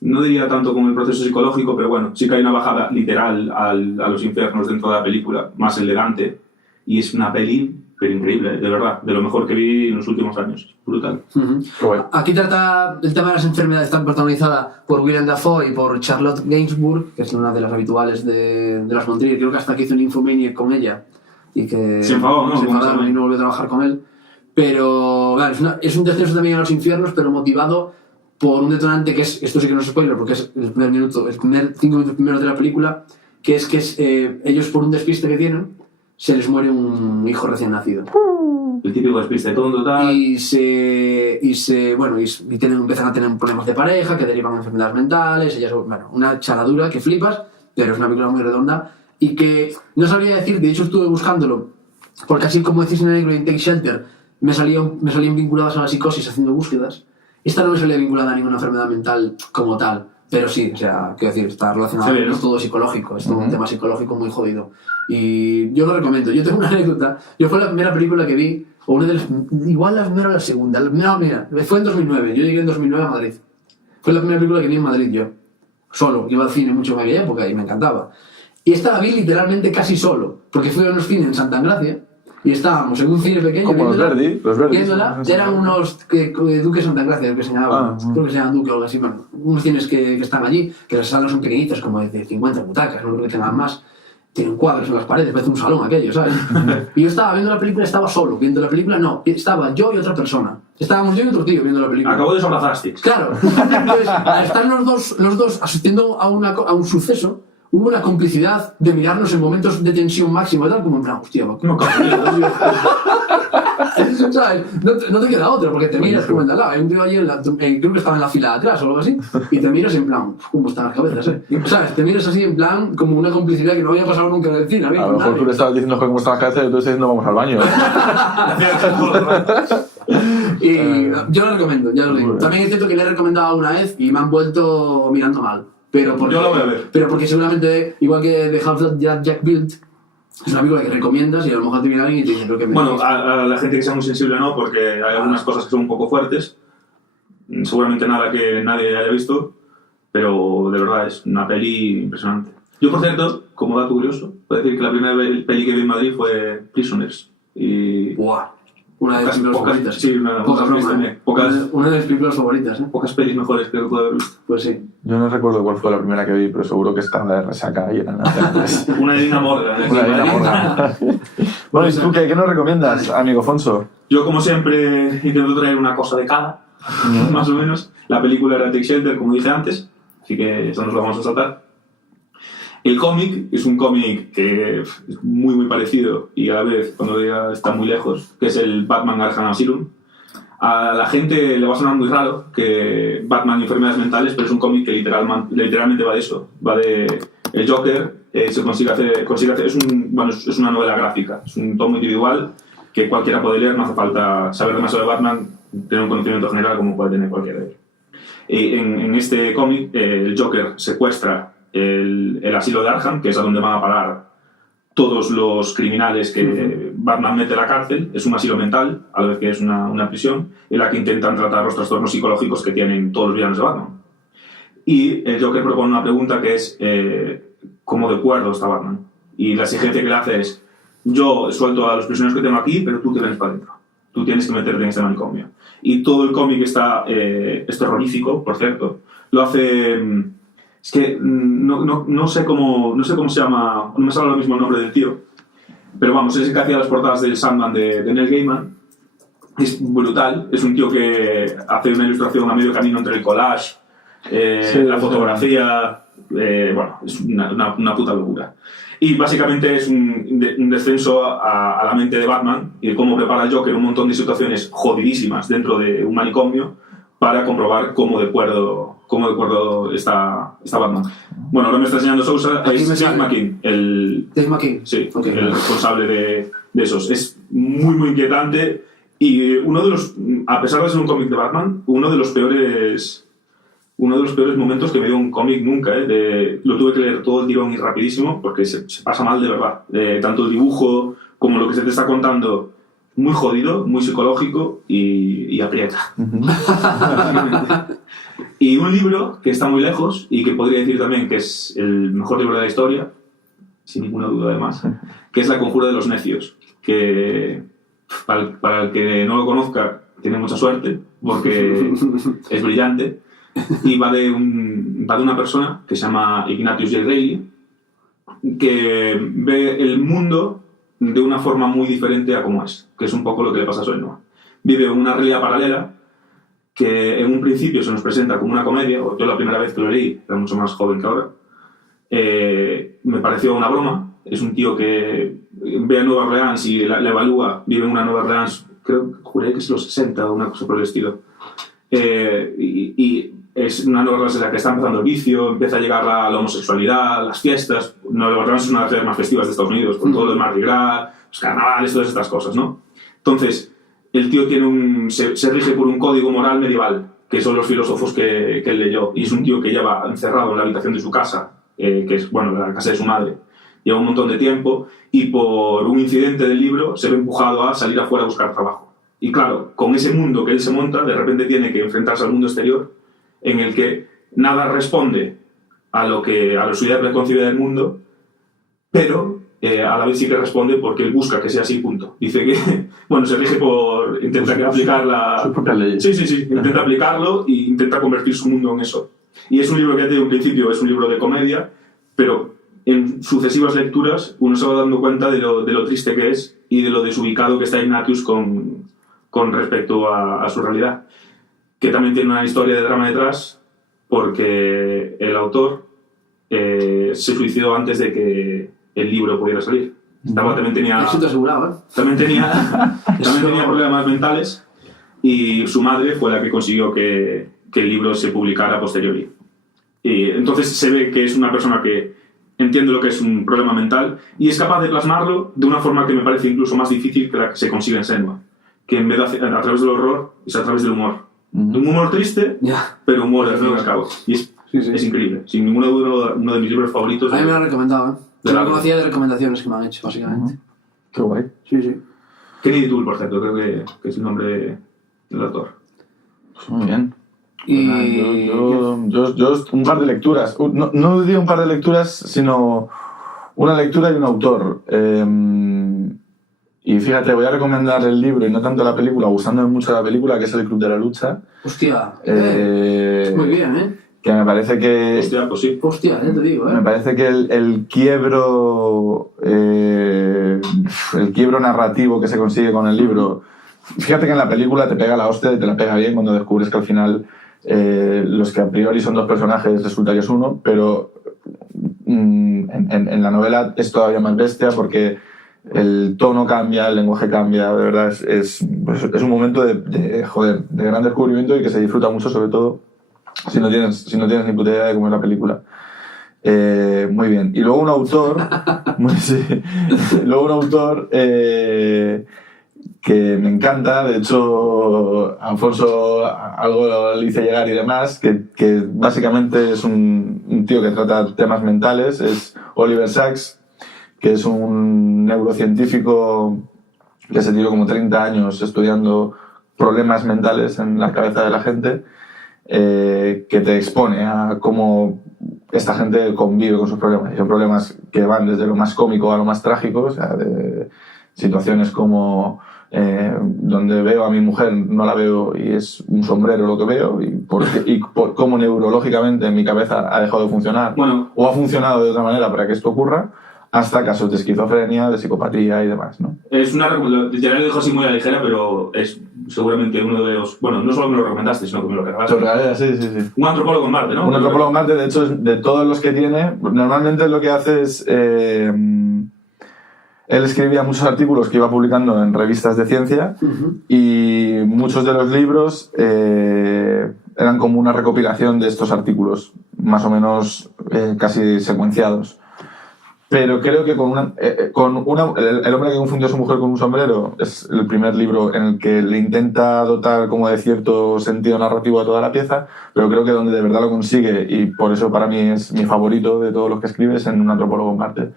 No diría tanto con el proceso psicológico, pero bueno, sí que hay una bajada literal a los infiernos dentro de la película, más elegante. Y es una peli, pero increíble, de verdad, de lo mejor que vi en los últimos años. Brutal. Aquí trata el tema de las enfermedades, está protagonizada por Willem Dafoe y por Charlotte Gainsbourg, que es una de las habituales de las von Trier. Creo que hasta que hizo un Infomaniac con ella y que Se enfadó, ¿no? se enfadaron y no volvió a trabajar con él. Pero claro, es un descenso también a los infiernos, pero motivado por un detonante que es, esto sí que no es spoiler porque es el primer 5 minutos primeros de la película, que es ellos por un despiste que tienen se les muere un hijo recién nacido. El típico despiste tonto, tal. Y empiezan a tener problemas de pareja que derivan en enfermedades mentales. Una charadura que flipas, pero es una película muy redonda y que no sabría decir, de hecho estuve buscándolo, porque así como decís en el negro en Take Shelter, me salían vinculadas a la psicosis haciendo búsquedas. Esta no me salía vinculada a ninguna enfermedad mental como tal, pero sí, o sea, quiero decir, está relacionado, Sí, ¿no? es todo psicológico, es todo un tema psicológico muy jodido. Y yo lo recomiendo. Yo tengo una anécdota. Yo fue la primera película que vi, o una de las, igual la primera o la segunda. Mira, fue en 2009. Yo llegué en 2009 a Madrid. Fue la primera película que vi en Madrid yo. Solo. Iba al cine mucho en aquella época y me encantaba. Y esta la vi literalmente casi solo, porque fui a unos cines en Santa Engracia y estábamos en un cine pequeño. Como los Verdi. Viéndola, eran unos Duque Santa Engracia, que se llamaban. Creo que se llaman Duque o algo así. Bueno, unos cines que están allí, que las salas son pequeñitas, como de 50 butacas, no creo que tengan más. Tienen cuadros en las paredes, parece un salón aquello, ¿sabes? Y yo estaba viendo la película, estaba solo. Viendo la película, no, estaba yo y otra persona. Estábamos yo y otro tío viendo la película. Acabo de abrazar a Sticks. Claro. Entonces, al estar los dos asistiendo a un suceso, hubo una complicidad de mirarnos en momentos de tensión máxima, tal, como en plan, hostia, No, cabrón. ¿sabes? No te queda otra, porque te miras como el de al lado. Hay un tío allí, creo que estaba en la fila de atrás o algo así, y te miras en plan, ¿cómo están las cabezas, ¿Sabes? Te miras así en plan, como una complicidad que no había pasado nunca en el cine. A lo mejor tú le estabas diciendo cómo están las cabezas y tú estás diciendo vamos al baño. Y yo lo recomiendo, ya lo digo. También es cierto que le he recomendado una vez y me han vuelto mirando mal. Pero porque, Yo la voy a ver. Pero porque seguramente, igual que The House That Jack Built, es una película que recomiendas y a lo mejor te viene alguien y te dice, creo que me... Bueno, a la gente que sea muy sensible no, porque hay algunas cosas que son un poco fuertes. Seguramente nada que nadie haya visto, pero de verdad es una peli impresionante. Yo, por cierto, como dato curioso, puedo decir que la primera peli que vi en Madrid fue Prisoners. Y... ¡Buah! Una de mis películas favoritas. Sí, una de mis películas favoritas, Pocas pelis mejores que puedo haber visto. Pues sí. Yo no recuerdo cuál fue la primera que vi, pero seguro que estaba de resaca y eran las Una de Dina Morgan. Una de Dina Morgan. Bueno, ¿y tú qué nos recomiendas, amigo Fonso? Yo, como siempre, intento traer una cosa de cada, más o menos. La película era Take Shelter, como dije antes, así que eso nos lo vamos a saltar. El cómic es un cómic que es muy muy parecido y a la vez, cuando diga, está muy lejos, que es el Batman Arkham Asylum. A la gente le va a sonar muy raro que Batman y enfermedades mentales, pero es un cómic que literalmente va de eso. Va de el Joker, se consigue hacer es una novela gráfica, es un tomo individual que cualquiera puede leer, no hace falta saber demasiado de Batman, tener un conocimiento general como puede tener cualquiera de ellos. En este cómic, el Joker secuestra el asilo de Arkham, que es a donde van a parar todos los criminales que Batman mete a la cárcel. Es un asilo mental, a la vez que es una prisión, en la que intentan tratar los trastornos psicológicos que tienen todos los villanos de Batman. Y el Joker propone una pregunta que es ¿cómo de cuerdo está Batman? Y la exigencia que le hace es: yo suelto a los prisioneros que tengo aquí, pero tú te vienes para adentro. Tú tienes que meterte en este manicomio. Y todo el cómic es terrorífico, por cierto. Lo hace... Es que no sé cómo se llama, no me sale ahora mismo el nombre del tío, pero vamos, es el que hacía las portadas del Sandman de Neil Gaiman. Es brutal, es un tío que hace una ilustración a medio camino entre el collage, la fotografía, bueno, es una puta locura. Y básicamente es un descenso a la mente de Batman y de cómo prepara el Joker un montón de situaciones jodidísimas dentro de un manicomio para comprobar cómo de acuerdo está Batman. Bueno, ahora me está enseñando Sousa, es Dave McKean. Dave McKean. Sí, okay. El responsable de esos. Es muy, muy inquietante. Y uno de los, a pesar de ser un cómic de Batman, uno de los peores momentos que me dio un cómic nunca, lo tuve que leer todo el tirón y rapidísimo porque se pasa mal de verdad. Tanto el dibujo como lo que se te está contando, muy jodido, muy psicológico y aprieta. Y un libro que está muy lejos y que podría decir también que es el mejor libro de la historia, sin ninguna duda además, que es La conjura de los necios, que para el que no lo conozca tiene mucha suerte porque es brillante. Y va de una persona que se llama Ignatius J. Reilly, que ve el mundo de una forma muy diferente a como es, que es un poco lo que le pasa a Soenua. Vive una realidad paralela que en un principio se nos presenta como una comedia, o yo la primera vez que lo leí, era mucho más joven que ahora, me pareció una broma. Es un tío que ve a Nueva Orleans y la evalúa, vive en una Nueva Orleans, juré que es los 60 o una cosa por el estilo. Y es una Nueva Orleans en la que está empezando el vicio, empieza a llegar la homosexualidad, las fiestas. Nueva Orleans es una de las ciudades más festivas de Estados Unidos, con todo lo de Mardi Gras, los carnavales, todas estas cosas, ¿no? Entonces, el tío se rige por un código moral medieval, que son los filósofos que él leyó, y es un tío que lleva encerrado en la habitación de su casa, que es, bueno, la casa de su madre, lleva un montón de tiempo, y por un incidente del libro se ve empujado a salir afuera a buscar trabajo. Y claro, con ese mundo que él se monta, de repente tiene que enfrentarse al mundo exterior, en el que nada responde a lo su idea preconcebida del mundo, pero a la vez sí que responde porque él busca que sea así, punto. Dice que, bueno, se rige por intentar aplicar sus propias leyes. Sí, intenta aplicarlo e intenta convertir su mundo en eso. Y es un libro que desde un principio es un libro de comedia, pero en sucesivas lecturas uno se va dando cuenta de lo triste que es y de lo desubicado que está Ignatius con respecto a su realidad. Que también tiene una historia de drama detrás, porque el autor se suicidó antes de que el libro pudiera salir. También tenía éxito asegurado, ¿eh? También tenía problemas mentales, y su madre fue la que consiguió que el libro se publicara a posteriori. Y entonces se ve que es una persona que entiende lo que es un problema mental y es capaz de plasmarlo de una forma que me parece incluso más difícil que la que se consigue en Senua, que en vez de a través del horror es a través del humor. Un humor triste, pero humor al fin y al cabo. Y es increíble. Sin ninguna duda, uno de mis libros favoritos. A mí me lo han recomendado, ¿eh? Yo lo conocía de recomendaciones que me han hecho, básicamente. Qué guay. Sí. Kenny Toole, por cierto, creo que es el nombre del autor. Pues muy bien. Y Yo un par de lecturas. No digo un par de lecturas, sino una lectura y un autor. Y fíjate, voy a recomendar el libro y no tanto la película, gustándome mucho la película, que es El Club de la Lucha. Hostia, muy bien, ¿eh? Que me parece que... Hostia, pues sí. Hostia, ya te digo, ¿eh? Me parece que el quiebro narrativo que se consigue con el libro... Fíjate que en la película te pega la hostia y te la pega bien cuando descubres que al final los que a priori son dos personajes resulta que es uno, pero en la novela es todavía más bestia porque el tono cambia, el lenguaje cambia, de verdad es un momento de gran descubrimiento y que se disfruta mucho, sobre todo si no tienes ni puta idea de cómo es la película. Muy bien. Y luego un autor que me encanta, de hecho a Alfonso algo le hice llegar y demás, que básicamente es un tío que trata temas mentales, es Oliver Sacks, que es un neurocientífico que se tiró como 30 años estudiando problemas mentales en la cabeza de la gente, que te expone a cómo esta gente convive con sus problemas. Y son problemas que van desde lo más cómico a lo más trágico, o sea, de situaciones como donde veo a mi mujer, no la veo y es un sombrero lo que veo, y por cómo neurológicamente en mi cabeza ha dejado de funcionar, o ha funcionado de otra manera para que esto ocurra, hasta casos de esquizofrenia, de psicopatía y demás, ¿no? Es una recomendación, ya lo dejo así muy a la ligera, pero es seguramente uno de los... Bueno, no solo me lo recomendaste, sino que me lo regalaste. Sí. Un antropólogo en Marte, ¿no? Un antropólogo en Marte, de hecho, de todos los que tiene, normalmente lo que hace es... él escribía muchos artículos que iba publicando en revistas de ciencia, y muchos de los libros eran como una recopilación de estos artículos, más o menos casi secuenciados. Pero creo que el hombre que confundió a su mujer con un sombrero es el primer libro en el que le intenta dotar como de cierto sentido narrativo a toda la pieza, pero creo que donde de verdad lo consigue, y por eso para mí es mi favorito de todos los que escribes, en Un antropólogo en Marte,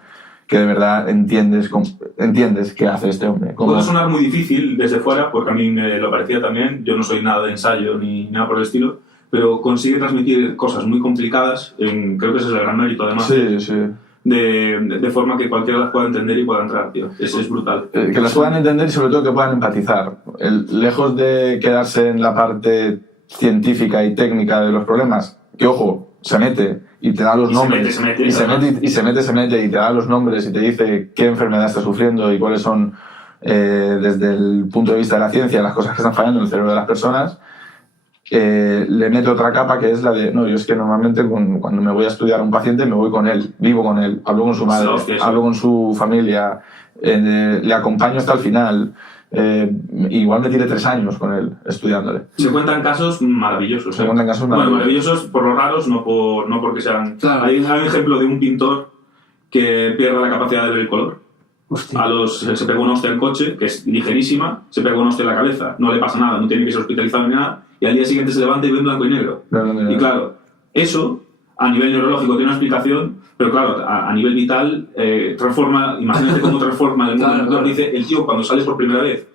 que de verdad entiendes qué hace este hombre. Puede sonar muy difícil desde fuera, porque a mí me lo parecía también, yo no soy nada de ensayo ni nada por el estilo, pero consigue transmitir cosas muy complicadas, creo que ese es el gran mérito además. Sí. De forma que cualquiera las pueda entender y pueda entrar, tío. Es brutal. Que las puedan entender y sobre todo que puedan empatizar. Lejos de quedarse en la parte científica y técnica de los problemas, que ojo, se mete y te da los nombres. Se mete y te da los nombres y te dice qué enfermedad está sufriendo y cuáles son, desde el punto de vista de la ciencia, las cosas que están fallando en el cerebro de las personas. Le meto otra capa que es la de, no, yo es que normalmente cuando me voy a estudiar a un paciente me voy con él, vivo con él, hablo con su madre, hablo con su familia, le acompaño hasta el final. Igual me tiré 3 años con él estudiándole. Se cuentan casos maravillosos. Maravillosos por lo raros, no porque sean... Claro. Hay un ejemplo de un pintor que pierde la capacidad de ver el color. Se pegó una hostia en el coche, que es ligerísima, se pegó una hostia en la cabeza, no le pasa nada, no tiene que ser hospitalizado ni nada, y al día siguiente se levanta y ve en blanco y negro. Y claro, eso a nivel neurológico tiene una explicación, pero claro, a nivel vital transforma, imagínate cómo transforma el mundo. Claro. Dice, el tío cuando sale por primera vez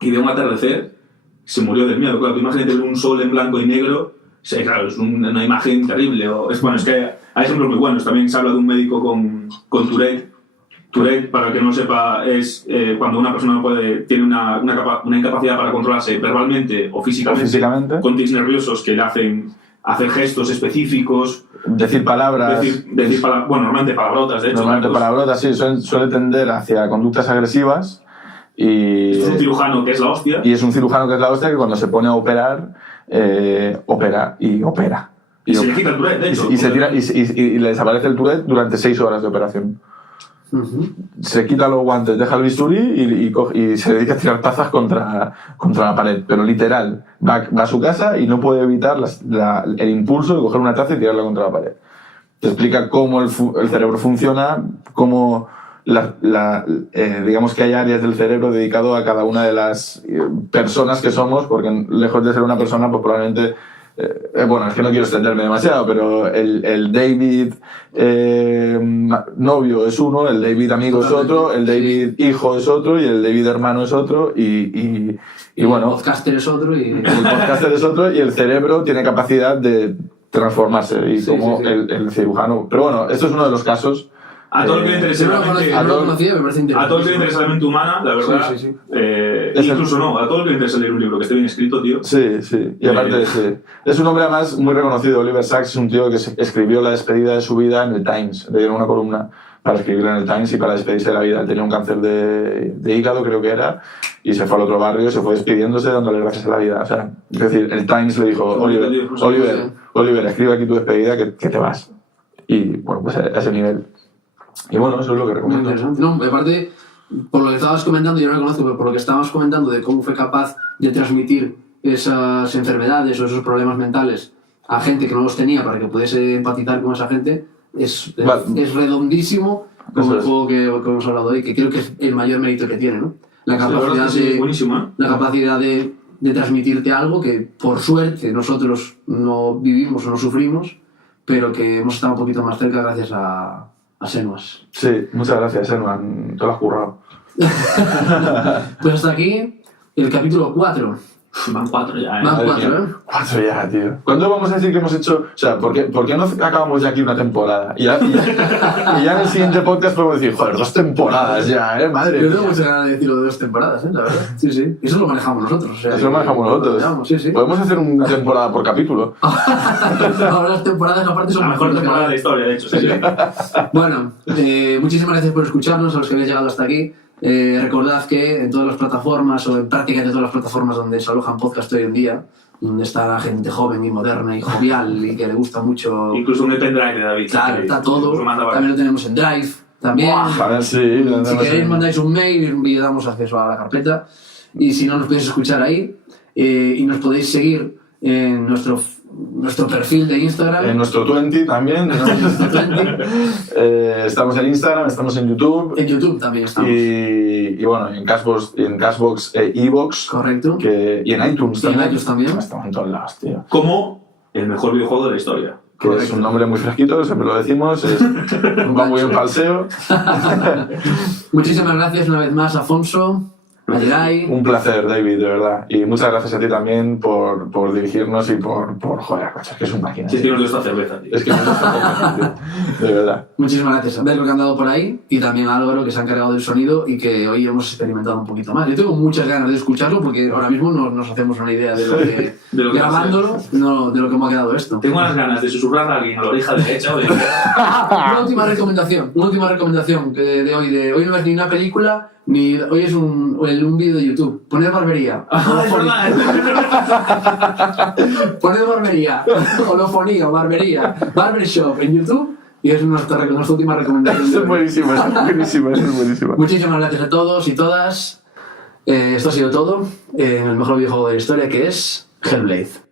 y ve un atardecer, se murió del miedo. Claro, imagínate ver un sol en blanco y negro, claro, es una imagen terrible. Es que hay ejemplos muy buenos. También se habla de un médico con Tourette. Tourette, para el que no lo sepa, es cuando una persona tiene una incapacidad para controlarse verbalmente o físicamente, con tics nerviosos que le hacen hacer gestos específicos, decir palabras, normalmente palabrotas, de hecho. Normalmente palabrotas, sí, suele tender hacia conductas agresivas. Y es un cirujano que es la hostia. Y es un cirujano que es la hostia que cuando se pone a operar, opera. Y se le quita el Tourette, de hecho. Y le desaparece el Tourette durante 6 horas de operación. Uh-huh. Se quita los guantes, deja el bisturí y se dedica a tirar tazas contra la pared, pero literal, va a su casa y no puede evitar el impulso de coger una taza y tirarla contra la pared. Te explica cómo el cerebro funciona, cómo digamos que hay áreas del cerebro dedicado a cada una de las personas que somos, porque lejos de ser una persona, pues probablemente es que no quiero extenderme demasiado, pero el David novio es uno, el David amigo es otro, el David hijo es otro y el David hermano es otro y bueno, el podcaster es otro y el cerebro tiene capacidad de transformarse el cirujano. Pero bueno, esto es uno de los casos. A todo el que le interese la mente humana, la verdad. Sí. Incluso no, a todo el que le interese leer un libro que esté bien escrito, tío. Sí. Y aparte, es un hombre además muy reconocido. Oliver Sacks es un tío que escribió la despedida de su vida en el Times. Le dieron una columna para escribirla en el Times y para despedirse de la vida. Él tenía un cáncer de hígado, creo que era, y se fue al otro barrio y se fue despidiéndose dándole gracias a la vida. O sea, es decir, el Times le dijo, Oliver, escribe aquí tu despedida que te vas. Y bueno, pues a ese nivel. Y bueno, eso es lo que recomiendo. No, aparte, por lo que estabas comentando, yo no lo conozco, pero por lo que estabas comentando de cómo fue capaz de transmitir esas enfermedades o esos problemas mentales a gente que no los tenía para que pudiese empatizar con esa gente, es redondísimo como el juego que hemos hablado hoy, que creo que es el mayor mérito que tiene, ¿no? La capacidad de transmitirte algo que, por suerte, nosotros no vivimos o no sufrimos, pero que hemos estado un poquito más cerca gracias a Senuas. Sí, muchas gracias, Senuas. Te lo has currado. Pues hasta aquí el capítulo 4. Van 4 ya, Van 4, 4 ya, tío. ¿Cuándo vamos a decir que hemos hecho...? O sea, ¿por qué no acabamos ya aquí una temporada? Y ya en el siguiente podcast podemos decir, joder, 2 temporadas ya, madre mía. Yo tengo mucha ganas de decirlo de 2 temporadas, la verdad. Sí. Eso lo manejamos nosotros. O sea, eso lo manejamos nosotros. Sí. Podemos hacer una temporada por capítulo. Ahora las temporadas aparte son la mejor temporada de la historia, de hecho. Sí. Bueno, muchísimas gracias por escucharnos, a los que habéis llegado hasta aquí. Recordad que en todas las plataformas, o en prácticamente todas las plataformas donde se alojan podcasts hoy en día, donde está la gente joven y moderna y jovial y que le gusta mucho... Incluso un pendrive de David. Claro, está todo. También lo tenemos en Drive. También. Sí, si queréis mandáis un mail y damos acceso a la carpeta. Y si no, nos podéis escuchar ahí. Y nos podéis seguir en nuestro nuestro perfil de Instagram. En nuestro 20 también. Estamos en Instagram, estamos en YouTube. En YouTube también estamos. Y bueno, en Cashbox e iVoox. Correcto. Y en iTunes Y en también. iTunes también. Estamos en todos lados, tío. Como el mejor videojuego de la historia. Que es un nombre muy fresquito, siempre lo decimos. Va muy bien falseo. Muchísimas gracias una vez más, Afonso. A Geray. Un placer, David, de verdad. Y muchas gracias a ti también por dirigirnos y por joder, es que es un máquina. Sí, es que nos dio esta cerveza, tío. Es que nos dio esta cerveza, tío. De verdad. Muchísimas gracias a Pedro que han dado por ahí y también a Álvaro que se ha encargado del sonido y que hoy hemos experimentado un poquito más. Yo tengo muchas ganas de escucharlo porque ahora mismo nos hacemos una idea de lo que, De lo que grabándolo, no, de lo que me ha quedado esto. Tengo unas ganas de susurrar a alguien a la oreja derecha o de... Una última recomendación de hoy. Hoy no es ni una película, ni hoy es un vídeo de YouTube. Poned barbería. Poned barbería. Holofonía, barbería. Barbershop en YouTube. Y es nuestra última recomendación. Eso es buenísimo, eso es buenísimo. Muchísimas gracias a todos y todas. Esto ha sido todo en el mejor videojuego de la historia, que es Hellblade.